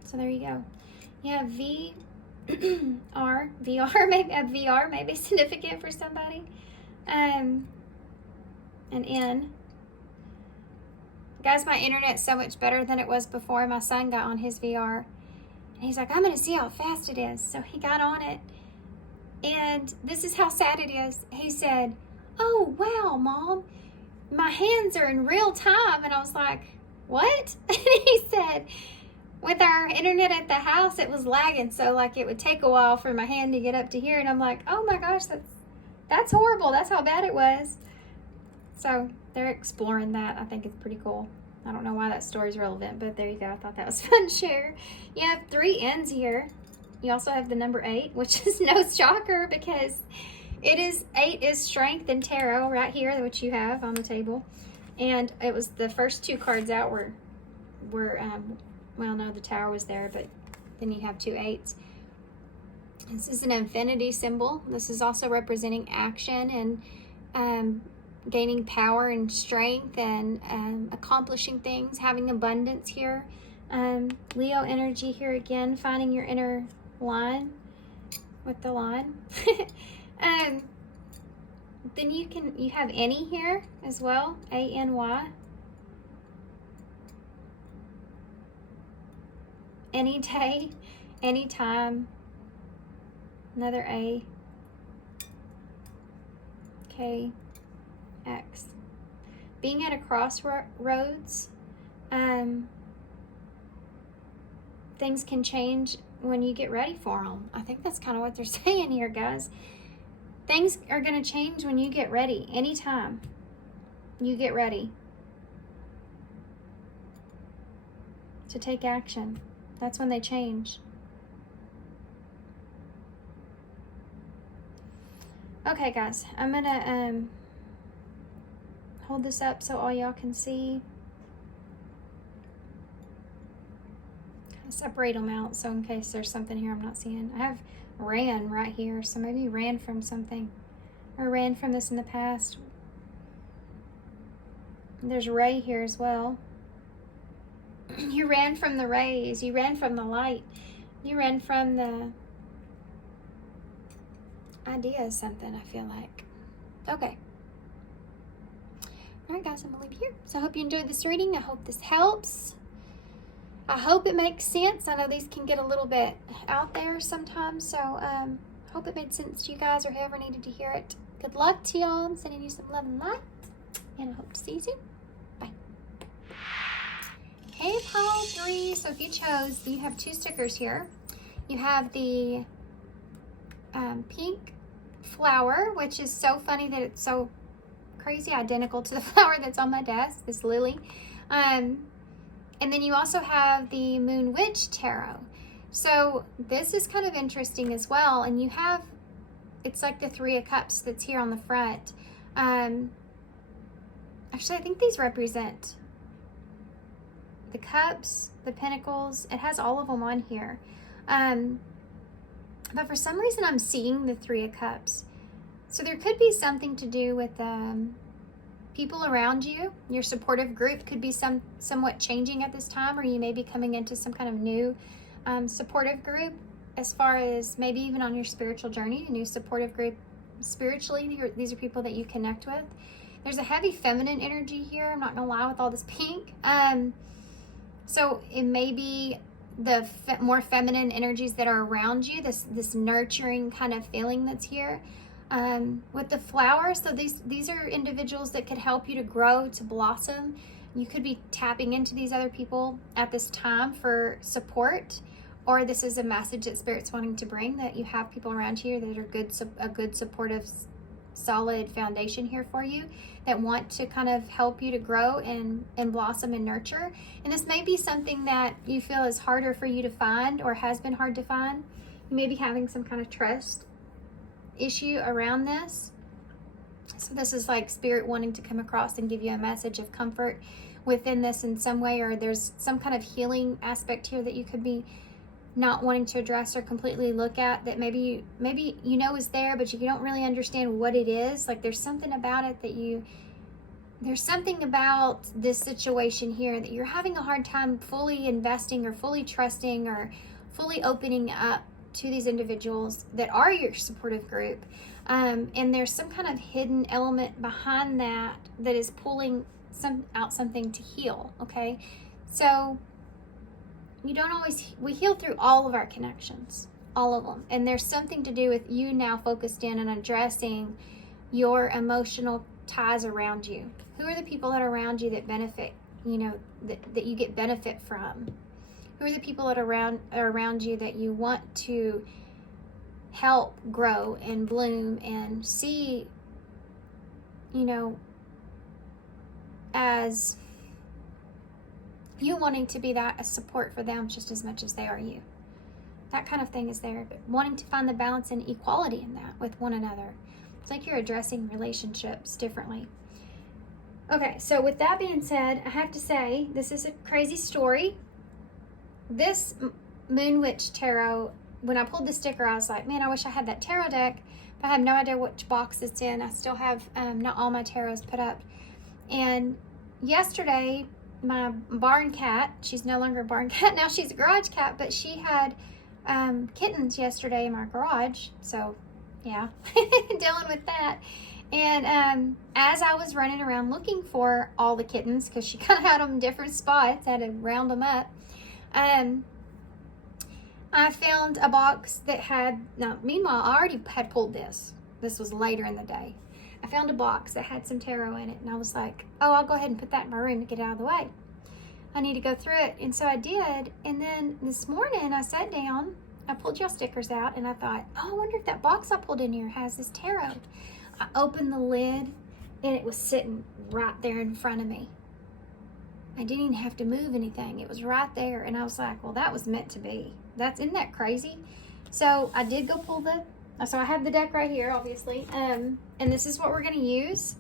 So there you go. You have VR may be significant for somebody. An N. Guys, my internet's so much better than it was before. My son got on his VR. And he's like, I'm going to see how fast it is. So he got on it. And this is how sad it is. He said, oh, wow, Mom. My hands are in real time. And I was like, what? And he said, with our internet at the house, it was lagging. So, like, it would take a while for my hand to get up to here. And I'm like, oh, my gosh, that's horrible. That's how bad it was. So, they're exploring that. I think it's pretty cool. I don't know why that story's relevant, but there you go. I thought that was fun to share. You have 3 N's here. You also have the number 8, which is no shocker because 8 is strength and tarot right here, which you have on the table. And it was the first two cards out were well, no, the Tower was there, but then you have 2 8s. This is an infinity symbol. This is also representing action and gaining power and strength and accomplishing things, having abundance here. Leo energy here again, finding your inner line with the line. Then you have any here as well, A-N-Y. Any day, anytime. Another A. K. X. Being at a crossroads. Things can change when you get ready for them. I think that's kind of what they're saying here, guys. Things are going to change when you get ready. Anytime you get ready to take action. That's when they change. Okay, guys, I'm gonna hold this up so all y'all can see. Separate them out, so in case there's something here I'm not seeing. I have ran right here, so maybe you ran from something or ran from this in the past. There's Ray here as well. You ran from the rays, you ran from the light, you ran from the idea of something, I feel like. Okay. Alright, guys, I'm gonna leave it here. So I hope you enjoyed this reading. I hope this helps. I hope it makes sense. I know these can get a little bit out there sometimes, so hope it made sense to you guys or whoever needed to hear it. Good luck to y'all. I'm sending you some love and light, and I hope to see you soon. Bye. Hey, pile 3. So if you chose, you have 2 stickers here. You have the pink flower, which is so funny that it's so crazy identical to the flower that's on my desk, this lily. And then you also have the Moon Witch Tarot. So this is kind of interesting as well. And you have, it's like the 3 of Cups that's here on the front. Actually, I think these represent the Cups, the Pentacles. It has all of them on here. But for some reason, I'm seeing the 3 of Cups. So there could be something to do with people around you. Your supportive group could be somewhat changing at this time, or you may be coming into some kind of new supportive group, as far as maybe even on your spiritual journey, a new supportive group spiritually. These are people that you connect with. There's a heavy feminine energy here, I'm not gonna lie, with all this pink. So it may be the more feminine energies that are around you, this nurturing kind of feeling that's here. With the flowers, so these are individuals that could help you to grow, to blossom. You could be tapping into these other people at this time for support, or this is a message that Spirit's wanting to bring, that you have people around you that are a good supportive, solid foundation here for you, that want to kind of help you to grow and blossom and nurture. And this may be something that you feel is harder for you to find, or has been hard to find. You may be having some kind of trust issue around this. So this is like Spirit wanting to come across and give you a message of comfort within this in some way, or there's some kind of healing aspect here that you could be not wanting to address or completely look at, that maybe you know is there, but you don't really understand what it is. Like there's something about it that there's something about this situation here that you're having a hard time fully investing or fully trusting or fully opening up to these individuals that are your supportive group. And there's some kind of hidden element behind that is pulling out something to heal, okay? So we heal through all of our connections, all of them. And there's something to do with you now focused in and addressing your emotional ties around you. Who are the people that are around you that benefit, that you get benefit from? Who are the people that are around you that you want to help grow and bloom and see, as you wanting to be a support for them just as much as they are you. That kind of thing is there, but wanting to find the balance and equality in that with one another. It's like you're addressing relationships differently. Okay, so with that being said, I have to say, this is a crazy story. This Moon Witch Tarot, when I pulled the sticker, I was like, man, I wish I had that tarot deck, but I have no idea which box it's in. I still have not all my tarots put up. And yesterday, my barn cat, she's no longer a barn cat, now she's a garage cat, but she had kittens yesterday in my garage. So, yeah, dealing with that. And as I was running around looking for all the kittens, because she kind of had them in different spots, I had to round them up, I found a box that had, now, meanwhile, I already had pulled this. This was later in the day. I found a box that had some tarot in it, and I was like, oh, I'll go ahead and put that in my room to get it out of the way. I need to go through it. And so I did. And then this morning I sat down, I pulled y'all stickers out, and I thought, oh, I wonder if that box I pulled in here has this tarot. I opened the lid, and it was sitting right there in front of me. I didn't even have to move anything. It was right there. And I was like, well, that was meant to be. Isn't that crazy? So I did go pull so I have the deck right here, obviously. And this is what we're going to use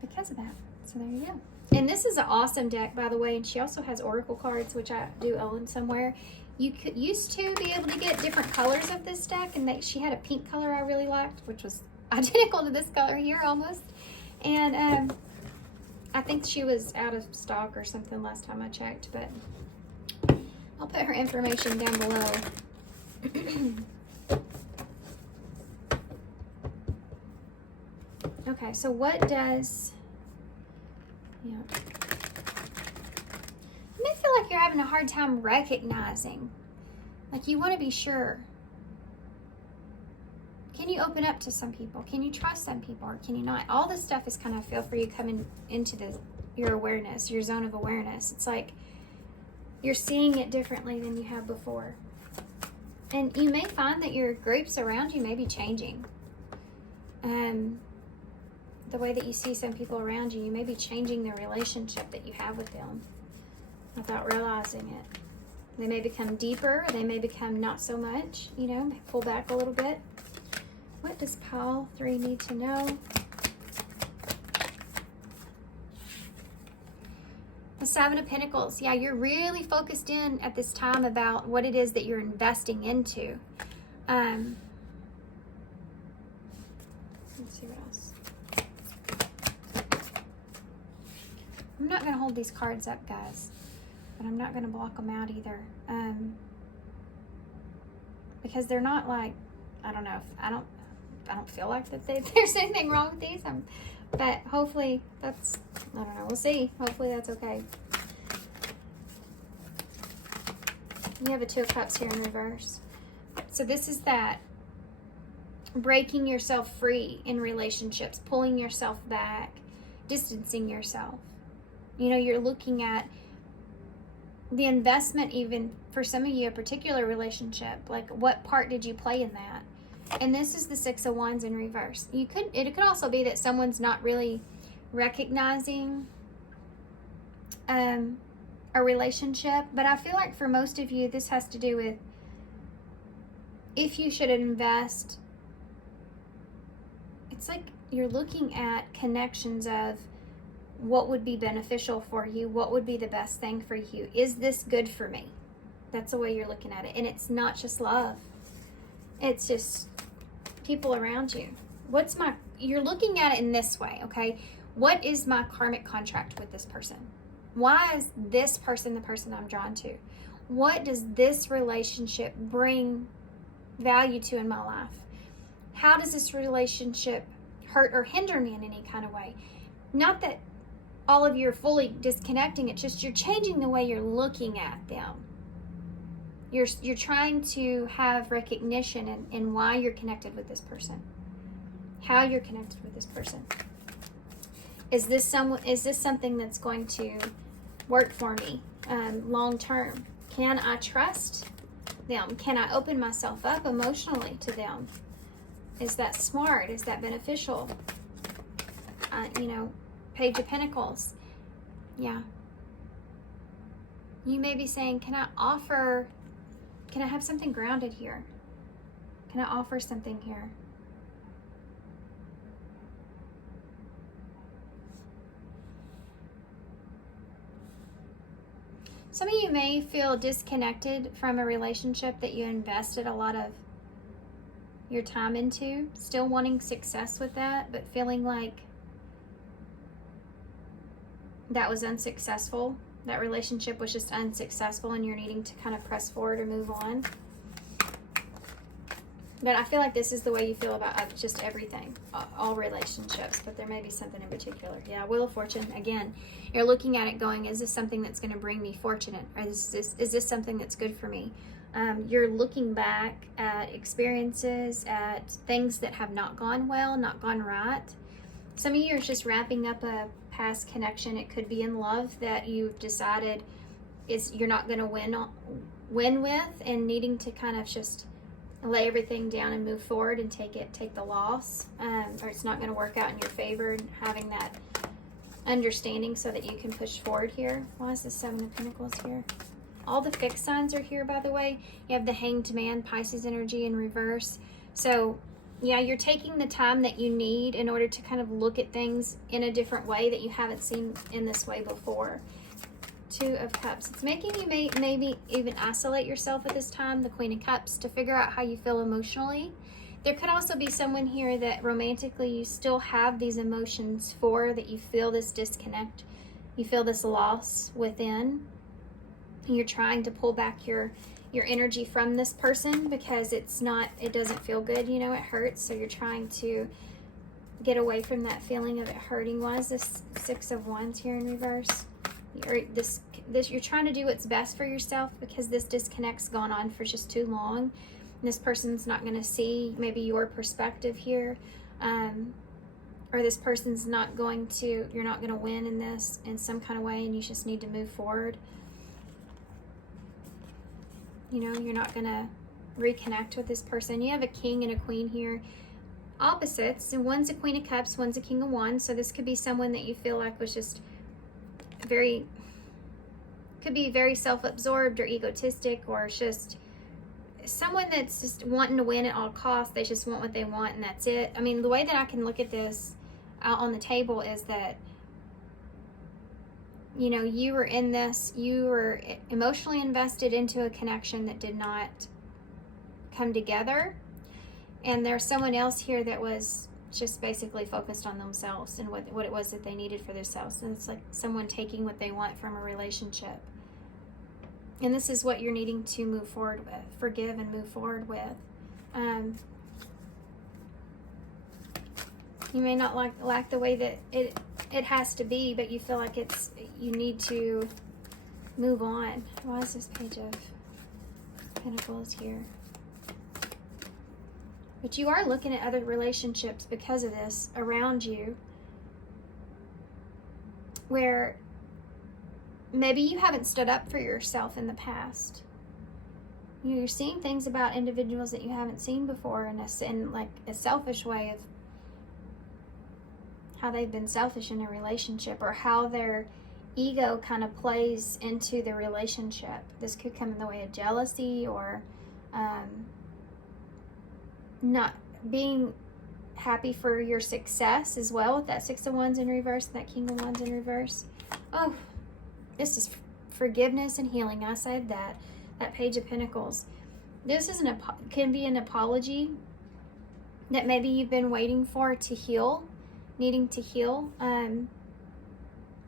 because of that. So there you go. And this is an awesome deck, by the way. And she also has oracle cards, which I do own somewhere. You used to be able to get different colors of this deck. And she had a pink color I really liked, which was identical to this color here almost. And I think she was out of stock or something last time I checked, but I'll put her information down below. Okay, so what does, yeah. You may feel like you're having a hard time recognizing, like you want to be sure. Can you open up to some people? Can you trust some people, or can you not? All this stuff is kind of, I feel, for you coming into your awareness, your zone of awareness. It's like you're seeing it differently than you have before. And you may find that your groups around you may be changing. The way that you see some people around you, you may be changing the relationship that you have with them without realizing it. They may become deeper. They may become not so much, pull back a little bit. What does pile 3 need to know? The 7 of Pentacles. Yeah, you're really focused in at this time about what it is that you're investing into. Let's see what else. I'm not going to hold these cards up, guys, but I'm not going to block them out either. Because they're not like, I don't know, I don't feel like that there's anything wrong with these. But hopefully that's, I don't know, we'll see. Hopefully that's okay. You have a 2 of Cups here in reverse. So this is that breaking yourself free in relationships, pulling yourself back, distancing yourself. You're looking at the investment, even for some of you, a particular relationship. Like, what part did you play in that? And this is the 6 of Wands in reverse. It could also be that someone's not really recognizing a relationship. But I feel like for most of you, this has to do with if you should invest. It's like you're looking at connections of what would be beneficial for you, what would be the best thing for you. Is this good for me? That's the way you're looking at it. And it's not just love. It's just people around you. You're looking at it in this way, okay? What is my karmic contract with this person? Why is this person the person I'm drawn to? What does this relationship bring value to in my life? How does this relationship hurt or hinder me in any kind of way? Not that all of you are fully disconnecting, it's just you're changing the way you're looking at them. You're trying to have recognition in why you're connected with this person, how you're connected with this person. Is this something that's going to work for me long term? Can I trust them? Can I open myself up emotionally to them? Is that smart? Is that beneficial? Page of Pentacles. Yeah. You may be saying, can I have something grounded here? Can I offer something here? Some of you may feel disconnected from a relationship that you invested a lot of your time into, still wanting success with that, but feeling like that was unsuccessful. That relationship was just unsuccessful and you're needing to kind of press forward or move on. But I feel like this is the way you feel about just everything, all relationships, but there may be something in particular. Yeah, Wheel of Fortune, again, you're looking at it going, is this something that's going to bring me fortune? Or is this something that's good for me? You're looking back at experiences, at things that have not gone well, not gone right. Some of you are just wrapping up a past connection. It could be in love that you've decided you're not going to win with, and needing to kind of just lay everything down and move forward and take the loss, or it's not going to work out in your favor, and having that understanding so that you can push forward here. Why is the Seven of Pentacles here? All the fixed signs are here, by the way. You have the Hanged Man, Pisces energy in reverse. So yeah, you're taking the time that you need in order to kind of look at things in a different way that you haven't seen in this way before. Two of Cups. It's making you maybe even isolate yourself at this time. The Queen of Cups, to figure out how you feel emotionally. There could also be someone here that romantically you still have these emotions for, that you feel this disconnect, you feel this loss within. You're trying to pull back your energy from this person because it doesn't feel good, you know, it hurts. So you're trying to get away from that feeling of it hurting. Why is this Six of Wands here in reverse? You're trying to do what's best for yourself because this disconnect's gone on for just too long. This person's not going to see maybe your perspective here, or this person's not going to, you're not going to win in this in some kind of way, and you just need to move forward. You know, you're not going to reconnect with this person. You have a King and a Queen here, opposites, and one's a Queen of Cups, one's a King of Wands. So this could be someone that you feel like was just could be very self-absorbed or egotistic, or just someone that's just wanting to win at all costs. They just want what they want and that's it. I mean, the way that I can look at this out on the table is that, you know, you were in this, you were emotionally invested into a connection that did not come together, and there's someone else here that was just basically focused on themselves and what it was that they needed for themselves. And it's like someone taking what they want from a relationship. And this is what you're needing to move forward with, forgive and move forward with. You may not like the way that it has to be, but you feel like you need to move on. Why is this Page of Pentacles here? But you are looking at other relationships because of this around you, where maybe you haven't stood up for yourself in the past. You're seeing things about individuals that you haven't seen before in like a selfish way of how they've been selfish in a relationship, or how their ego kind of plays into the relationship. This could come in the way of jealousy, or not being happy for your success as well, with that Six of Wands in reverse and that King of Wands in reverse. Oh, this is forgiveness and healing. I said that. That Page of Pentacles. This is can be an apology that maybe you've been waiting for to heal, needing to heal.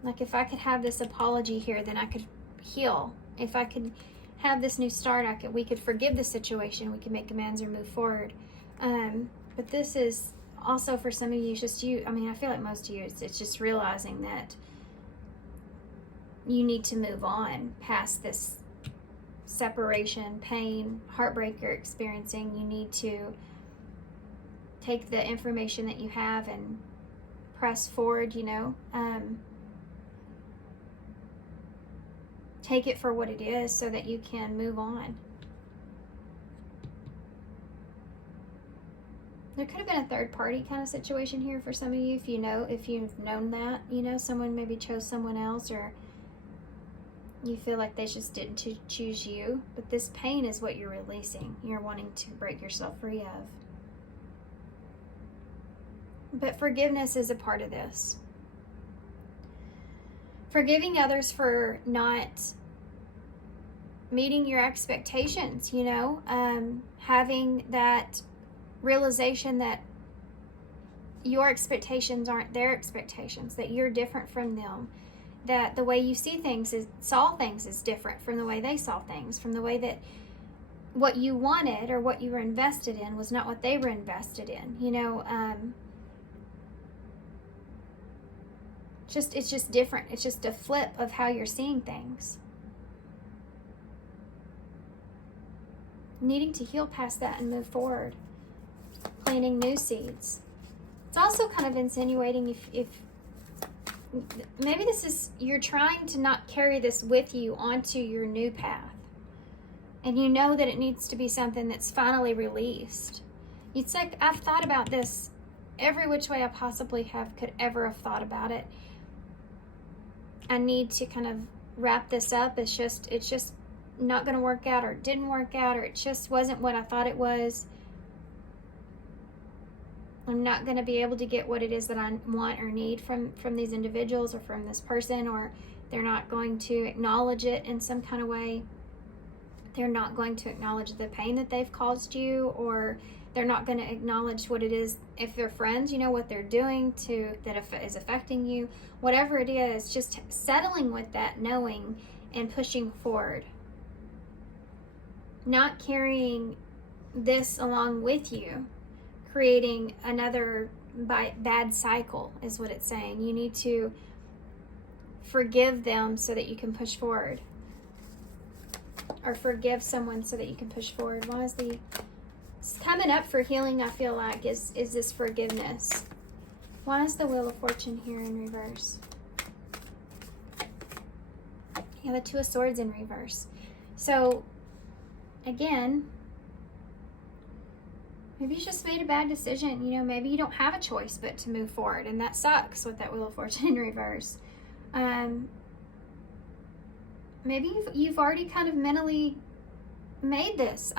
Like, if I could have this apology here, then I could heal. If I could have this new start, we could forgive the situation. We could make amends or move forward. But this is also for some of you, I mean, I feel like most of you, it's just realizing that you need to move on past this separation, pain, heartbreak you're experiencing. You need to take the information that you have and press forward, you know. Take it for what it is so that you can move on. There could have been a third party kind of situation here for some of you, if you've known that, you know, someone maybe chose someone else, or you feel like they just didn't choose you. But this pain is what you're releasing. You're wanting to break yourself free of. But forgiveness is a part of this. Forgiving others for not meeting your expectations, you know, having that realization that your expectations aren't their expectations, that you're different from them, that the way you saw things is different from the way they saw things, from the way that what you wanted or what you were invested in was not what they were invested in, you know. It's just different. It's just a flip of how you're seeing things. Needing to heal past that and move forward. Planting new seeds. It's also kind of insinuating if maybe you're trying to not carry this with you onto your new path. And you know that it needs to be something that's finally released. It's like, I've thought about this every which way I possibly could ever have thought about it. I need to kind of wrap this up. It's just not going to work out, or it didn't work out, or it just wasn't what I thought it was. I'm not going to be able to get what it is that I want or need from these individuals or from this person, or they're not going to acknowledge it in some kind of way. They're not going to acknowledge the pain that they've caused you, or they're not going to acknowledge what it is, if they're friends, you know, what they're doing that is affecting you. Whatever it is, just settling with that, knowing, and pushing forward. Not carrying this along with you, creating another bad cycle is what it's saying. You need to forgive them so that you can push forward. Or forgive someone so that you can push forward. Why is coming up for healing, I feel like, is this forgiveness. Why is the Wheel of Fortune here in reverse? Yeah, the Two of Swords in reverse. So, again, maybe you just made a bad decision. You know, maybe you don't have a choice but to move forward, and that sucks with that Wheel of Fortune in reverse. Maybe you've already kind of mentally made this,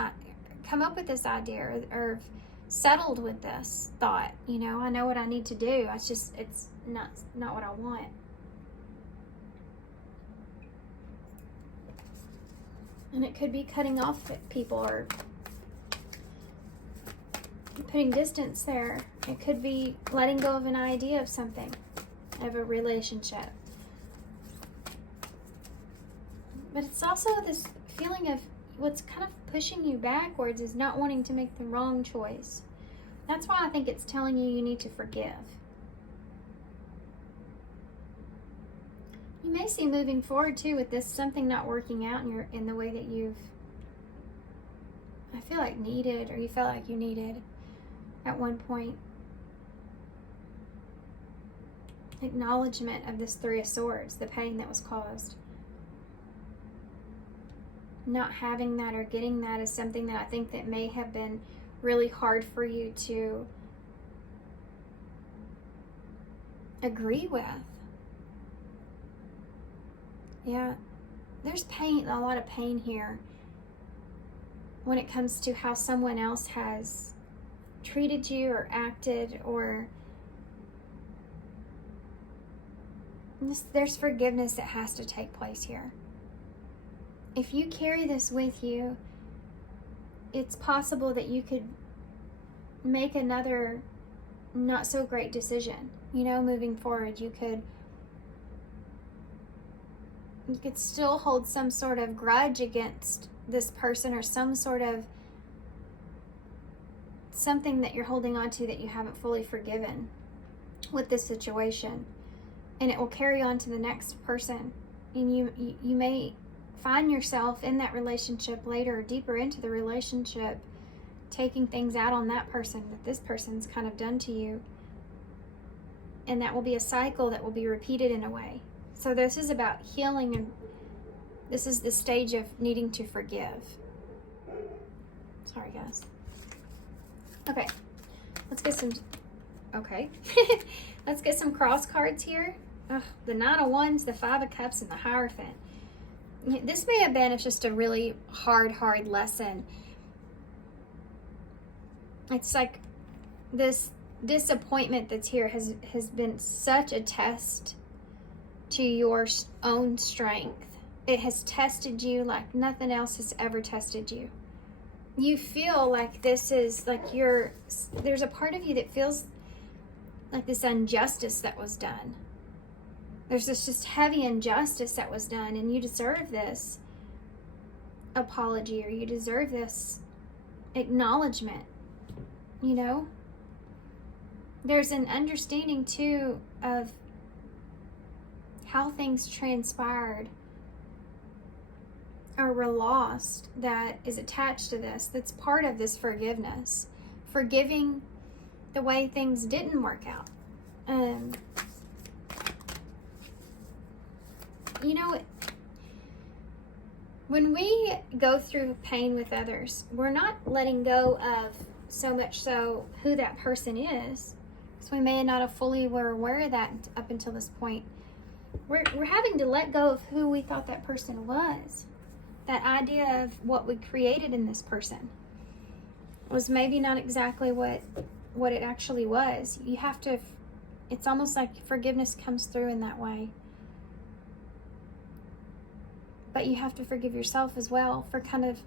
come up with this idea, or settled with this thought. You know, I know what I need to do. It's not what I want. And it could be cutting off people or putting distance there. It could be letting go of an idea of something, of a relationship. But it's also this feeling of what's kind of pushing you backwards is not wanting to make the wrong choice. That's why I think it's telling you need to forgive. You may see moving forward too with this something not working out in the way that I feel like needed, or you felt like you needed at one point. Acknowledgement of this Three of Swords, the pain that was caused. Not having that or getting that is something that I think that may have been really hard for you to agree with. Yeah, there's pain, a lot of pain here when it comes to how someone else has treated you or acted, or there's forgiveness that has to take place here. If you carry this with you, it's possible that you could make another not so great decision. You know, moving forward, you could still hold some sort of grudge against this person, or some sort of something that you're holding on to that you haven't fully forgiven with this situation. And it will carry on to the next person. And you may find yourself in that relationship later, or deeper into the relationship, taking things out on that person that this person's kind of done to you. And that will be a cycle that will be repeated in a way. So this is about healing, and this is the stage of needing to forgive. Sorry, guys. Okay, let's get some, let's get some cross cards here. The Nine of Wands, the Five of Cups, and the Hierophant. This may have been, it's just a really hard lesson. It's like this disappointment that's here has been such a test to your own strength. it has tested you like nothing else has ever tested you. You feel like this is like there's a part of you that feels like this injustice that was done. There's this just heavy injustice that was done, and you deserve this apology, or you deserve this acknowledgement, you know? There's an understanding too of how things transpired or were lost that is attached to this, that's part of this forgiveness. Forgiving the way things didn't work out. You know, when we go through pain with others, we're not letting go of so much so who that person is, because we may not have fully were aware of that up until this point. We're having to let go of who we thought that person was. That idea of what we created in this person was maybe not exactly what it actually was. You have to, it's almost like forgiveness comes through in that way. But you have to forgive yourself as well for kind of,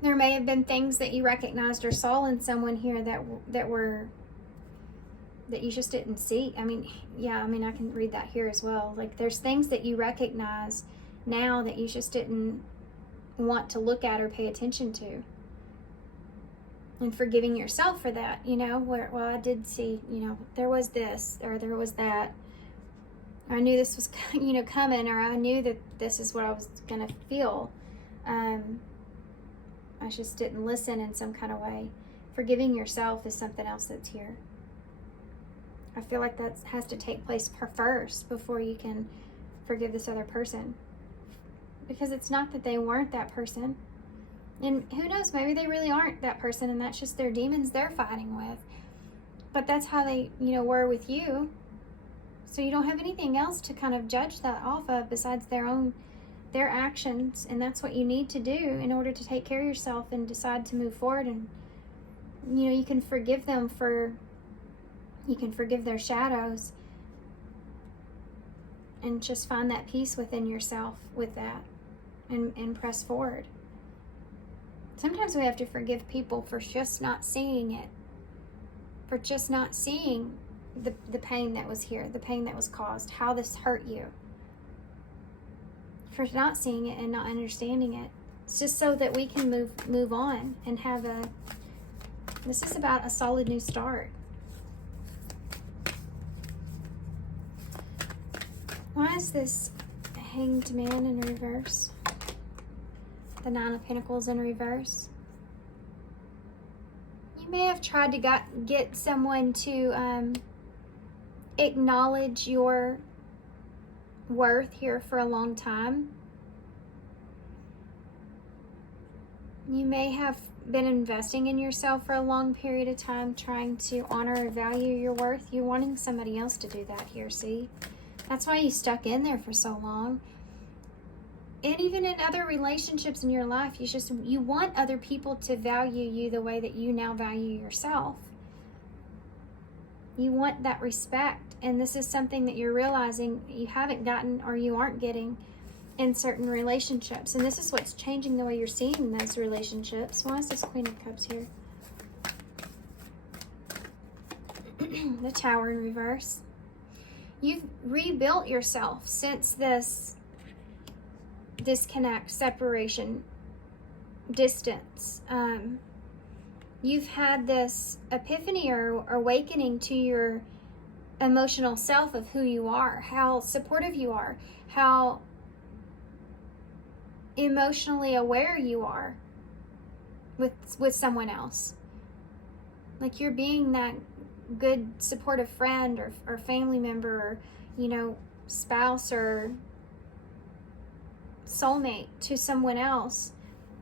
there may have been things that you recognized or saw in someone here that you just didn't see. I mean, I can read that here as well. Like, there's things that you recognize now that you just didn't want to look at or pay attention to. And forgiving yourself for that, you know, well, I did see, you know, there was this or there was that. I knew this was, you know, coming, or I knew that this is what I was going to feel. I just didn't listen in some kind of way. Forgiving yourself is something else that's here. I feel like that has to take place first before you can forgive this other person. Because it's not that they weren't that person. And who knows, maybe they really aren't that person, and that's just their demons they're fighting with. But that's how they, you know, were with you. So you don't have anything else to kind of judge that off of besides their actions. And that's what you need to do in order to take care of yourself and decide to move forward. And, you know, you can forgive them you can forgive their shadows and just find that peace within yourself with that and press forward. Sometimes we have to forgive people for just not seeing it, for just not seeing the pain that was here, the pain that was caused, how this hurt you, for not seeing it and not understanding it. It's just so that we can move on and have this is about a solid new start. Why is this Hanged Man in reverse? The Nine of Pentacles in reverse. You may have tried to get someone to acknowledge your worth here for a long time. You may have been investing in yourself for a long period of time, trying to honor or value your worth. You're wanting somebody else to do that here, see? That's why you stuck in there for so long. And even in other relationships in your life, you want other people to value you the way that you now value yourself. You want that respect. And this is something that you're realizing you haven't gotten or you aren't getting in certain relationships. And this is what's changing the way you're seeing those relationships. Why is this Queen of Cups here? The Tower in reverse. You've rebuilt yourself since this disconnect, separation, distance. You've had this epiphany or awakening to your emotional self of who you are, how supportive you are, how emotionally aware you are with someone else. Like you're being that good supportive friend or family member or, you know, spouse or soulmate to someone else,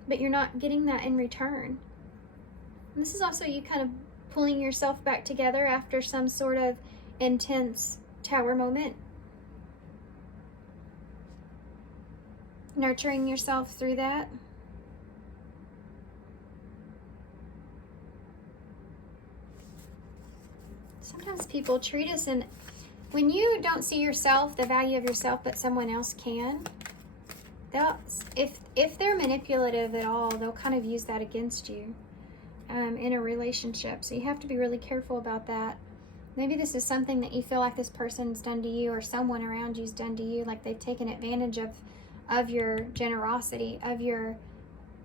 but you're not getting that in return. And this is also you kind of pulling yourself back together after some sort of intense tower moment. Nurturing yourself through that. Sometimes people treat us in When you don't see yourself, the value of yourself, but someone else can, if they're manipulative at all, they'll kind of use that against you in a relationship. So you have to be really careful about that. Maybe this is something that you feel like this person's done to you, or someone around you's done to you, like they've taken advantage of your generosity, of your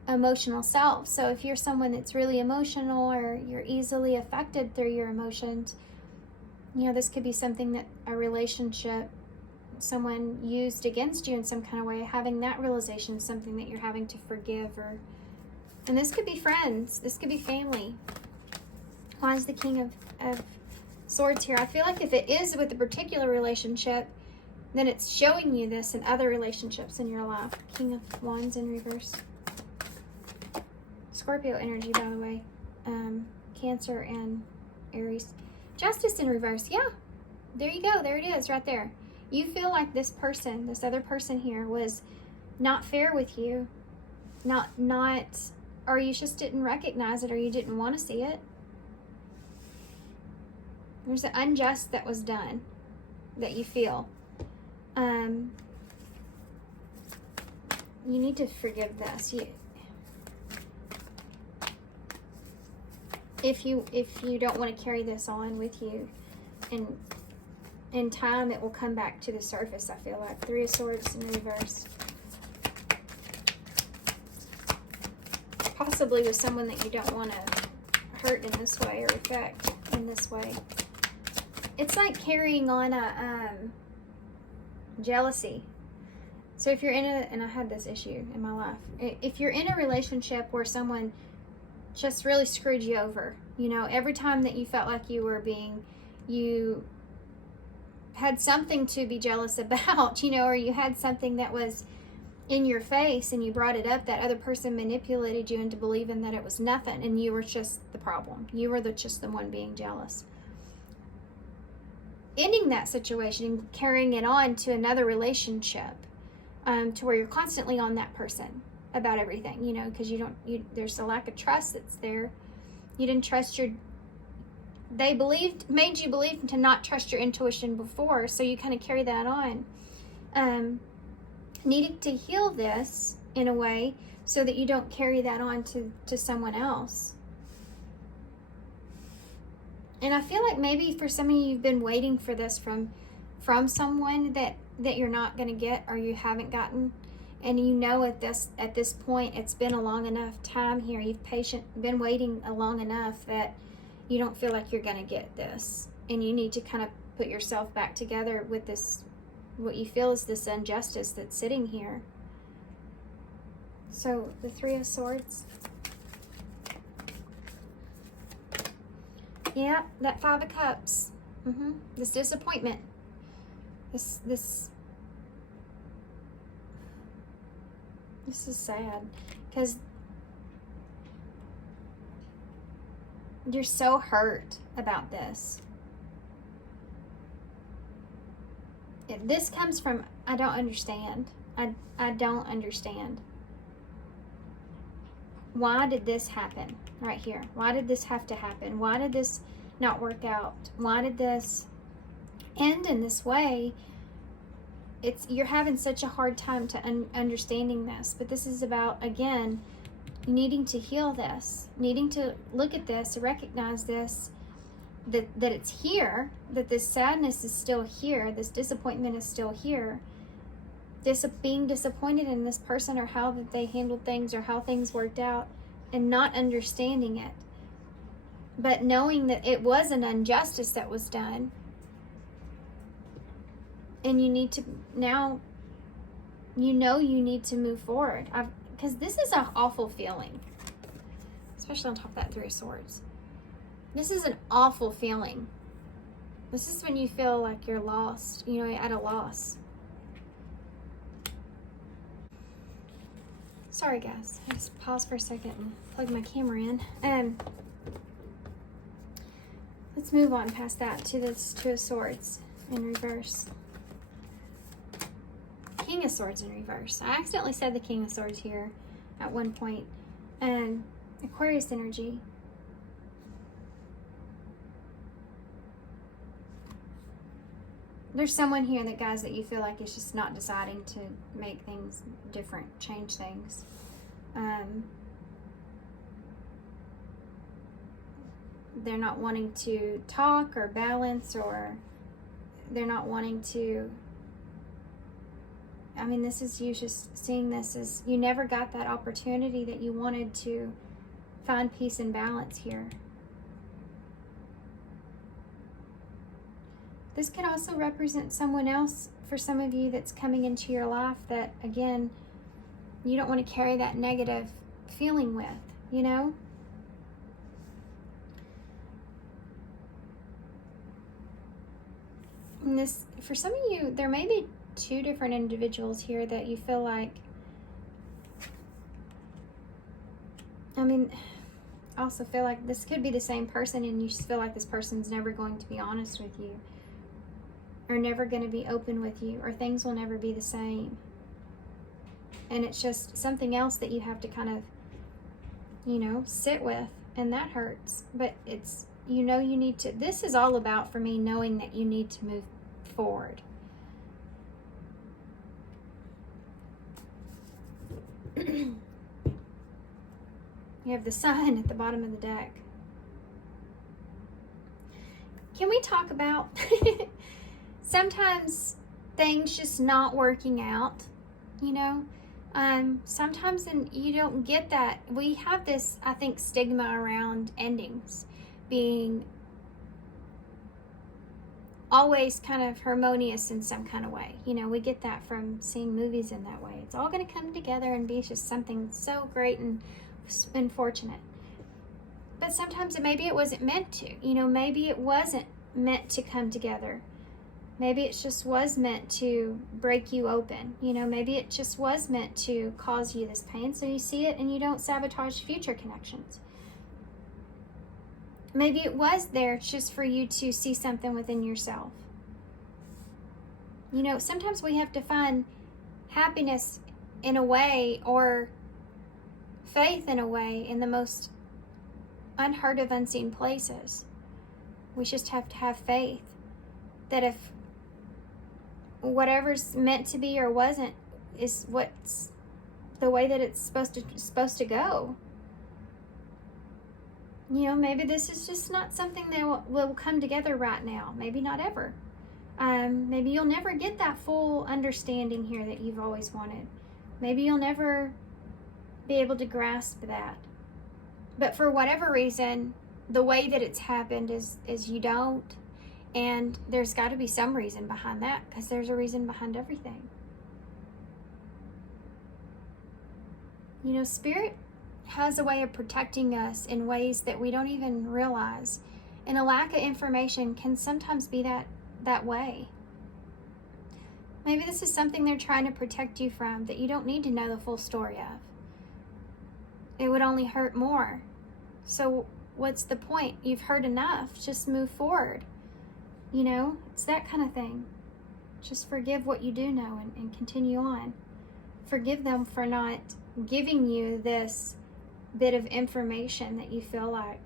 emotional self. So if you're someone that's really emotional, or you're easily affected through your emotions, you know, this could be something that a relationship, someone used against you in some kind of way. Having that realization is something that you're having to forgive, and this could be friends, this could be family. Why is the King of Swords here? I feel like if it is with a particular relationship, then it's showing you this in other relationships in your life. King of Wands in reverse. Scorpio energy, by the way. Cancer and Aries. Justice in reverse. Yeah, there you go. There it is right there. You feel like this person, this other person here, was not fair with you. Or you just didn't recognize it, or you didn't want to see it. There's an unjust that was done that you feel. You need to forgive this. If you don't want to carry this on with you, and in time it will come back to the surface, I feel like. Three of Swords in reverse. Possibly with someone that you don't want to hurt in this way, or affect in this way. It's like carrying on a jealousy. So if you're in and I had this issue in my life, if you're in a relationship where someone just really screwed you over, you know, every time that you felt like you had something to be jealous about, you know, or you had something that was in your face and you brought it up, that other person manipulated you into believing that it was nothing, and you were just the problem. You were just the one being jealous. Ending that situation and carrying it on to another relationship, to where you're constantly on that person about everything, you know, because there's a lack of trust that's there. You didn't trust they made you believe to not trust your intuition before, so you kind of carry that on. Needing to heal this in a way so that you don't carry that on to someone else. And I feel like maybe for some of you, you've been waiting for this from someone that you're not going to get, or you haven't gotten. And you know at this point, it's been a long enough time here. You've been waiting a long enough that you don't feel like you're going to get this. And you need to kind of put yourself back together with this, what you feel is this injustice that's sitting here. So the Three of Swords. Yeah, that Five of Cups. This disappointment. This is sad, because you're so hurt about this. This comes from, I don't understand. I don't understand. Why did this happen right here? Why did this have to happen? Why did this not work out? Why did this end in this way? You're having such a hard time to understanding this, but this is about, again, needing to heal this, needing to look at this, recognize this, that it's here, that this sadness is still here, this disappointment is still here, being disappointed in this person, or how that they handled things, or how things worked out, and not understanding it, but knowing that it was an injustice that was done. And you need to, now, you need to move forward. Because this is an awful feeling. Especially on top of that Three of Swords. This is an awful feeling. This is when you feel like you're lost, you know, at a loss. Sorry guys, I just pause for a second and plug my camera in. Let's move on past that to this Two of Swords in reverse. King of Swords in reverse. I accidentally said the King of Swords here at one point. Aquarius energy. There's someone here that, guys, that you feel like is just not deciding to make things different, change things. They're not wanting to talk or balance, or they're not wanting to, I mean, this is you just seeing this as you never got that opportunity that you wanted to find peace and balance here. This could also represent someone else for some of you that's coming into your life that, again, you don't want to carry that negative feeling with, you know? And this, for some of you, there may be two different individuals here that you feel like, I mean, I also feel like this could be the same person, and you just feel like this person's never going to be honest with you, or never going to be open with you, or things will never be the same. And it's just something else that you have to kind of, you know, sit with, and that hurts. But it's, you know, you need to, this is all about, for me, knowing that you need to move forward. You have the Sun at the bottom of the deck. Can we talk about sometimes things just not working out, you know? Sometimes you don't get that. We have this, I think, stigma around endings being always kind of harmonious in some kind of way. You know, we get that from seeing movies in that way. It's all going to come together and be just something so great and fortunate. But sometimes maybe it wasn't meant to. You know, maybe it wasn't meant to come together. Maybe it just was meant to break you open. You know, maybe it just was meant to cause you this pain, so you see it and you don't sabotage future connections. Maybe it was there just for you to see something within yourself. You know, sometimes we have to find happiness in a way, or faith in a way, in the most unheard of, unseen places. We just have to have faith that if whatever's meant to be or wasn't is what's the way that it's supposed to go. You know, maybe this is just not something that will come together right now. Maybe not ever. Maybe you'll never get that full understanding here that you've always wanted. Maybe you'll never be able to grasp that. But for whatever reason, the way that it's happened is you don't. And there's got to be some reason behind that, because there's a reason behind everything. You know, Spirit has a way of protecting us in ways that we don't even realize. And a lack of information can sometimes be that way. Maybe this is something they're trying to protect you from that you don't need to know the full story of. It would only hurt more. So what's the point? You've heard enough. Just move forward. You know, it's that kind of thing. Just forgive what you do know and continue on. Forgive them for not giving you this bit of information that you feel like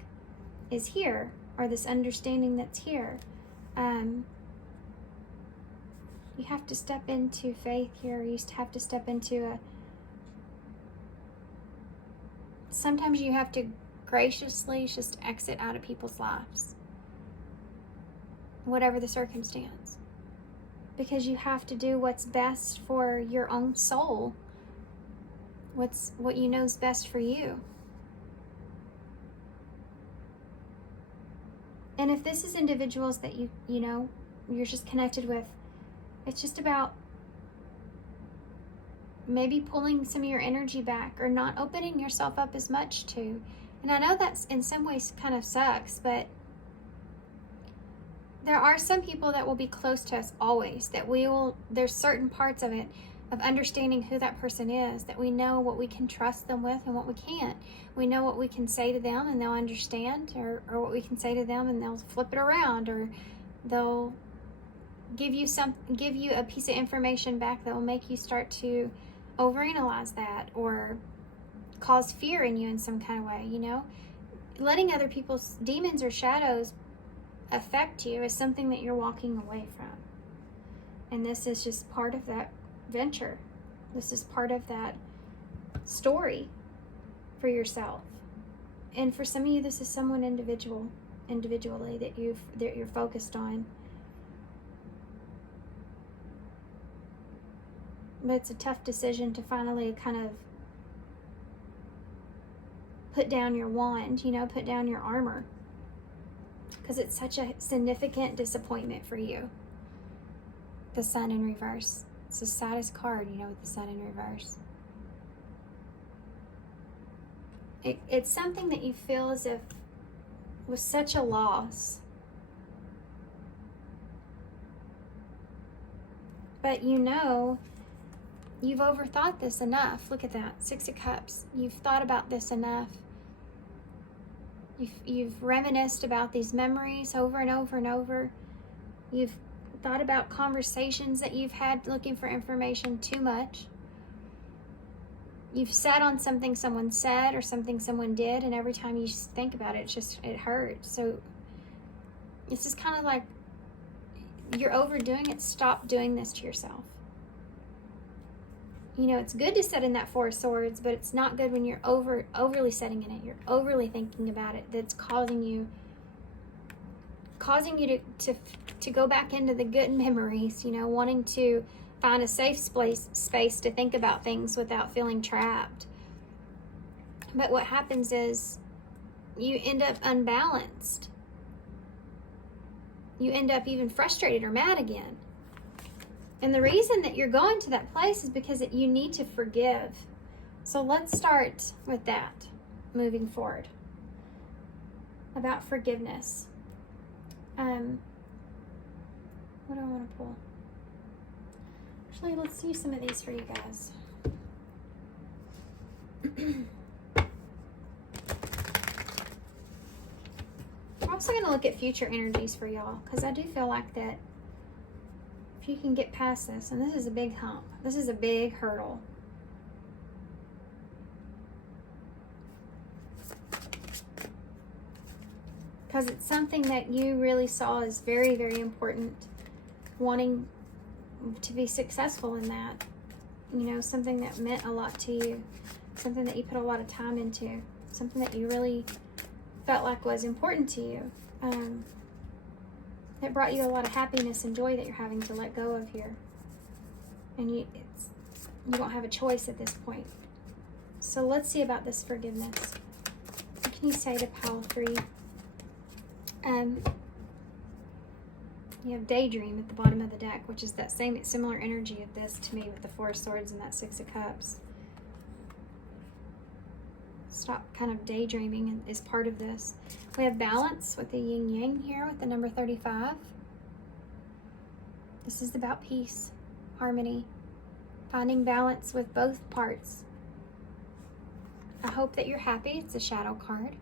is here, or this understanding that's here. You have to step into faith here. You have to step into sometimes you have to graciously just exit out of people's lives, whatever the circumstance, because you have to do what's best for your own soul, what you know is best for you. And if this is individuals that you know, you're just connected with, it's just about maybe pulling some of your energy back, or not opening yourself up as much to. And I know that's in some ways kind of sucks, but there are some people that will be close to us always, that there's certain parts of it, of understanding who that person is, that we know what we can trust them with and what we can't. We know what we can say to them and they'll understand, or what we can say to them and they'll flip it around, or they'll give you a piece of information back that will make you start to overanalyze that, or cause fear in you in some kind of way. You know, letting other people's demons or shadows affect you is something that you're walking away from. And this is just part of that venture. This is part of that story for yourself. And for some of you, this is someone individually that you're focused on. But it's a tough decision to finally kind of put down your wand, put down your armor. Because it's such a significant disappointment for you. The Sun in reverse. It's the saddest card, with the Sun in reverse. It's something that you feel as if was such a loss. But you've overthought this enough. Look at that, 6 of Cups. You've thought about this enough. You've reminisced about these memories over and over and over. You've thought about conversations that you've had looking for information too much. You've sat on something someone said or something someone did, and every time you think about it, it hurts. So it's just kind of like you're overdoing it. Stop doing this to yourself. It's good to sit in that 4 of Swords, but it's not good when you're overly sitting in it. You're overly thinking about it. That's causing you to go back into the good memories, wanting to find a safe space to think about things without feeling trapped. But what happens is you end up unbalanced. You end up even frustrated or mad again. And the reason that you're going to that place is because you need to forgive. So let's start with that moving forward. About forgiveness. What do I want to pull? Actually, let's use some of these for you guys. I'm also going to look at future energies for y'all, because I do feel like that if you can get past this, and this is a big hump, this is a big hurdle. Because it's something that you really saw as very, very important, wanting to be successful in that. Something that meant a lot to you, something that you put a lot of time into, something that you really felt like was important to you. That brought you a lot of happiness and joy that you're having to let go of here. And you don't have a choice at this point. So let's see about this forgiveness. What can you say to pile 3? You have Daydream at the bottom of the deck, which is that similar energy of this to me with the 4 of Swords and that 6 of Cups. Stop kind of daydreaming is part of this. We have Balance with the Yin Yang here with the number 35. This is about peace, harmony, finding balance with both parts. I hope that you're happy. It's a Shadow card.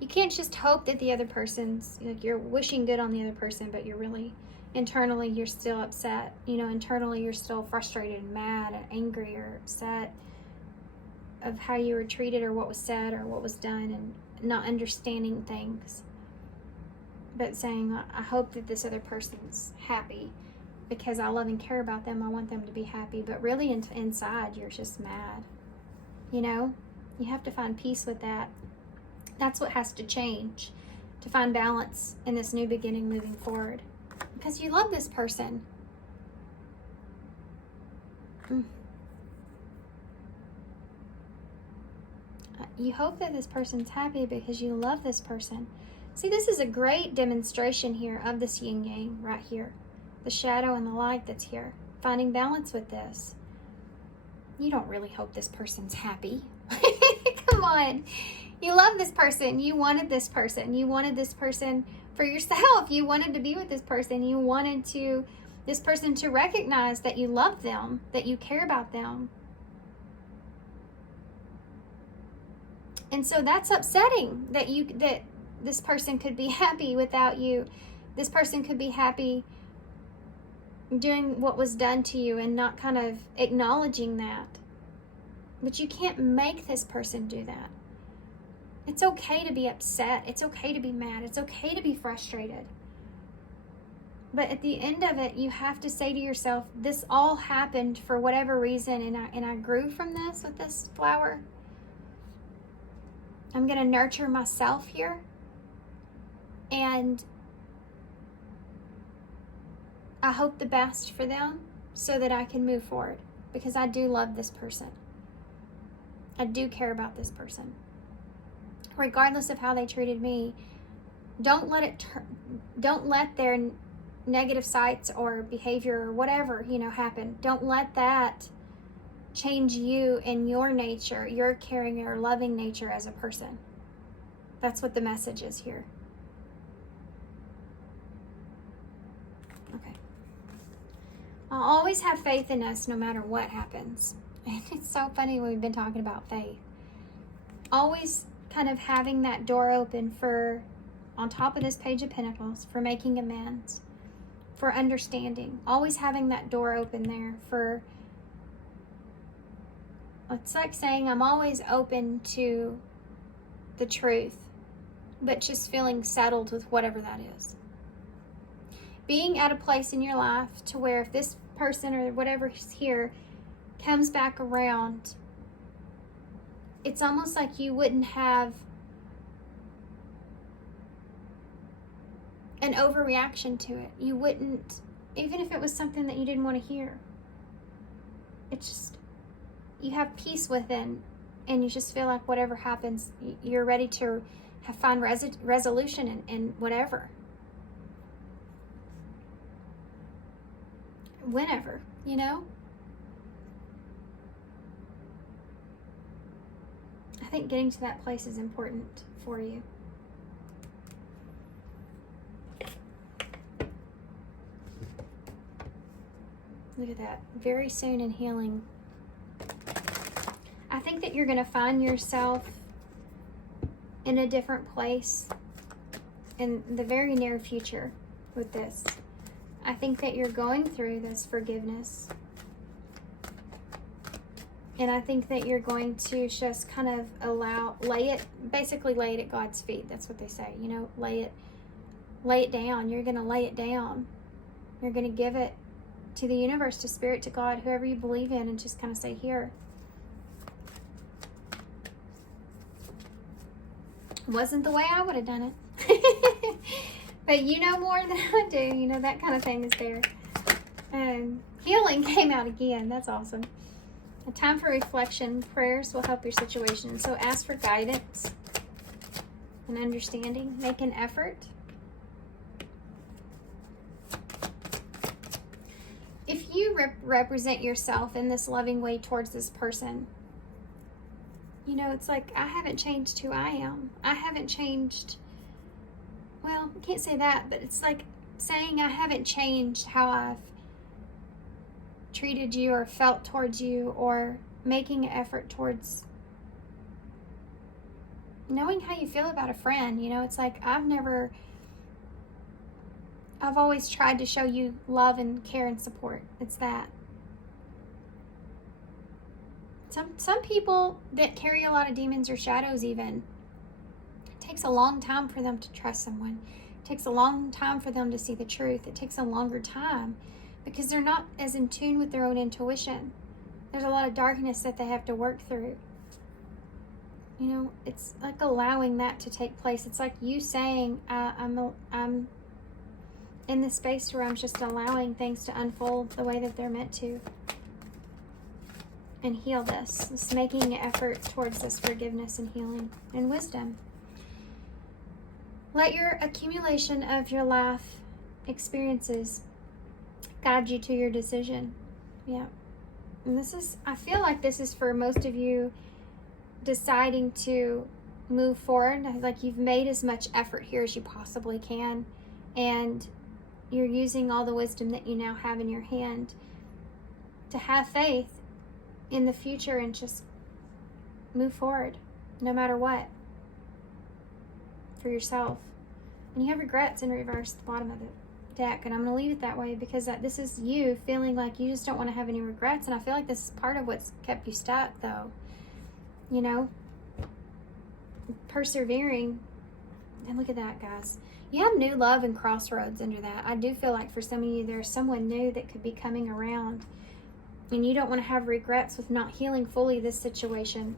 You can't just hope that the other person's, you're wishing good on the other person, but you're really, internally, you're still upset. Internally, you're still frustrated and mad and angry or upset of how you were treated or what was said or what was done, and not understanding things. But saying, I hope that this other person's happy because I love and care about them. I want them to be happy. But really inside, you're just mad. You have to find peace with that. That's what has to change to find balance in this new beginning moving forward. Because you love this person. You hope that this person's happy because you love this person. See, this is a great demonstration here of this yin yang right here. The shadow and the light that's here. Finding balance with this. You don't really hope this person's happy. Come on. You love this person. You wanted this person. You wanted this person for yourself. You wanted to be with this person. You wanted this person to recognize that you love them, that you care about them. And so that's upsetting that this person could be happy without you. This person could be happy doing what was done to you and not kind of acknowledging that. But you can't make this person do that. It's okay to be upset. It's okay to be mad. It's okay to be frustrated. But at the end of it, you have to say to yourself, this all happened for whatever reason, and I grew from this with this flower. I'm going to nurture myself here. And I hope the best for them so that I can move forward. Because I do love this person. I do care about this person. Regardless of how they treated me, don't let their negative sights or behavior or whatever, happen. Don't let that change you in your nature, your caring or loving nature as a person. That's what the message is here. Okay. I'll always have faith in us no matter what happens. And it's so funny when we've been talking about faith. Always kind of having that door open for, on top of this Page of Pentacles, for making amends, for understanding. Always having that door open there for, it's like saying I'm always open to the truth, but just feeling settled with whatever that is. Being at a place in your life to where if this person or whatever is here comes back around, it's almost like you wouldn't have an overreaction to it. You wouldn't, even if it was something that you didn't want to hear. It's just, you have peace within, and you just feel like whatever happens, you're ready to find resolution in whatever. Whenever, I think getting to that place is important for you. Look at that. Very soon in healing. I think that you're going to find yourself in a different place in the very near future with this. I think that you're going through this forgiveness. And I think that you're going to just kind of lay it at God's feet. That's what they say, lay it down. You're going to lay it down. You're going to give it to the universe, to spirit, to God, whoever you believe in, and just kind of say, here. Wasn't the way I would have done it. But you know more than I do. That kind of thing is there. Healing came out again. That's awesome. A time for reflection. Prayers will help your situation. So ask for guidance and understanding. Make an effort. If you represent yourself in this loving way towards this person, it's like, I haven't changed who I am. I haven't changed, well, I can't say that, but it's like saying I haven't changed how I've treated you or felt towards you, or making an effort towards knowing how you feel about a friend. It's like I've always tried to show you love and care and support. It's that. Some people that carry a lot of demons or shadows even, it takes a long time for them to trust someone. It takes a long time for them to see the truth. It takes a longer time because they're not as in tune with their own intuition. There's a lot of darkness that they have to work through. It's like allowing that to take place. It's like you saying, I'm in this space where I'm just allowing things to unfold the way that they're meant to. And heal this. It's making an effort towards this forgiveness and healing and wisdom. Let your accumulation of your life experiences guide you to your decision. Yeah. And I feel like this is for most of you deciding to move forward. Like you've made as much effort here as you possibly can. And you're using all the wisdom that you now have in your hand to have faith in the future and just move forward no matter what for yourself. And you have regrets in reverse at the bottom of the deck, and I'm going to leave it that way because this is you feeling like you just don't want to have any regrets. And I feel like this is part of what's kept you stuck, though. Persevering. And look at that, guys. You have new love and crossroads under that. I do feel like for some of you, there's someone new that could be coming around. And you don't want to have regrets with not healing fully this situation.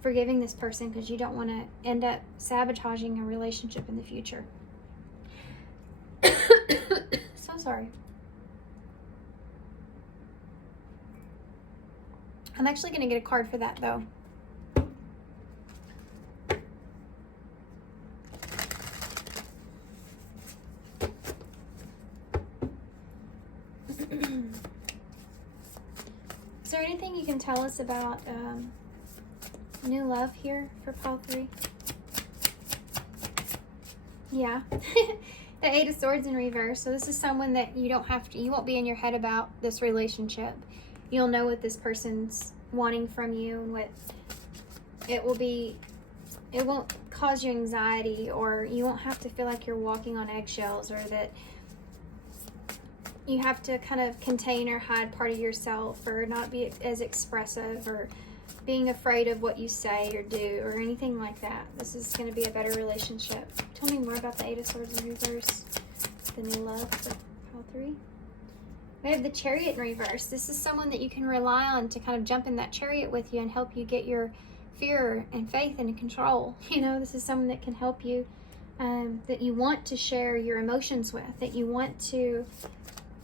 Forgiving this person because you don't want to end up sabotaging a relationship in the future. So sorry. I'm actually going to get a card for that though. Is there anything you can tell us about new love here for pile 3? Yeah. The 8 of Swords in reverse. So this is someone that you won't be in your head about this relationship. You'll know what this person's wanting from you and what it won't cause you anxiety, or you won't have to feel like you're walking on eggshells, or that you have to kind of contain or hide part of yourself, or not be as expressive, or being afraid of what you say or do, or anything like that. This is going to be a better relationship. Tell me more about the 8 of Swords in reverse, the new love for pile 3. We have the Chariot in reverse. This is someone that you can rely on to kind of jump in that chariot with you and help you get your fear and faith into control. You know, this is someone that can help you, that you want to share your emotions with, that you want to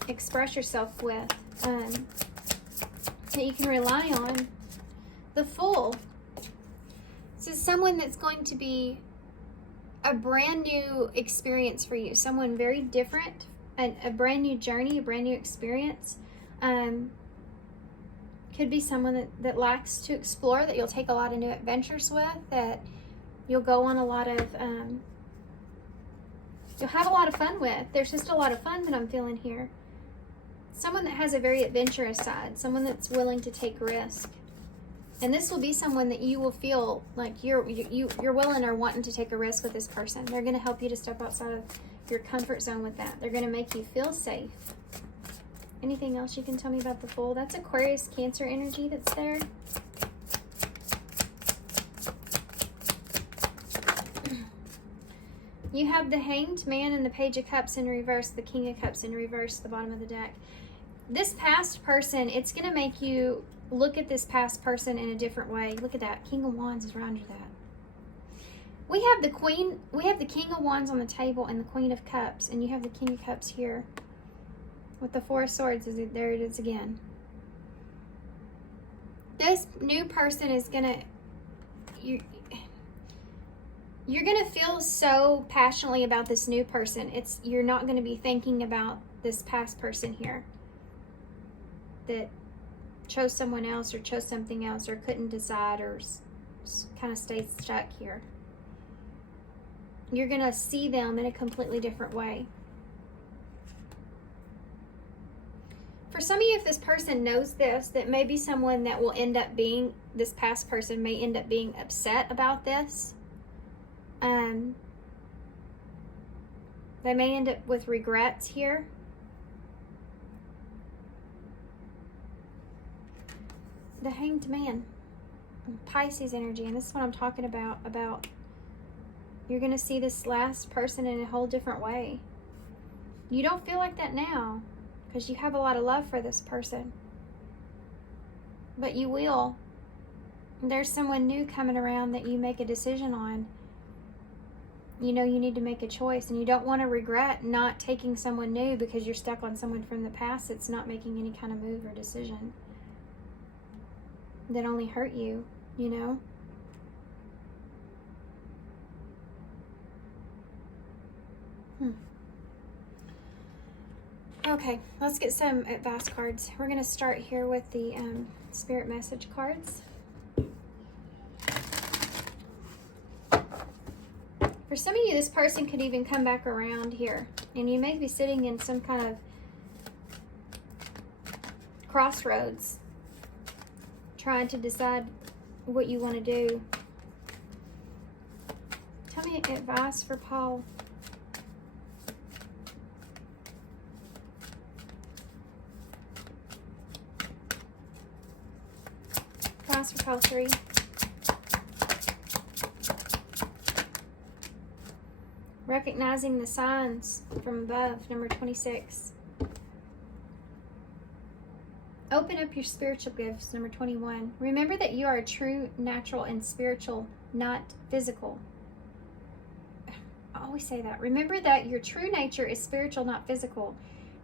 express yourself with, that you can rely on. The Fool. This is someone that's going to be a brand new experience for you. Someone very different, a brand new journey, a brand new experience. Could be someone that likes to explore, that you'll take a lot of new adventures with, that you'll go on a lot of, you'll have a lot of fun with. There's just a lot of fun that I'm feeling here. Someone that has a very adventurous side, someone that's willing to take risk. And this will be someone that you will feel like you're willing or wanting to take a risk with this person. They're going to help you to step outside of your comfort zone with that. They're going to make you feel safe. Anything else you can tell me about the Fool? That's Aquarius, Cancer energy that's there. You have the Hanged Man and the Page of Cups in reverse, the King of Cups in reverse, the bottom of the deck. This past person, it's going to make you look at this past person in a different way. Look at that. King of Wands is right under that. We have the King of Wands on the table and the Queen of Cups, and you have the King of Cups here. With the 4 of Swords, there it is again. This new person is gonna, you're gonna feel so passionately about this new person. You're not gonna be thinking about this past person here that chose someone else or chose something else or couldn't decide or kind of stayed stuck here. You're gonna see them in a completely different way. For some of you, if this person knows this, that maybe someone that will end up being, this past person may end up being upset about this. They may end up with regrets here. The Hanged Man, Pisces energy, and this is what I'm talking about you're going to see this last person in a whole different way. You don't feel like that now because you have a lot of love for this person, but you will. There's someone new coming around that you make a decision on. You know you need to make a choice, and you don't want to regret not taking someone new because you're stuck on someone from the past that's not making any kind of move or decision that only hurt you, you know? Okay, let's get some advice cards. We're going to start here with the spirit message cards. For some of you, this person could even come back around here, and you may be sitting in some kind of crossroads, trying to decide what you want to do. Tell me advice for Paul. Advice for Paul 3. Recognizing the signs from above, number 26. Open up your spiritual gifts, number 21. Remember that you are a true, natural, and spiritual, not physical. I always say that. Remember that your true nature is spiritual, not physical.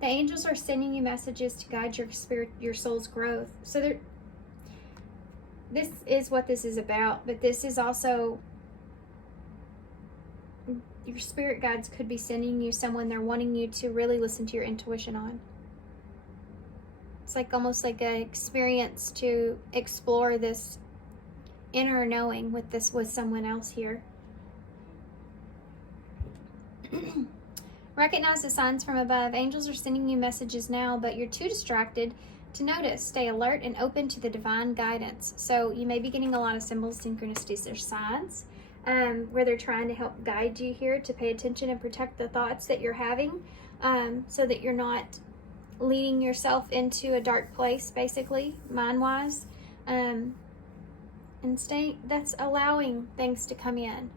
The angels are sending you messages to guide your soul's growth. So this is what this is about, but this is also, your spirit guides could be sending you someone they're wanting you to really listen to your intuition on. It's like almost like an experience to explore this inner knowing with someone else here. Recognize the signs from above. Angels are sending you messages now, but you're too distracted to notice. Stay alert and open to the divine guidance. So you may be getting a lot of symbols, synchronicities, or signs where they're trying to help guide you here to pay attention and protect the thoughts that you're having, so that you're not leading yourself into a dark place, basically, mind-wise. And that's allowing things to come in.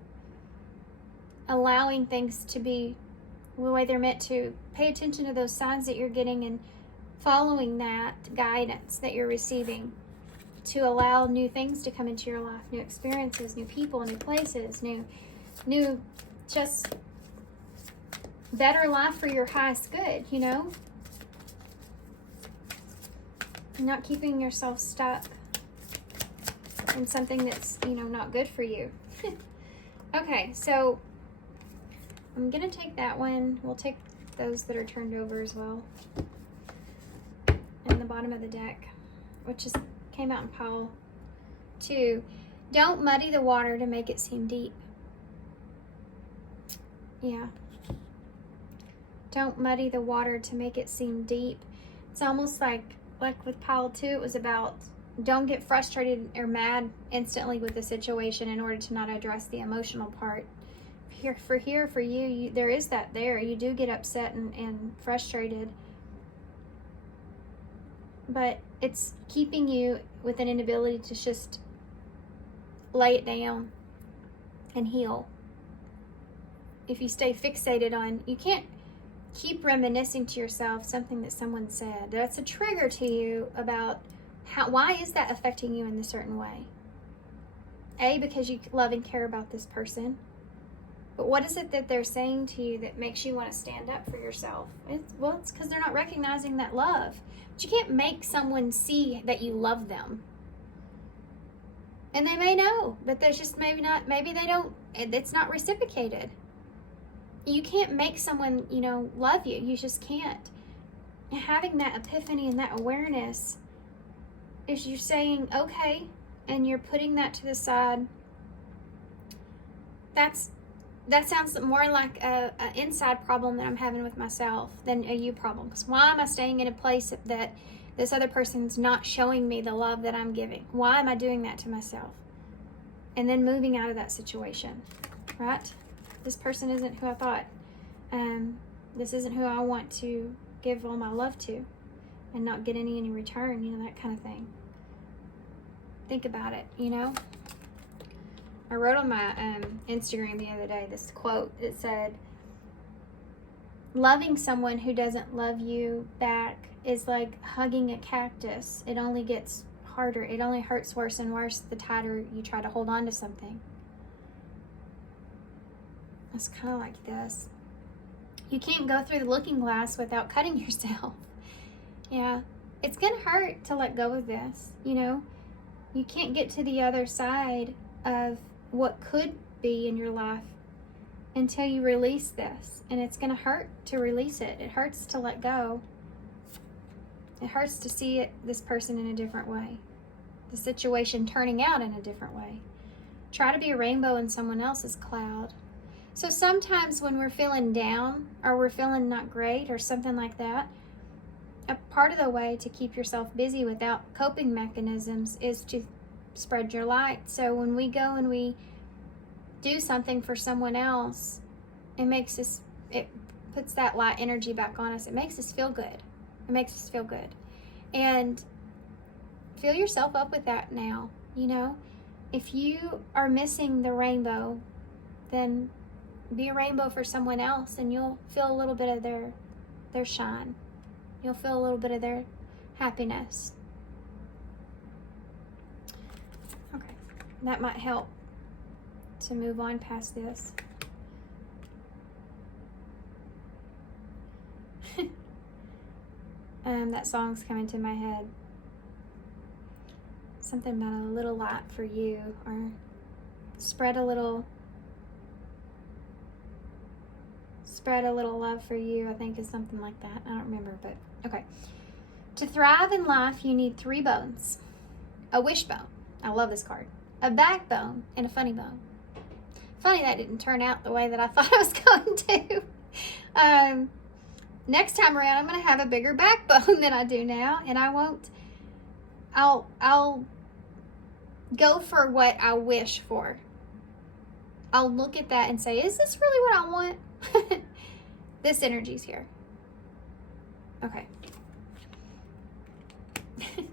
Allowing things to be the way they're meant to. Pay attention to those signs that you're getting and following that guidance that you're receiving to allow new things to come into your life, new experiences, new people, new places, new just better life for your highest good, you know? Not keeping yourself stuck in something that's, not good for you. Okay, so I'm going to take that one. We'll take those that are turned over as well. And the bottom of the deck, which came out in pile 2. Don't muddy the water to make it seem deep. Yeah. Don't muddy the water to make it seem deep. It's almost like with pile 2, it was about don't get frustrated or mad instantly with the situation in order to not address the emotional part. For you, there is that there. You do get upset and frustrated. But it's keeping you with an inability to just lay it down and heal. If you stay fixated on, you can't keep reminiscing to yourself something that someone said. That's a trigger to you about why is that affecting you in a certain way? A, because you love and care about this person. But what is it that they're saying to you that makes you want to stand up for yourself? It's because they're not recognizing that love. But you can't make someone see that you love them. And they may know, but there's just maybe they don't, it's not reciprocated. You can't make someone, love you. You just can't. Having that epiphany and that awareness is you're saying, okay, and you're putting that to the side. That sounds more like an inside problem that I'm having with myself than a you problem. Because why am I staying in a place that this other person's not showing me the love that I'm giving? Why am I doing that to myself? And then moving out of that situation, right? This person isn't who I thought. This isn't who I want to give all my love to and not get any in return, that kind of thing. Think about it, I wrote on my Instagram the other day this quote. It said, loving someone who doesn't love you back is like hugging a cactus. It only gets harder. It only hurts worse and worse the tighter you try to hold on to something. It's kind of like this. You can't go through the looking glass without cutting yourself. Yeah, it's going to hurt to let go of this, You can't get to the other side of what could be in your life until you release this. And it's going to hurt to release it. It hurts to let go. It hurts to see this person in a different way. The situation turning out in a different way. Try to be a rainbow in someone else's cloud. So sometimes when we're feeling down or we're feeling not great or something like that, a part of the way to keep yourself busy without coping mechanisms is to spread your light. So when we go and we do something for someone else, it puts that light energy back on us. It makes us feel good. And fill yourself up with that now. If you are missing the rainbow, then Be a rainbow for someone else, and you'll feel a little bit of their shine. You'll feel a little bit of their happiness. Okay, that might help to move on past this. That song's coming to my head. Something about a little light for you, or spread a little love for you, I think is something like that. I don't remember, but okay. To thrive in life, you need 3 bones. A wishbone. I love this card. A backbone and a funny bone. Funny that didn't turn out the way that I thought I was going to. Next time around, I'm going to have a bigger backbone than I do now, and I'll go for what I wish for. I'll look at that and say, is this really what I want? This energy's here. Okay. A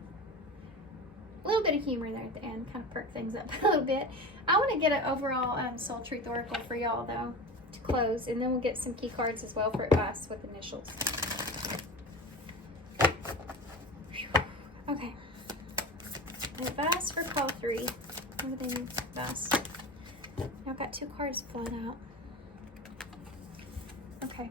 little bit of humor there at the end, kind of perk things up a little bit. I want to get an overall Soul Truth Oracle for y'all, though, to close, and then we'll get some key cards as well for advice with initials. Okay. Advice for call 3. What do they need advice? I've got 2 cards flying out. Okay.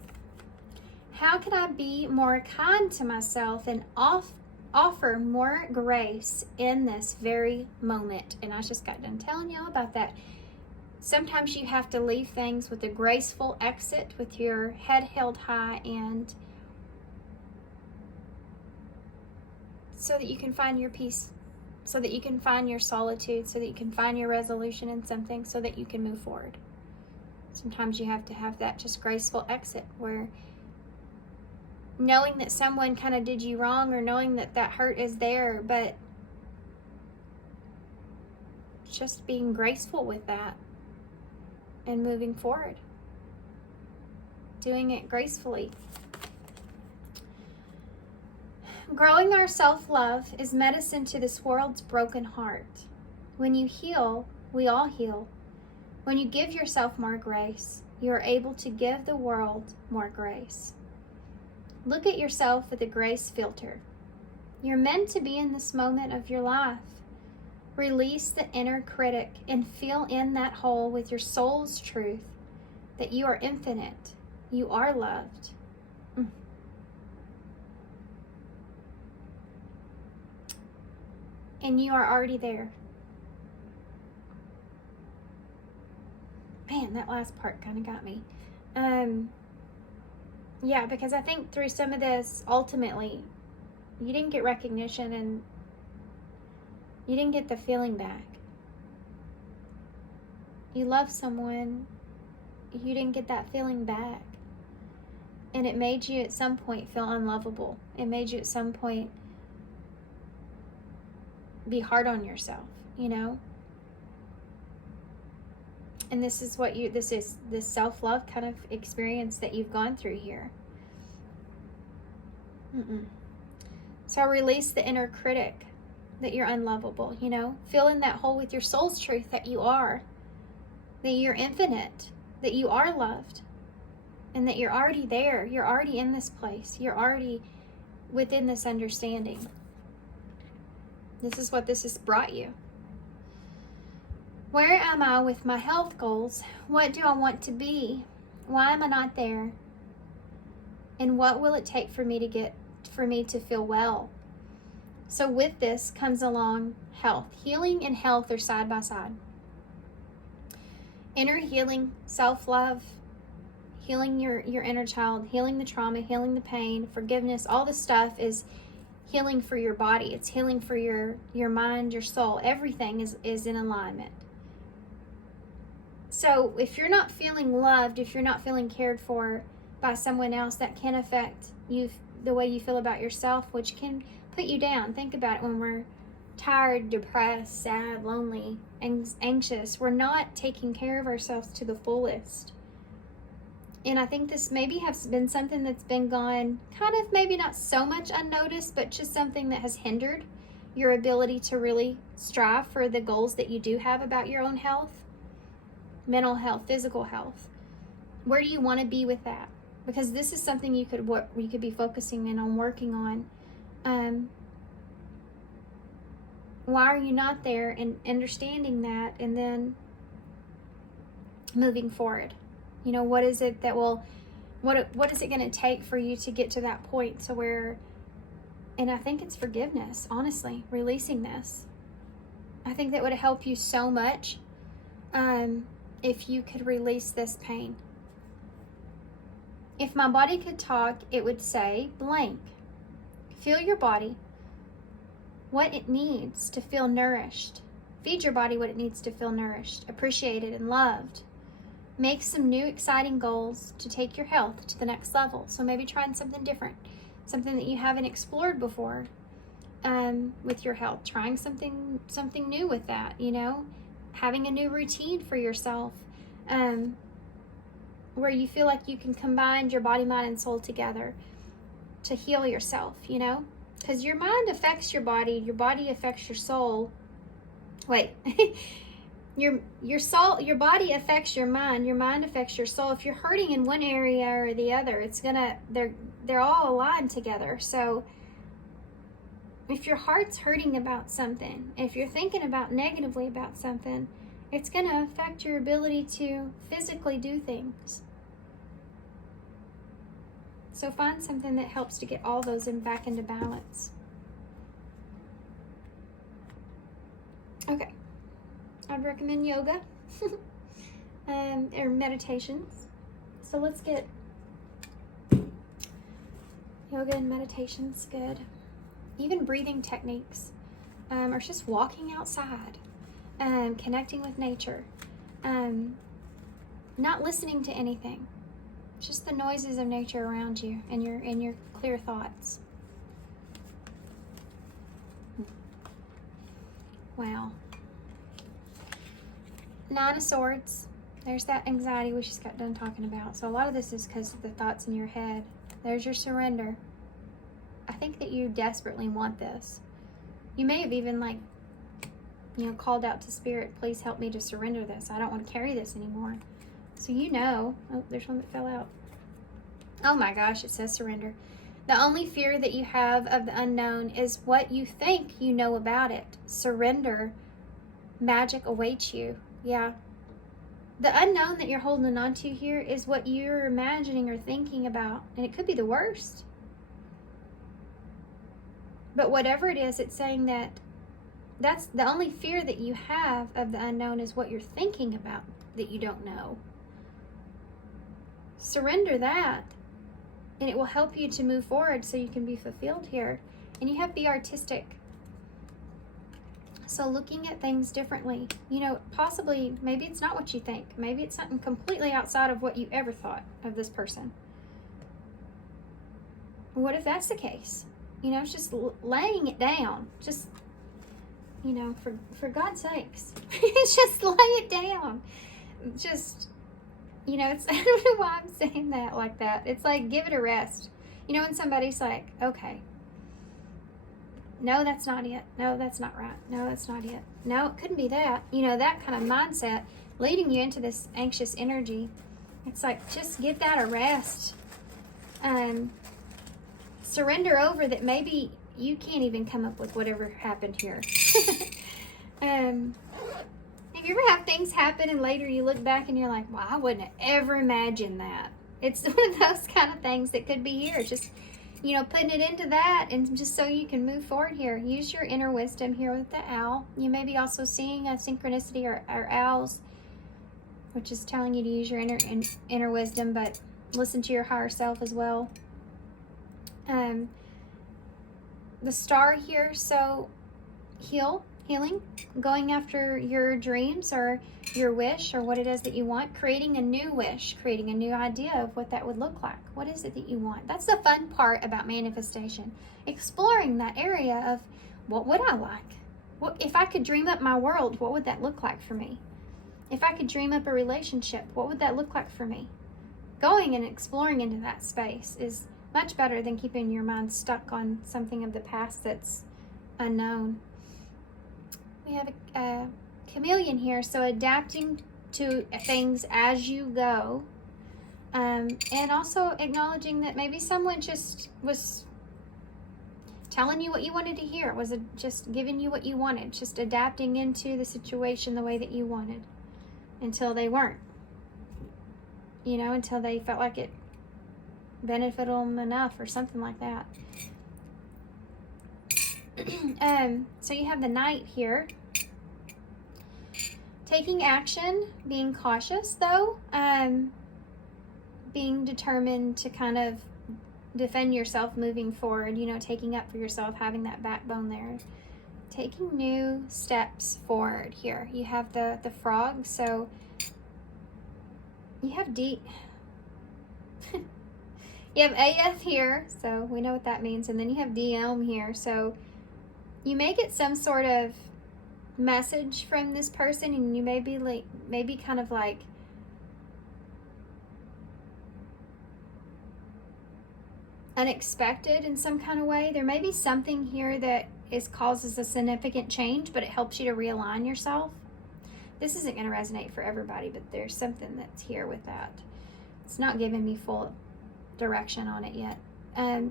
How can I be more kind to myself and offer more grace in this very moment? And I just got done telling y'all about that. Sometimes you have to leave things with a graceful exit, with your head held high, and so that you can find your peace, so that you can find your solitude, so that you can find your resolution in something, so that you can move forward. Sometimes you have to have that just graceful exit, where knowing that someone kind of did you wrong, or knowing that that hurt is there, but just being graceful with that and moving forward, doing it gracefully. Growing our self-love is medicine to this world's broken heart. When you heal, we all heal. When you give yourself more grace, you are able to give the world more grace. Look at yourself with a grace filter. You're meant to be in this moment of your life. Release the inner critic and fill in that hole with your soul's truth that you are infinite. You are loved. And you are already there. Man, that last part kind of got me. Yeah, because I think through some of this, ultimately, you didn't get recognition and you didn't get the feeling back. You love someone, you didn't get that feeling back. And it made you at some point feel unlovable. It made you at some point be hard on yourself, you know? And this is what this self-love kind of experience that you've gone through here. So release the inner critic that you're unlovable, you know? Fill in that hole with your soul's truth that you are, that you're infinite, that you are loved, and that you're already there. You're already in this place. You're already within this understanding. This is what this has brought you. Where am I with my health goals? What do I want to be? Why am I not there? And what will it take for me to feel well? So with this comes along health. Healing and health are side by side. Inner healing, self-love, healing your inner child, healing the trauma, healing the pain, forgiveness, all this stuff is healing for your body. It's healing for your mind, your soul. Everything is in alignment. So if you're not feeling loved, if you're not feeling cared for by someone else, that can affect you, the way you feel about yourself, which can put you down. Think about it. When we're tired, depressed, sad, lonely, anxious, we're not taking care of ourselves to the fullest. And I think this maybe has been something that's been gone kind of maybe not so much unnoticed, but just something that has hindered your ability to really strive for the goals that you do have about your own health, mental health, physical health. Where do you want to be with that? Because this is something you could be focusing in on, working on. Why are you not there, and understanding that, and then moving forward? You know, what is it that will, what is it going to take for you to get to that point to where, and I think it's forgiveness, honestly, releasing this. I think that would help you so much if you could release this pain. If my body could talk, it would say blank. Feel your body, what it needs to feel nourished. Feed your body what it needs to feel nourished, appreciated, and loved. Make some new exciting goals to take your health to the next level. So maybe trying something different, something that you haven't explored before with your health. Trying something new with that, you know, having a new routine for yourself where you feel like you can combine your body, mind, and soul together to heal yourself, you know, because your mind affects your body affects your soul. Wait. Your soul, your body affects your mind affects your soul. If you're hurting in one area or the other, it's gonna, they're all aligned together. So if your heart's hurting about something, if you're thinking about negatively about something, it's gonna affect your ability to physically do things. So find something that helps to get all those back into balance. Okay. I'd recommend yoga or meditations. So let's get yoga and meditations good. Even breathing techniques, or just walking outside, connecting with nature, not listening to anything, just the noises of nature around you and your clear thoughts. Wow. Nine of Swords. There's that anxiety we just got done talking about. So a lot of this is because of the thoughts in your head. There's your surrender. I think that you desperately want this. You may have even called out to Spirit, please help me to surrender this. I don't want to carry this anymore. So you know. Oh, there's one that fell out. Oh my gosh, it says surrender. The only fear that you have of the unknown is what you think you know about it. Surrender. Magic awaits you. Yeah. The unknown that you're holding on to here is what you're imagining or thinking about. And it could be the worst. But whatever it is, it's saying that that's the only fear that you have of the unknown is what you're thinking about that you don't know. Surrender that. And it will help you to move forward so you can be fulfilled here. And you have the artistic. So looking at things differently, possibly, maybe it's not what you think. Maybe it's something completely outside of what you ever thought of this person. What if that's the case? It's just laying it down. Just, for God's sakes, just lay it down. Just, it's, I don't know why I'm saying that like that. It's like, give it a rest. When somebody's like, okay, no, that's not it. No, that's not right. No, that's not it. No, it couldn't be that. That kind of mindset leading you into this anxious energy. It's like, just give that a rest. Surrender over that maybe you can't even come up with whatever happened here. Have you ever have things happen and later you look back and you're like, wow, I wouldn't have ever imagined that. It's one of those kind of things that could be here. Just putting it into that, and just so you can move forward here. Use your inner wisdom here with the owl. You may be also seeing a synchronicity or owls, which is telling you to use your inner wisdom, but listen to your higher self as well. The star here, so healing, going after your dreams or your wish or what it is that you want, creating a new wish, creating a new idea of what that would look like. What is it that you want? That's the fun part about manifestation. Exploring that area of what would I like? What if I could dream up my world, what would that look like for me? If I could dream up a relationship, what would that look like for me? Going and exploring into that space is much better than keeping your mind stuck on something of the past that's unknown. We have a chameleon here, so adapting to things as you go. And also acknowledging that maybe someone just was telling you what you wanted to hear, was just giving you what you wanted, just adapting into the situation the way that you wanted until they weren't. You know, until they felt like it benefited them enough or something like that. So you have the Knight here. Taking action, being cautious though, being determined to kind of defend yourself moving forward, you know, taking up for yourself, having that backbone there. Taking new steps forward here. You have the frog, so you have D. You have AF here, so we know what that means, and then you have DM here, so you may get some sort of message from this person, and you may be like, maybe kind of like unexpected in some kind of way. There may be something here that causes a significant change, but it helps you to realign yourself. This isn't going to resonate for everybody, but there's something that's here with that. It's not giving me full direction on it yet.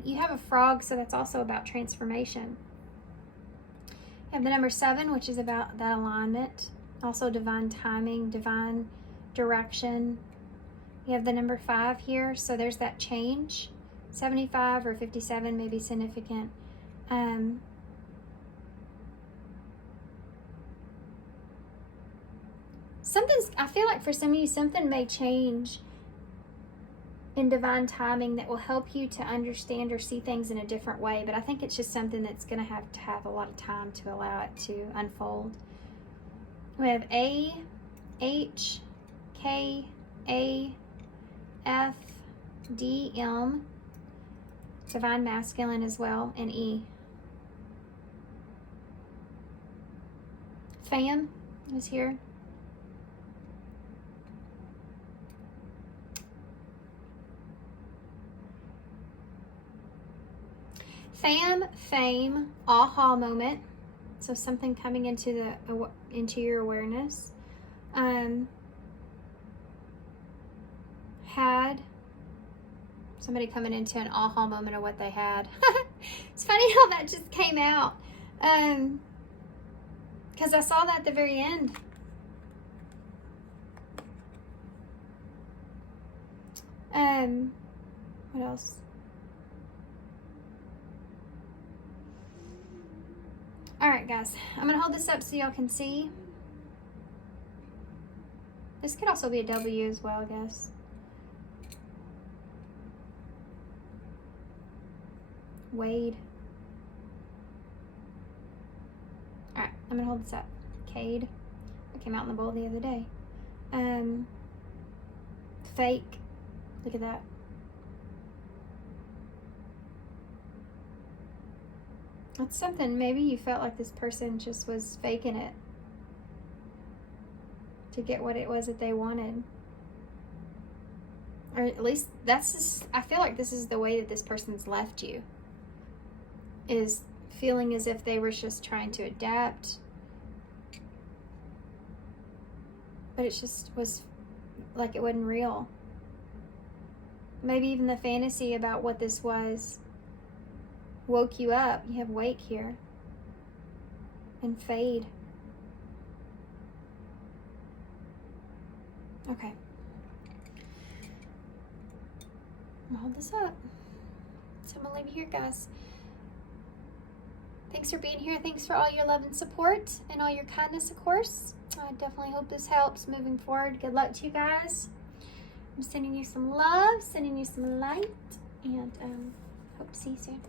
You have a frog, so that's also about transformation. You have the number 7, which is about that alignment, also divine timing, divine direction. You have the number 5 here, so there's that change. 75 or 57 may be significant. I feel like for some of you, something may change in divine timing that will help you to understand or see things in a different way, but I think it's just something that's going to have a lot of time to allow it to unfold. We have A, H, K, A, F, D, M, divine masculine as well, and E. Fam is here. Fam, fame, aha moment. So something coming into your awareness. Had somebody coming into an aha moment of what they had. It's funny how that just came out. Because I saw that at the very end. What else? All right, guys, I'm going to hold this up so y'all can see. This could also be a W as well, I guess. Wade. All right, I'm going to hold this up. Cade. It came out in the bowl the other day. Fake. Look at that. That's something, maybe you felt like this person just was faking it to get what it was that they wanted. Or at least that's just, I feel like this is the way that this person's left you. Is feeling as if they were just trying to adapt. But it just was like it wasn't real. Maybe even the fantasy about what this was woke you up. You have wake here. And fade. Okay. I'll hold this up. So I'm going to leave you here, guys. Thanks for being here. Thanks for all your love and support and all your kindness, of course. I definitely hope this helps moving forward. Good luck to you guys. I'm sending you some love, sending you some light, and hope to see you soon.